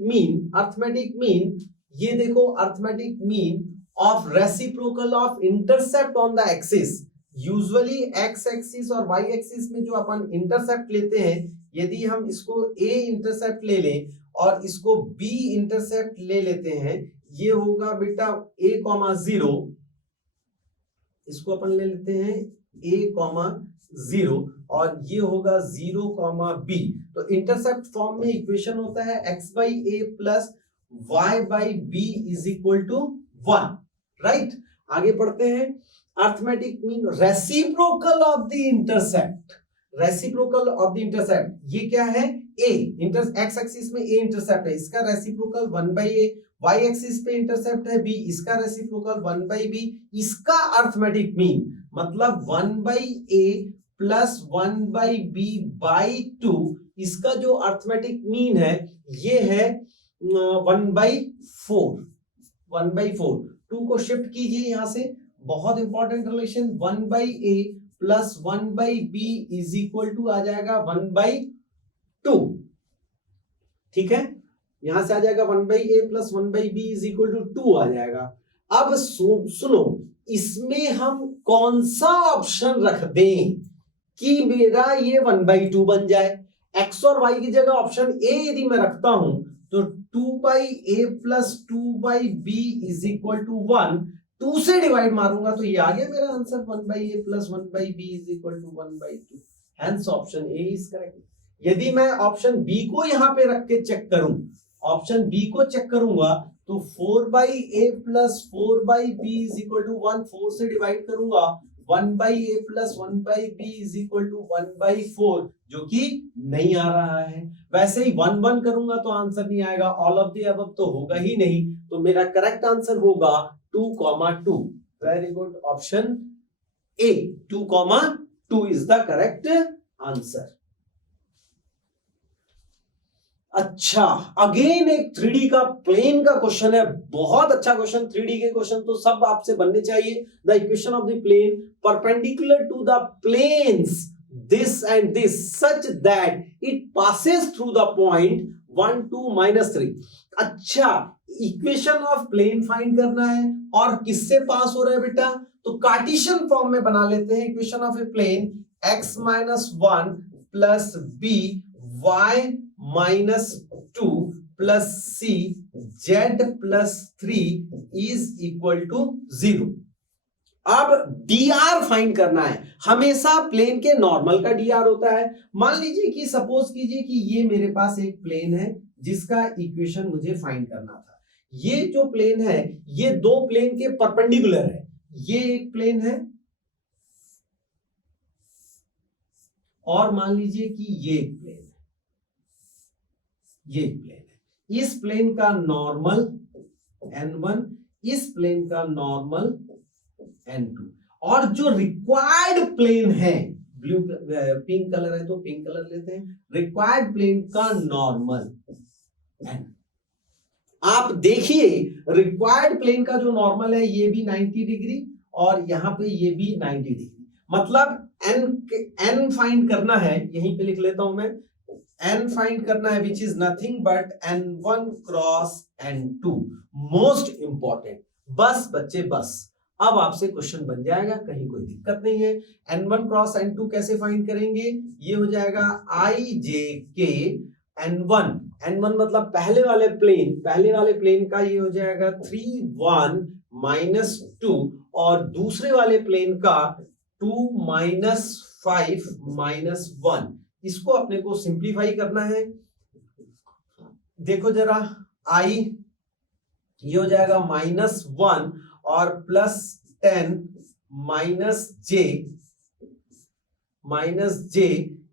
mean, ये देखो arithmetic mean of reciprocal of intercept on the axis. Usually x axis और वाई एक्सिस में जो अपन इंटरसेप्ट लेते हैं, यदि हम इसको ए इंटरसेप्ट ले लें और इसको बी इंटरसेप्ट ले लेते हैं, ये होगा बेटा a,0, इसको अपन ले लेते हैं a,0 और ये होगा 0,b। तो इंटरसेप्ट फॉर्म में इक्वेशन होता है x/a plus y/b is equal to 1, right. आगे पढ़ते हैं, arithmetic mean reciprocal of the intercept, reciprocal of the intercept, ये क्या है, a एक्स एक्सिस में a इंटरसेप्ट है, इसका रेसिप्रोकल 1/a, y एक्सिस पे इंटरसेप्ट है b, इसका रेसिप्रोकल 1/b, इसका अर्थमेटिक मीन मतलब 1/a प्लस 1/b/2, इसका जो अर्थमेटिक मीन है ये है 1/4। 2 को शिफ्ट कीजिए यहां से, बहुत important relation, 1/a plus 1/b is equal to आ जाएगा 1/2, ठीक है। यहां से आ जाएगा 1/a plus 1/b is equal to 2 आ जाएगा। अब सुनो, इसमें हम कौन सा ऑप्शन रख दें कि मेरा ये 1/2 बन जाए। x और y की जगह ऑप्शन a यदि मैं रखता हूं तो 2/a plus 2/b is equal to 1, 2 से डिवाइड मारूंगा तो ये आ गया मेरा answer 1/a plus 1/b is equal to 1/2। Hence option A is correct. यदि मैं ऑप्शन बी को यहां पे रख के चेक करूं, ऑप्शन बी को चेक करूंगा तो 4/a plus 4/b is equal to 1, 4 से डिवाइड करूंगा 1/a plus 1/b is equal to 1/4, जो कि नहीं आ रहा है। वैसे ही 1 करूंगा तो आंसर नहीं आएगा, ऑल ऑफ द अबव तो होगा ही नहीं, तो मेरा करेक्ट आंसर होगा 2,2। Very good, option A, 2, is the correct answer. अच्छा, अगेन एक 3D का प्लेन का क्वेश्चन है, बहुत अच्छा क्वेश्चन। 3D के क्वेश्चन तो सब आपसे बनने चाहिए। The equation of the plane perpendicular to the planes this and this such that it passes through the point 1, 2, -3। अच्छा, इक्वेशन ऑफ प्लेन फाइंड करना है और किससे पास हो रहा है बेटा? तो कार्टेशियन फॉर्म में बना लेते हैं equation of a plane x - 1 plus b y -2 plus c z plus 3 is equal to 0। अब dr फाइंड करना है। हमेशा प्लेन के नॉर्मल का dr होता है। मान लीजिए कि सपोज कीजिए कि ये मेरे पास एक प्लेन है जिसका इक्वेशन मुझे फाइंड करना था। ये जो प्लेन है ये दो प्लेन के परपेंडिकुलर है। ये एक प्लेन है और मान लीजिए कि ये एक प्लेन है, ये एक प्लेन है। इस प्लेन का नॉर्मल n1, इस प्लेन का नॉर्मल n2, और जो रिक्वायर्ड प्लेन है, ब्लू पिंक कलर है तो पिंक कलर लेते हैं, रिक्वायर्ड प्लेन का नॉर्मल n। आप देखिए रिक्वायर्ड प्लेन का जो नॉर्मल है ये भी 90 डिग्री और यहां पे ये भी 90 डिग्री। मतलब n फाइंड करना है, यहीं पे लिख लेता हूं मैं, n फाइंड करना है which is nothing but n1 cross n2, most important. बस बच्चे बस, अब आपसे क्वेश्चन बन जाएगा, कहीं कोई दिक्कत नहीं है। n1 क्रॉस n2 कैसे फाइंड करेंगे? ये हो जाएगा i j k n1, n1 मतलब पहले वाले प्लेन का ये हो जाएगा 3, 1 -2 और दूसरे वाले प्लेन का 2 -5 -1। इसको अपने को सिंप्लीफाई करना है। देखो जरा, i ये हो जाएगा -1 और +10 -j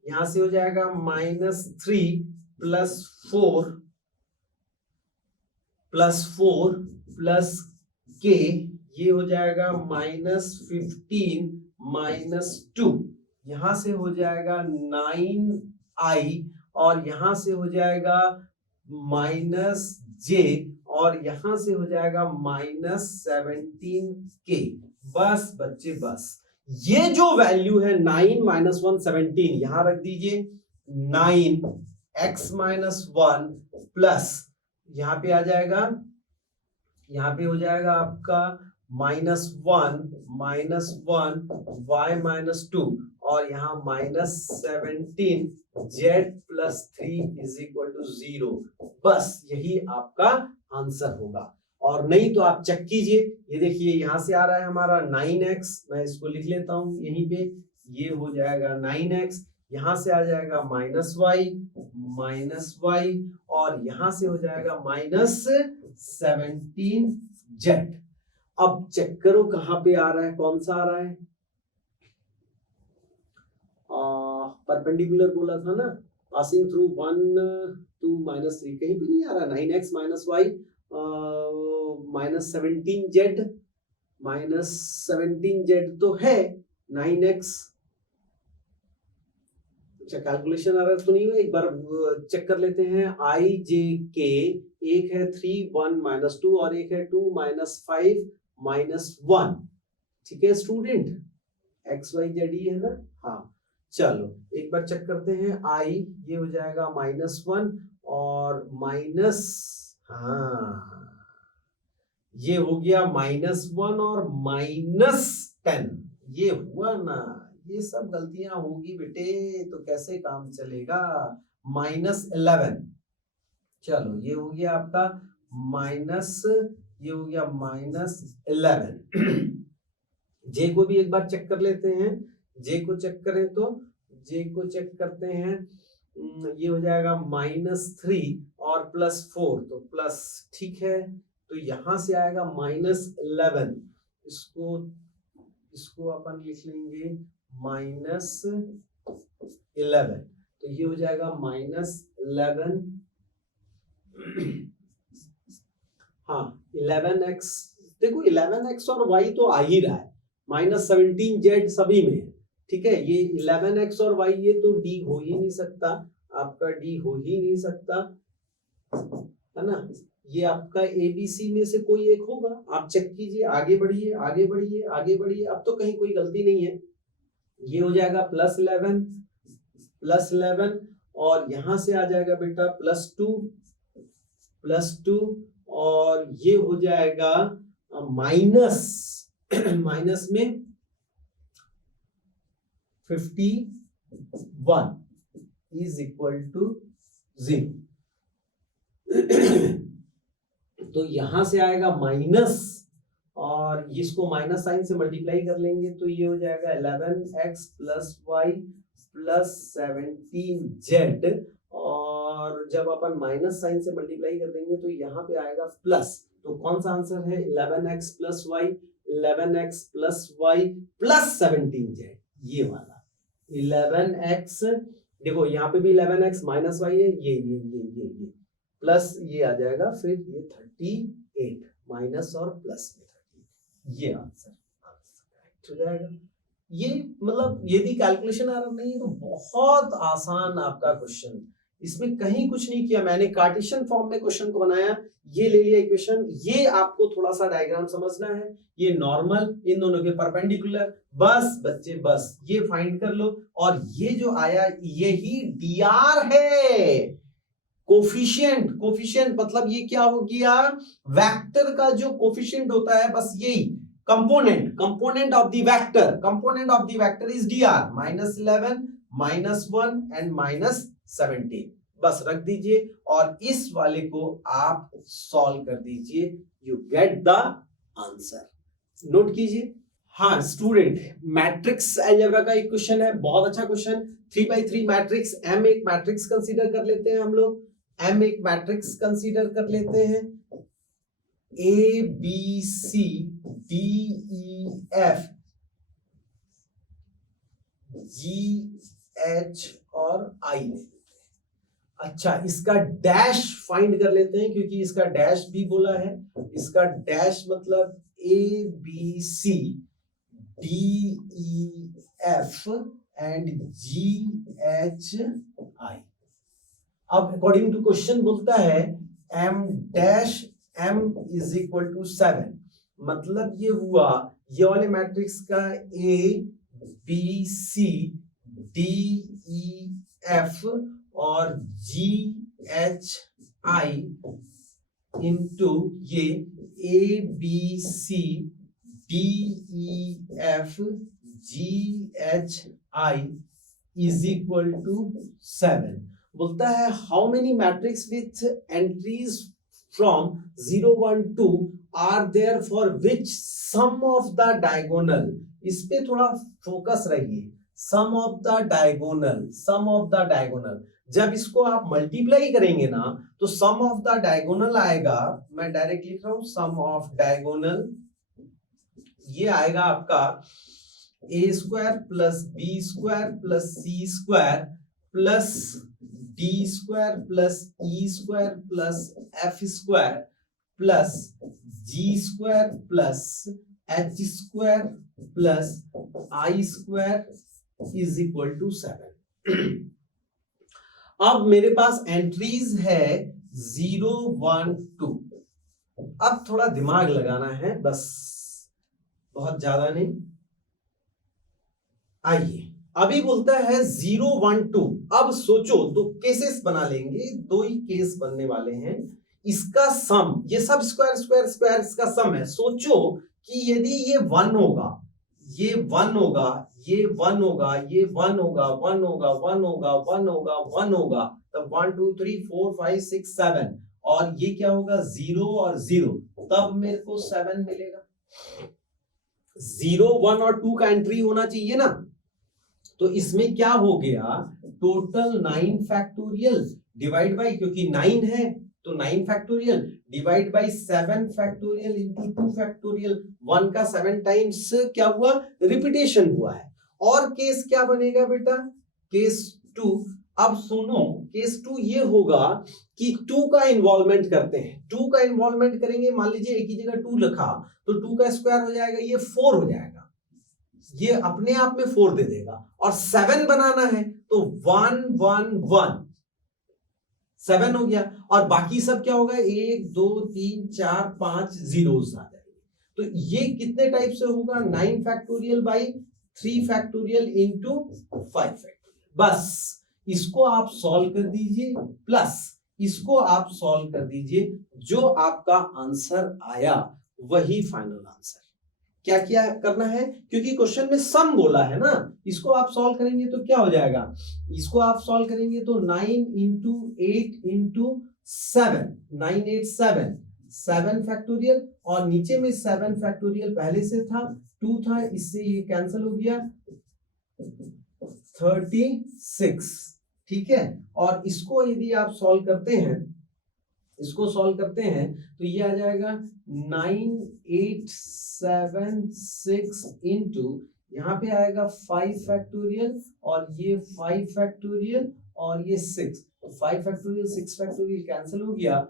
यहां से हो जाएगा -3 +4 k, ये हो जाएगा -15 -2, यहां से हो जाएगा 9i और यहां से हो जाएगा -j और यहां से हो जाएगा -17k। बस बच्चे बस, ये जो वैल्यू है 9 - 1 17 यहां रख दीजिए। 9x - 1 प्लस यहां पे आ जाएगा, यहां पे हो जाएगा आपका -1 y -2 और यहाँ -17 z + 3 = 0। बस यही आपका आंसर होगा। और नहीं तो आप चेक कीजिए, ये देखिए यहां से आ रहा है हमारा 9x, मैं इसको लिख लेता हूं यहीं पे, ये हो जाएगा 9x, यहां से आ जाएगा -y और यहां से हो जाएगा -17z। अब चेक करो कहां पे आ रहा है, कौन सा आ रहा है? परपेंडिकुलर बोला था ना, पासिंग थ्रू 1, 2 -3, कहीं पे नहीं आ रहा। 9x - y -17z तो है 9x। अच्छा, कैलकुलेशन आ रहा है तो नहीं हुआ, एक बार चेक कर लेते हैं। i j k, एक है 3, 1 -2 और एक है 2 -5 -1। ठीक है स्टूडेंट, x y z ही है ना? हाँ, चलो एक बार चेक करते हैं। i ये हो जाएगा -1 और हाँ ये हो गया -1 और -10, ये हुआ ना। ये सब गलतियां होगी बेटे तो कैसे काम चलेगा। -11, चलो ये हो गया आपका ये हो गया -11। जे को भी एक बार चेक कर लेते हैं। जे को चेक करें तो जे को चेक करते हैं, ये हो जाएगा -3 और +4 तो प्लस, ठीक है। तो यहां से आएगा -11, इसको अपन लिख लेंगे -11, तो ये हो जाएगा -11। हाँ 11x, देखो 11x और y तो आ ही रहा है, -17z सभी में है, ठीक है। ये 11x और y ये तो d हो ही नहीं सकता, आपका d हो ही नहीं सकता, है ना। ये आपका ABC में से कोई एक होगा, आप चेक कीजिए, आगे बढ़िए आगे बढ़िए आगे बढ़िए, अब तो कहीं कोई गलती नहीं है। ये हो जाएगा +11 और यहां से आ जाएगा बेटा +2 और ये हो जाएगा माइनस में 51 इज इक्वल टू 0। तो यहां से आएगा माइनस और इसको माइनस साइन से मल्टीप्लाई कर लेंगे तो ये हो जाएगा 11x + y + 17z और जब अपन माइनस साइन से मल्टीप्लाई कर देंगे तो यहाँ पे आएगा प्लस। तो कौन सा आंसर है? 11x + y + 17z, ये वाला 11x। देखो यहाँ पे भी 11x - y है, ये प्लस ये आ जाएगा, फिर ये 38 माइनस और प्लस में 30, ये आंसर हो जाएगा। ये मतलब यदि कैलकुलेशन एरर नहीं है तो बहुत आसान आपका क्वेश्चन, इसमें कहीं कुछ नहीं किया मैंने, कार्टेशियन फॉर्म में क्वेश्चन को बनाया, ये ले लिया इक्वेशन, ये आपको थोड़ा सा डायग्राम समझना है, ये नॉर्मल इन दोनों के परपेंडिकुलर, बस बच्चे बस ये फाइंड कर लो। और ये जो आया यही dr है, कोफिशिएंट मतलब ये क्या हो गया, वेक्टर का जो कोफिशिएंट होता है, बस यही component of the vector is dr, -11 -1 and -17, बस रख दीजिए और इस वाले को आप सॉल्व कर दीजिए, you get the answer. Note कीजिए। हाँ स्टूडेंट, मैट्रिक्स अलजेब्रा का एक क्वेश्चन है, बहुत अच्छा क्वेश्चन, 3x3 मैट्रिक्स, M एक मैट्रिक्स कंसीडर कर लेते हैं हम लोग, M एक मैट्रिक्स कंसीडर कर लेते हैं, A B C D E F G H और I ले लेते हैं। अच्छा, इसका डैश फाइंड कर लेते हैं क्योंकि इसका डैश भी बोला है, इसका डैश मतलब A B C D E F and G H I। अब अकॉर्डिंग टू क्वेश्चन बोलता है M dash M is equal to 7, मतलब ये हुआ ये वाले मैट्रिक्स का A B C D E F और G H I इंटू ये A B C D E F G H I is equal to 7। बोलता है how many matrix with entries from 0 1 2 are there for which sum of the diagonal, इस पे थोड़ा focus रहिए, सम of the diagonal, जब इसको आप मल्टीप्लाई करेंगे ना तो सम ऑफ द डायगोनल आएगा, मैं डायरेक्ट लिख रहा हूं सम ऑफ डायगोनल, ये आएगा आपका a square plus b square plus c square plus d square plus e square plus f square plus g square plus h square plus i square is equal to 7। अब मेरे पास entries है 0 1 2, अब थोड़ा दिमाग लगाना है बस, बहुत ज्यादा नहीं। आइए अभी बोलता है 0 1 2, अब सोचो दो केसेस बना लेंगे, दो ही केस बनने वाले हैं, इसका सम, ये सब स्क्वायर स्क्वायर स्क्वायर इसका सम है। सोचो कि यदि ये 1 होगा, ये 1 होगा, ये 1 होगा, ये 1 होगा, 1 होगा, 1 होगा, 1 होगा, 1 होगा, तब 1 2 3 4 5 6 7 और ये क्या होगा 0 और 0, तब मेरे को 7 मिलेगा। 0 1 और 2 का एंट्री होना चाहिए ना, तो इसमें क्या हो गया, टोटल 9 फैक्टोरियल डिवाइड बाय, क्योंकि 9 है तो 9 factorial divide by 7 factorial into 2 factorial, 1 का 7 टाइम्स क्या हुआ, रिपीटेशन हुआ है। और केस क्या बनेगा बेटा, केस 2। अब सुनो, केस 2 ये होगा कि 2 का इन्वॉल्वमेंट करते हैं, 2 का इन्वॉल्वमेंट करेंगे, मान लीजिए एक ही जगह 2 लिखा तो 2 का स्क्वायर हो जाएगा, ये 4 हो जाएगा, ये अपने आप में 4 दे देगा, और 7 बनाना है तो 1 1 1 7 हो गया, और बाकी सब क्या होगा 1 2 3 4 5 जीरोस आ जाएंगे। तो ये कितने टाइप से होगा 9 factorial by 3 factorial into 5 factorial. बस इसको आप सॉल्व कर दीजिए, प्लस इसको आप सॉल्व कर दीजिए, जो आपका आंसर आया वही फाइनल आंसर। क्या क्या करना है, क्योंकि क्वेश्चन में सम बोला है ना, इसको आप सॉल्व करेंगे तो क्या हो जाएगा, इसको आप सॉल्व करेंगे तो 9 इंटू 8 इंटू 7 9 8 7 7 फैक्टोरियल, और नीचे में 7 फैक्टोरियल पहले से था 2 था, इससे ये कैंसिल हो गया 36। ठीक है, और इसको यदि आप सॉल्व करते हैं, इसको सॉल्व करते हैं तो ये आ जाएगा 9876 इंटू यहाँ पे आएगा 5 फैक्टोरियल, और ये 5 फैक्टोरियल और ये 6, 5 फैक्टोरियल 6 फैक्टोरियल कैंसिल हो गया,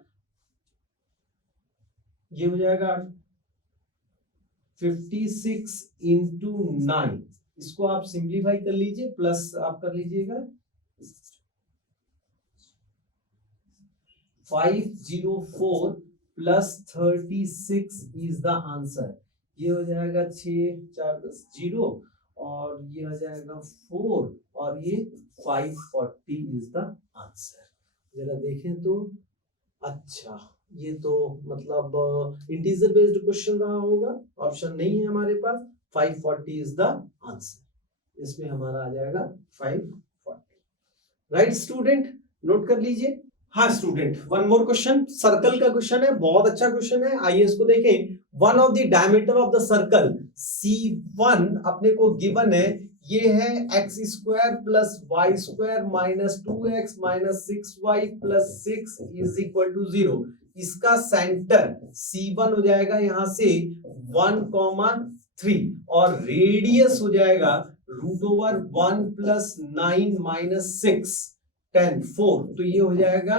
ये हो जाएगा 56 इंटू 9। इसको आप सिंप्लीफाई कर लीजिए, प्लस आप कर लीजिएगा 504 प्लस 36 इज द आंसर। ये हो जाएगा 6 4 10 0, और ये हो जाएगा 4, और ये 540 इज द आंसर। जरा देखें तो, अच्छा ये तो मतलब इंटीजर बेस्ड क्वेश्चन रहा होगा, ऑप्शन नहीं है हमारे पास, 540 इज द आंसर। इसमें हमारा आ जाएगा 540। राइट स्टूडेंट, नोट कर लीजिए। हाँ student, one more question, circle का क्वेश्चन है, बहुत अच्छा क्वेश्चन है, आइए इसको देखें। One of the diameter of the circle C1 अपने को गिवन है, ये है x square plus y square minus 2x minus 6y plus 6 is equal to 0। इसका सेंटर C1 हो जाएगा यहां से 1,3, और रेडियस हो जाएगा √1 प्लस 9 माइनस 6 10 4, तो ये हो जाएगा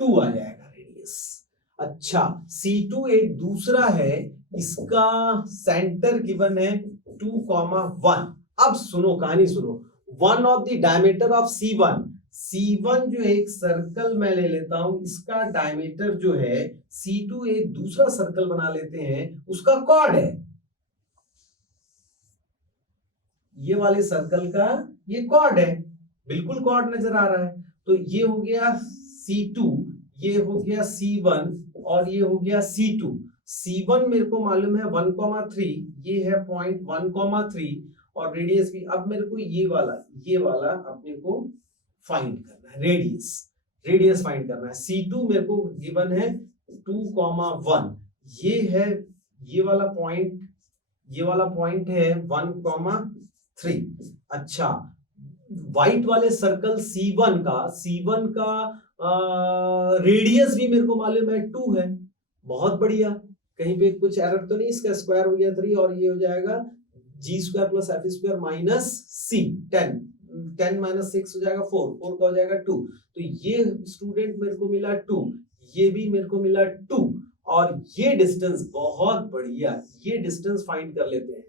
2 आ जाएगा रेडियस। अच्छा C2 एक दूसरा है, इसका सेंटर गिवन है 2,1। अब सुनो कहानी सुनो, one of the diameter of C1, C1 जो एक सर्कल मैं ले लेता हूं, इसका डायमीटर जो है C2 एक दूसरा सर्कल बना लेते हैं, उसका कॉर्ड है, ये वाले सर्कल का ये कॉर्ड है, बिल्कुल कॉर्ड नजर आ रहा है। तो ये हो गया C2, ये हो गया C1, और ये हो गया C2। C1 मेरे को मालूम है 1,3, ये है पॉइंट 1,3, और रेडियस भी। अब मेरे को ये वाला अपने को फाइंड करना है, रेडियस फाइंड करना है। C2 मेरे को गिवन है 2,1, ये है ये वाला पॉइंट है 1,3। अच्छा व्हाइट वाले सर्कल C1 का रेडियस भी मेरे को मालूम है 2 है, बहुत बढ़िया, कहीं पे कुछ एरर तो नहीं, इसका स्क्वायर हो गया 3, और ये हो जाएगा g square plus f square minus c 10 minus 6 हो जाएगा 4 का हो जाएगा 2। तो ये स्टूडेंट मेरे को मिला 2, ये भी मेरे को मिला 2, और ये डिस्टेंस बहुत बढ़िया, ये डिस्टेंस फाइंड कर लेते हैं।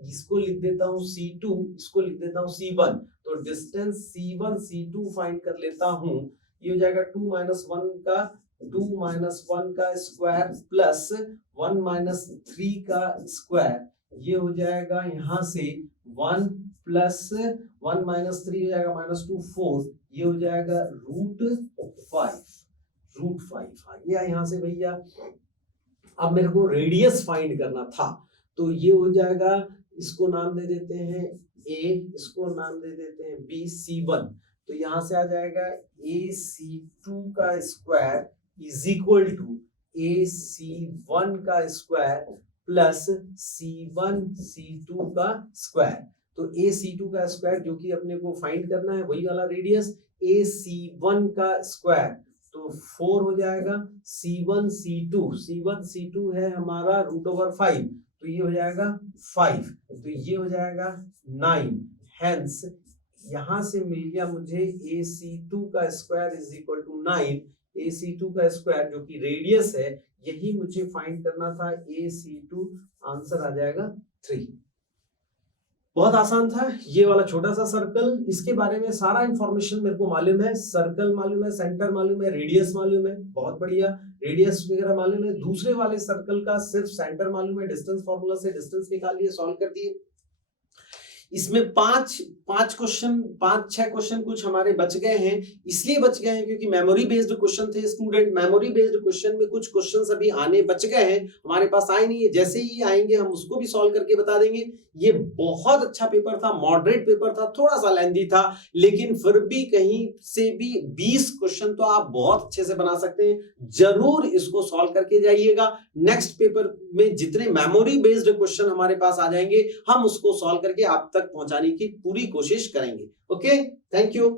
इसको लिख देता हूं C2, इसको लिख देता हूं C1, तो डिस्टेंस C1 C2 फाइंड कर लेता हूं। ये हो जाएगा 2 माइनस 1 का स्क्वायर प्लस 1 माइनस 3 का स्क्वायर, ये हो जाएगा यहां से 1 प्लस 1 माइनस 3 हो जाएगा -2 4, ये हो जाएगा √5 आ गया यहां से भैया। अब मेरे को रेडियस फाइंड करना था, तो ये हो जाएगा, इसको नाम दे देते हैं A, इसको नाम दे देते हैं B, C1, तो यहां से आ जाएगा AC2 का square is equal to AC1 का स्क्वायर प्लस C1 C2 का स्क्वायर। तो AC2 का स्क्वायर जो कि अपने को फाइंड करना है, वही वाला रेडियस, AC1 का स्क्वायर तो 4 हो जाएगा, C1 C2 है हमारा √5, तो ये हो जाएगा 5, तो ये हो जाएगा 9। हेंस यहां से मिल गया मुझे AC2 का square is equal to 9, AC2 का स्क्वायर जो कि रेडियस है, यही मुझे फाइंड करना था। AC2 आंसर आ जाएगा 3। बहुत आसान था ये वाला छोटा सा सर्कल, इसके बारे में सारा इंफॉर्मेशन मेरे को मालूम है, सर्कल मालूम है, सेंटर मालूम है, रेडियस मालूम है, बहुत बढ़िया, रेडियस वगैरह मालूम है। दूसरे वाले सर्कल का सिर्फ सेंटर मालूम है, डिस्टेंस फार्मूला से डिस्टेंस निकाल लिए, सॉल्व कर दिए। इसमें पांच छह क्वेश्चन कुछ हमारे बच गए हैं, इसलिए बच गए हैं क्योंकि मेमोरी बेस्ड क्वेश्चन थे स्टूडेंट। मेमोरी बेस्ड क्वेश्चन में कुछ क्वेश्चन अभी आने बच गए हैं, हमारे पास आए नहीं है, जैसे ही आएंगे हम उसको भी सॉल्व करके बता देंगे। ये बहुत अच्छा पेपर था, मॉडरेट पेपर था, थोड़ा सा लेंथी था, लेकिन फिर भी कहीं से भी 20 क्वेश्चन तो आप बहुत अच्छे से बना सकते हैं। जरूर इसको सॉल्व करके जाइएगा। नेक्स्ट पेपर में जितने मेमोरी बेस्ड क्वेश्चन हमारे पास आ जाएंगे, हम उसको सॉल्व करके आप तक पहुंचाने की पूरी कोशिश करेंगे। Okay, thank you.